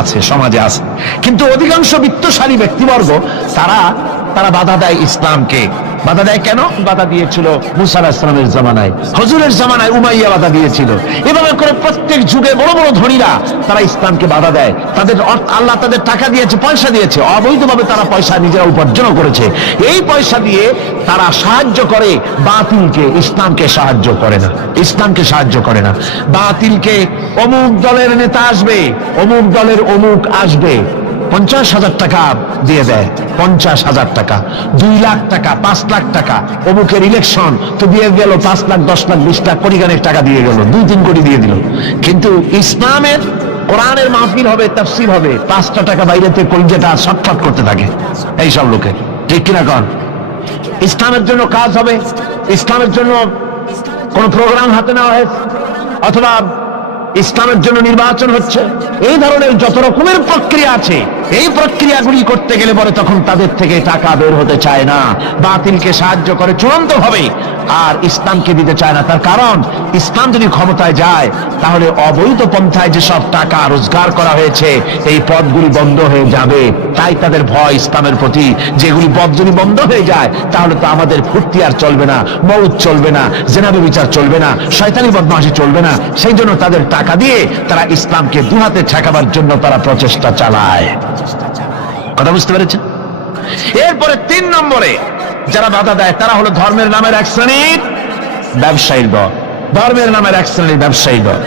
আছে, সমাজে আছে। কিন্তু অধিকাংশ বিত্তশালী ব্যক্তিবর্গ তারা বাধা দেয় ইসলামকে। বাধা দেয় কেন? বাধা দিয়েছিল মুসা আলাইহিস সালামের জামানায়, হুজুরের জামানায় উমাইয়া বাধা দিয়েছিল। এভাবে করে প্রত্যেক যুগে বড় বড় ধনীরা তারা ইসলামকে বাধা দেয়। তাদের আল্লাহ তাদের টাকা দিয়েছে, পয়সা দিয়েছে, অবৈধভাবে তারা পয়সা নিজেরা উপার্জন করেছে। এই পয়সা দিয়ে তারা সাহায্য করে বাতিলকে, ইসলামকে সাহায্য করে না, ইসলামকে সাহায্য করে না। বাতিলকে অমুক দলের নেতা আসবে, অমুক দলের অমুক আসবে, 50,000 টাকা দিয়ে দেয়, 50,000 টাকা, 2 লাখ টাকা, 5 লাখ টাকা, অমুকের ইলেকশন তো দিয়ে গেল 5 লাখ, 10 লাখ, 20 লাখ, কোটি গানের টাকা দিয়ে গেল, 2-3 কোটি দিয়ে দিল। কিন্তু ইসলামের কোরআনের মাহফিল হবে, তাফসীর হবে, 5টা টাকা বাইরেতে কলিজাটা ছটফট করতে থাকে এইসব লোকের, ঠিক কিনা কন? ইসলামের জন্য কাজ হবে, ইসলামের জন্য কোন প্রোগ্রাম হাতে নেওয়া হয়েছে, অথবা ইসলামের জন্য নির্বাচন হচ্ছে, এই ধরনের যত রকমের প্রক্রিয়া আছে, এই প্রক্রিয়াগুলি করতে গেলে পরে তখন তাদের থেকে টাকা বের হতে চায় না, বাতিলকে সাহায্য করে চূড়ান্ত ভাবে, আর ইসলামকে দিতে চায় না। তার কারণ ইসলাম যদি ক্ষমতায় যায় তাহলে অবৈধ পন্থায় যেসব টাকা রোজগার করা হয়েছে এই পথগুলি বন্ধ হয়ে যাবে। তাই তাদের ভয় ইসলামের প্রতি, যেগুলি পথ যদি বন্ধ হয়ে যায় তাহলে তো আমাদের ফুর্তি আর চলবে না, মউত চলবে না, জেনা ব্যভিচার চলবে না, শয়তানি বদমাশি চলবে না। সেই জন্য তাদের টাকা দিয়ে তারা ইসলামকে দুহাতে ঠেকাবার জন্য তারা প্রচেষ্টা চালায়। কথা বুঝতে পেরেছেন? এরপরে 3 নম্বরে যারা বাধা দেয় তারা হলো ধর্মের নামের এক শ্রেণীর ব্যবসায়ী দল, ধর্মের নামের এক শ্রেণীর ব্যবসায়ী দল।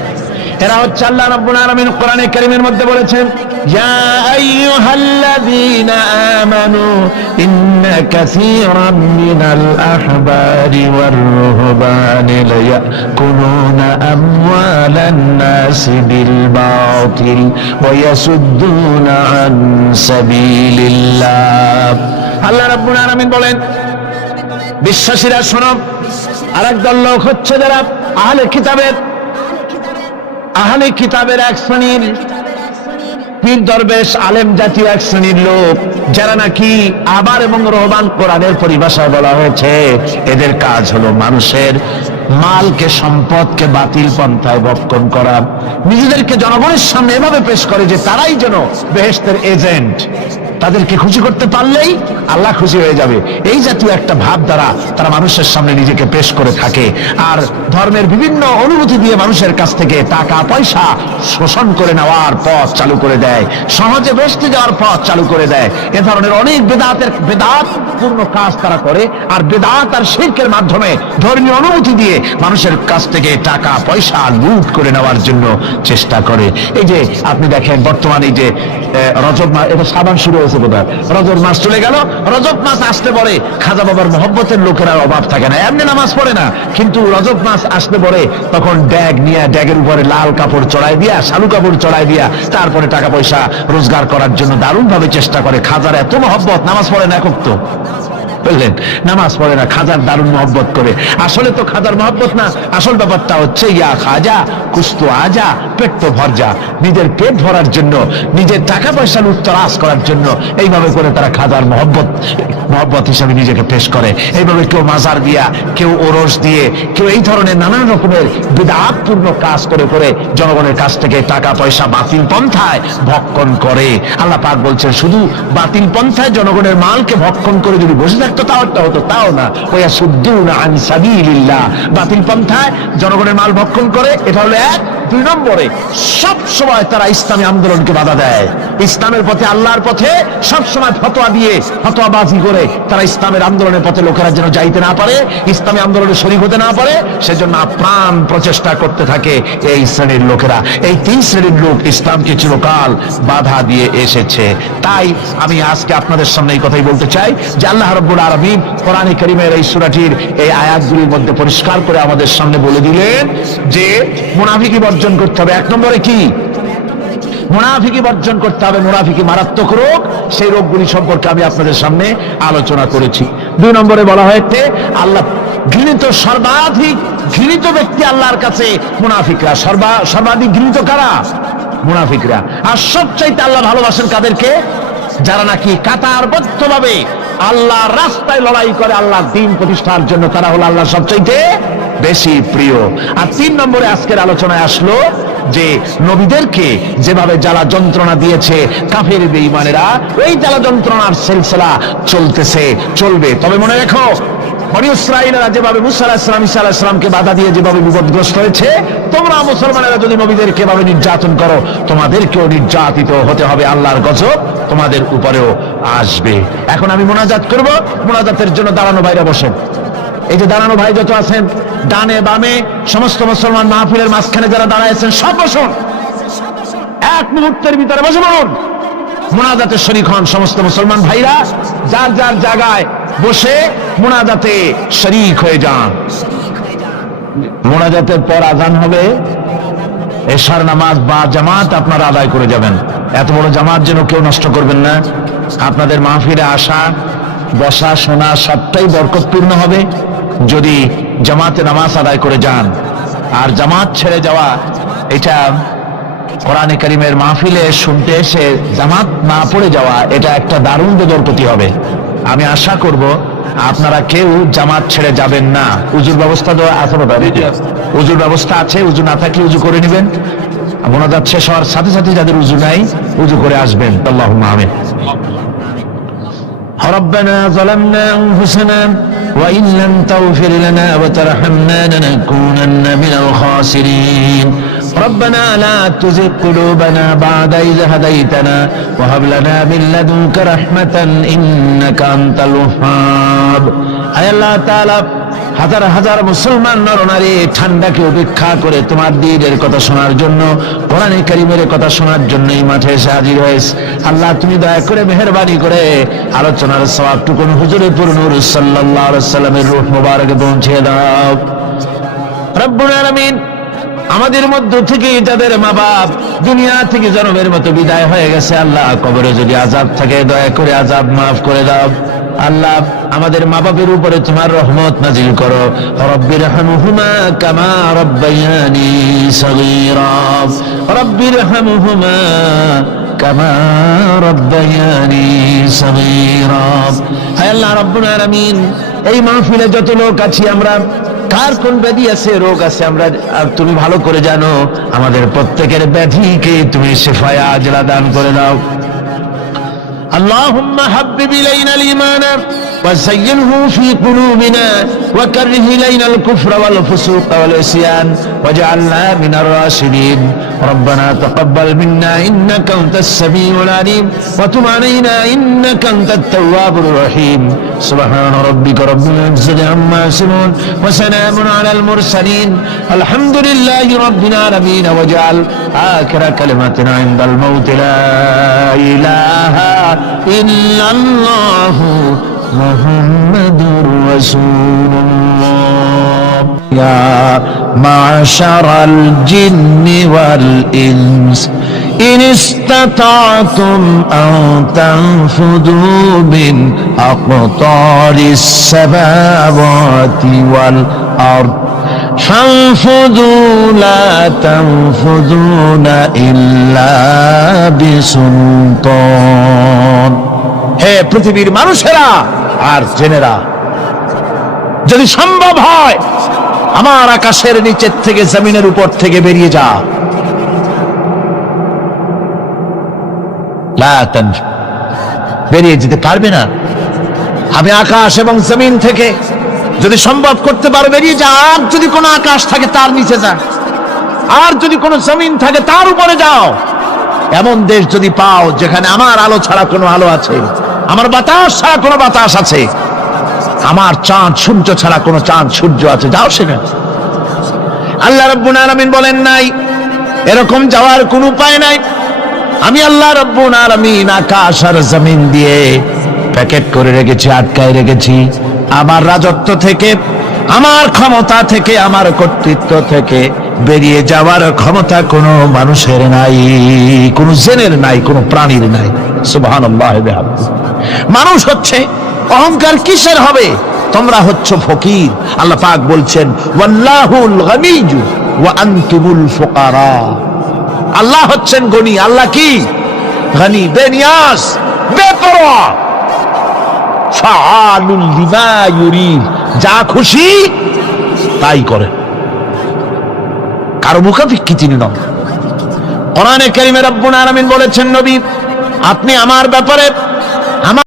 এরা হচ্ছে আল্লাহ রাব্বুল আলামিন কোরআনে কারীমের মধ্যে বলেছেন, ইয়া আইয়ুহাল্লাযীনা আমানু ইন্না কাসীরাম মিনাল আহবারি ওয়ার রুহবানি লায়াকুলুনা আমওয়ালান নাসি বিল বাতিল ওয়া ইয়াসুদ্দুনা আন সাবিলিল্লাহ। আল্লাহ রাব্বুল আলামিন বলেন, বিশ্বাসীরা শোনো, আরেক দল লোক হচ্ছে যারা আহলে কিতাবের এক শ্রেণীর পীর দরবেশ আলেম জাতীয় এক শ্রেণীর লোক, যারা নাকি আবার এবং রহবান কোরআনের পরিভাষায় বলা হয়েছে এদের কাজ হলো মানুষের মালকে, সম্পদকে বাতিল পন্থায় ভক্ষণ করা। নিজেদেরকে জনগণের সামনে এভাবে পেশ করে যে তারাই যেন বেহেশতের এজেন্ট, তাদেরকে খুশি করতে পারলেই আল্লাহ খুশি হয়ে যাবে। এই জাতীয় একটা ভাব দ্বারা তারা মানুষের সামনে নিজেকে পেশ করে থাকে, আর ধর্মের বিভিন্ন অনুভূতি দিয়ে মানুষের কাছ থেকে টাকা পয়সা শোষণ করে নেওয়ার পথ চালু করে দেয়, সহজে বেহেশতে যাওয়ার পথ চালু করে দেয়। এ ধরনের অনেক বেদাতপূর্ণ কাজ তারা করে, আর বেদাত আর শিরকের মাধ্যমে ধর্মীয় অনুভূতি দিয়ে মানুষের কাছ থেকে টাকা পয়সা লুট করে নেওয়ার জন্য চেষ্টা করে। এই যে আপনি দেখেন বর্তমানে যে রজব মাস, এটা সাবান শুরু হয়েছে বোধহয়, রজব মাস চলে গেল, রজব মাস আসতে পরে খাজা বাবার মহব্বতের লোকেরা অভাব থাকে না, এমনি নামাজ পড়ে না, কিন্তু রজব মাস আসতে পরে তখন ড্যাগ নিয়ে ড্যাগের উপরে লাল কাপড় চড়াই দিয়া, শালু কাপড় চড়াই দিয়া তারপরে টাকা পয়সা রোজগার করার জন্য দারুণ ভাবে চেষ্টা করে। খাজার এত মহব্বত, নামাজ পড়ে না একক তো, বুঝলেন, নামাজ পড়ে না, খাজার দারুণ মহব্বত করে। আসলে তো খাজার মহব্বত না, আসল ব্যাপারটা হচ্ছে ইয়া খাজা কুস্তু আজা, পেট তো ভর যা, নিজের পেট ভরার জন্য, নিজের টাকা পয়সা লুটতরাজ করার জন্য এইভাবে করে তারা খাজার মহব্বত হিসাবে নিজেকে পেশ করে। এইভাবে কেউ মাজার দিয়া, কেউ ওরস দিয়ে, কেউ এই ধরনের নানান রকমের বিদআতপূর্ণ কাজ করে করে জনগণের কাছ থেকে টাকা পয়সা বাতিল পন্থায় ভক্ষণ করে। আল্লাহ পাক বলছেন শুধু বাতিল পন্থায় জনগণের মালকে ভক্ষণ করে যদি বসে থাকতো তাওটা হতো, তাও না। ওয়াসুদ্দুনা আন সাবিলিল্লাহ, বাতিল পন্থায় জনগণের মাল ভক্ষণ করে, এটা হলো এক। দুই নম্বরে সব সময় তারা ইসলামী আন্দোলনকে বাধা দেয়, ইসলামের পথে, আল্লাহর পথে সব সময় ফতোয়া দিয়ে, ফতোয়াবাজি করে তারা ইসলামের আন্দোলনের পথে লোকেরা যেন যাইতে না পারে, ইসলামী আন্দোলনে শরীক হতে না পারে, সেজন্য আপ্রাণ প্রচেষ্টা করতে থাকে এই শ্রেণীর লোকেরা। এই তিন শ্রেণীর লোক ইসলামকে চিরকাল বাধা দিয়ে এসেছে। তাই আমি আজকে আপনাদের সামনে এই কথাই বলতে চাই যে আল্লাহ রাব্বুল আলামিন কোরআনে কারীমের এই সূরাটির এই আয়াতগুলির মধ্যে পরিষ্কার করে আমাদের সামনে বলে দিলেন যে মুনাফিকি বর্জন করতে হবে। এক নম্বরে কি? মুনাফিকি বর্জন করতে হবে। মুনাফিকি মারাত্মক রোগ, সেই রোগগুলি সম্পর্কে আমি আপনাদের সামনে আলোচনা করেছি। দুই নম্বরে বলা হয়েছে আল্লাহ ঘৃণিত, সর্বাধিক ঘৃণিত ব্যক্তি আল্লাহর কাছে মুনাফিকরা। সর্বাধিক ঘৃণিত কারা? মুনাফিকরা। আর সবচাইতে আল্লাহ ভালোবাসেন কাদেরকে? যারা নাকি কাতারবদ্ধভাবে আল্লাহর রাস্তায় লড়াই করে আল্লাহর দ্বীন প্রতিষ্ঠার জন্য, তারা হলো আল্লাহ সবচাইতে বেশি প্রিয়। আর তিন নম্বরে আজকের আলোচনায় আসলো যে নবীদেরকে যেভাবে জ্বালা যন্ত্রণা দিয়েছে কাফের বেঈমানেরা, ওই জ্বালা যন্ত্রণার সিলসিলা চলতেছে, চলবে। তবে মনে রেখো, বনী ইসরাঈলরা যেভাবে মুসা আলাইহিস সালাম, ঈসা আলাইহিস সালামকে বাধা দিয়ে যেভাবে বিপদগ্রস্ত হয়েছে, তোমরা মুসলমানেরা যদি নবীদেরকে এভাবে নির্যাতন করো, তোমাদেরকেও নির্যাতিত হতে হবে, আল্লাহর গজব তোমাদের উপরেও আসবে। এখন আমি মুনাজাত করব, মুনাজাতের জন্য দাঁড়ানো ভাইরা বসেন। এই যে দাঁড়ানো ভাই যত আছেন, ডানে বামে সমস্ত মুসলমান মাহফিলের মাঝখানে যারা দাঁড়াইছেন সব বসুন, এক মুহূর্তের ভিতরে বসে পড়ুন। মুনাজাতে শরীক হন সমস্ত মুসলমান ভাইরা, যার যার জায়গায় বসে মুনাজাতে শরীক হয়ে যান। মুনাজাতের পর আজান হবে, এশার নামাজ বা জামাত আপনারা আদায় করে যাবেন। এত বড় জামাত যেন কেউ নষ্ট করবেন না। আপনাদের মাহফিলে আসা, বসা, শোনা সবটাই বরকতপূর্ণ হবে যদি জামাতে নামাজ আদায় করে যান। আর জামাত ছেড়ে যাওয়া, এটা কোরআনে কারীমের মাহফিলে শুনতে এসে জামাত না পড়ে যাওয়া, এটা একটা দারুণ বেদরকতি হবে। আমি আশা করব আপনারা কেউ জামাত ছেড়ে যাবেন না। উজুর ব্যবস্থা তো আছে, উজুর ব্যবস্থা আছে, উজু না থাকলে উজু করে নেবেন। মোনাজাত শেষ হওয়ার সাথে সাথে যাদের উজু নাই, উজু করে আসবেন। আল্লাহুম্মা আমিন। ربنا ظلمنا أنفسنا وإن لم تغفر لنا وترحمنا لنكونن من الخاسرين ربنا لا تزغ قلوبنا بعد إذ هديتنا وهب لنا من لدنك رحمة إنك أنت الوهاب أي الله تعالى হাজার হাজার মুসলমান নরনারী ঠান্ডাকে উপেক্ষা করে তোমার দ্বীনের কথা শোনার জন্য, কোরআনে কারীমের কথা শোনার জন্য এই মাঠে এসে হাজির হয়েছে। আল্লাহ তুমি দয়া করে মেহেরবানি করে আলোচনার সওয়াবটুকু হুজুরে পুর নূর সাল্লাল্লাহু আলাইহি সাল্লামের রূহ মুবারকে পৌঁছে দাও। রব্বুল আলামিন, আমাদের মধ্য থেকে যাদের মা বাপ দুনিয়া থেকে জন্মের মতো বিদায় হয়ে গেছে, আল্লাহ কবরে যদি আযাব থাকে দয়া করে আযাব মাফ করে দাও। আল্লাহ আমাদের মা বাবার উপরে তোমার রহমত নাজিল করো। রব্বিরহামহুমা কামা রাব্বায়ানি সগীরা, রব্বিরহামহুমা কামা রাব্বায়ানি সগীরা। হে আল্লাহ রাব্বুল আলামিন, এই মাহফিলে যত লোক আছি আমরা, কার কোন ব্যাধি আছে, রোগ আছে, আমরা তুমি ভালো করে জানো। আমাদের প্রত্যেকের ব্যাধিকে তুমি শিফায়ে আজলা দান করে দাও। اللهم حبب إلينا الإيمان وزينه في قلوبنا وكره إلينا الكفر والفسوق والعصيان واجعلنا من الراشدين. ربنا تقبل منا إنك أنت السميع العليم وتب علينا إنك أنت التواب الرحيم. سبحان ربك رب العزة عما يصفون وسلام على المرسلين الحمد لله رب العالمين. واجعل آخر كلمتنا عند الموت لا إله إلا الله محمد رسول الله. يا معشر الجن والإنس إن استطعتم أن تنفذوا من أقطار السماوات والأرض فانفذوا لا تنفذون إلا بسلطان. হে পৃথিবীর মানুষেরা আর জেনেরা, যদি সম্ভব হয় আমার আকাশের নিচের থেকে জমিনের উপর থেকে বেরিয়ে যা। বেরিয়ে যেতে পারবে না। আমি আকাশ এবং জমিন থেকে যদি সম্ভব করতে পারো বেরিয়ে যা। আর যদি কোনো আকাশ থাকে তার নিচে যা, আর যদি কোনো জমিন থাকে তার উপরে যাও। এমন দেশ যদি পাও যেখানে আমার আলো ছাড়া কোনো আলো আছে, আমার বাতাস ছাড়া কোনো বাতাস আছে, আমার চাঁদ সূর্য ছাড়া কোনো চাঁদ সূর্য আছে, যাও সেখানে। আল্লাহ রাব্বুল আলামিন বলেন নাই এরকম যাওয়ার কোনো উপায় নাই। আমি আল্লাহ রাব্বুল আলামিন আকাশ আর জমিন দিয়ে প্যাকেট করে রেখেছি, আটকায় রেখেছি। আমার রাজত্ব থেকে, আমার ক্ষমতা থেকে, আমার কর্তৃত্ব থেকে বেরিয়ে যাওয়ার ক্ষমতা কোনো মানুষের নাই, কোনো জেনের নাই, কোনো প্রাণীর নাই। সুবহানাল্লাহ। মানুষ হচ্ছে অহংকার কিসের হবে? তোমরা হচ্ছ ফকির। আল্লাহ পাক বলছেন ওয়াল্লাহুল গনিয়্যু ওয়া আনতুমুল ফুকারা। আল্লাহ হচ্ছেন গনি। আল্লাহ কি? গনি, বেনিয়াস, বেপরোয়া। ফাআলুল লিমা ইউরিদ, যা খুশি তাই করে, কারো মুখাপেক্ষী তিনি নন। কোরআনে কারীমে রব্বুল আলামিন বলেছেন, নবী আপনি আমার ব্যাপারে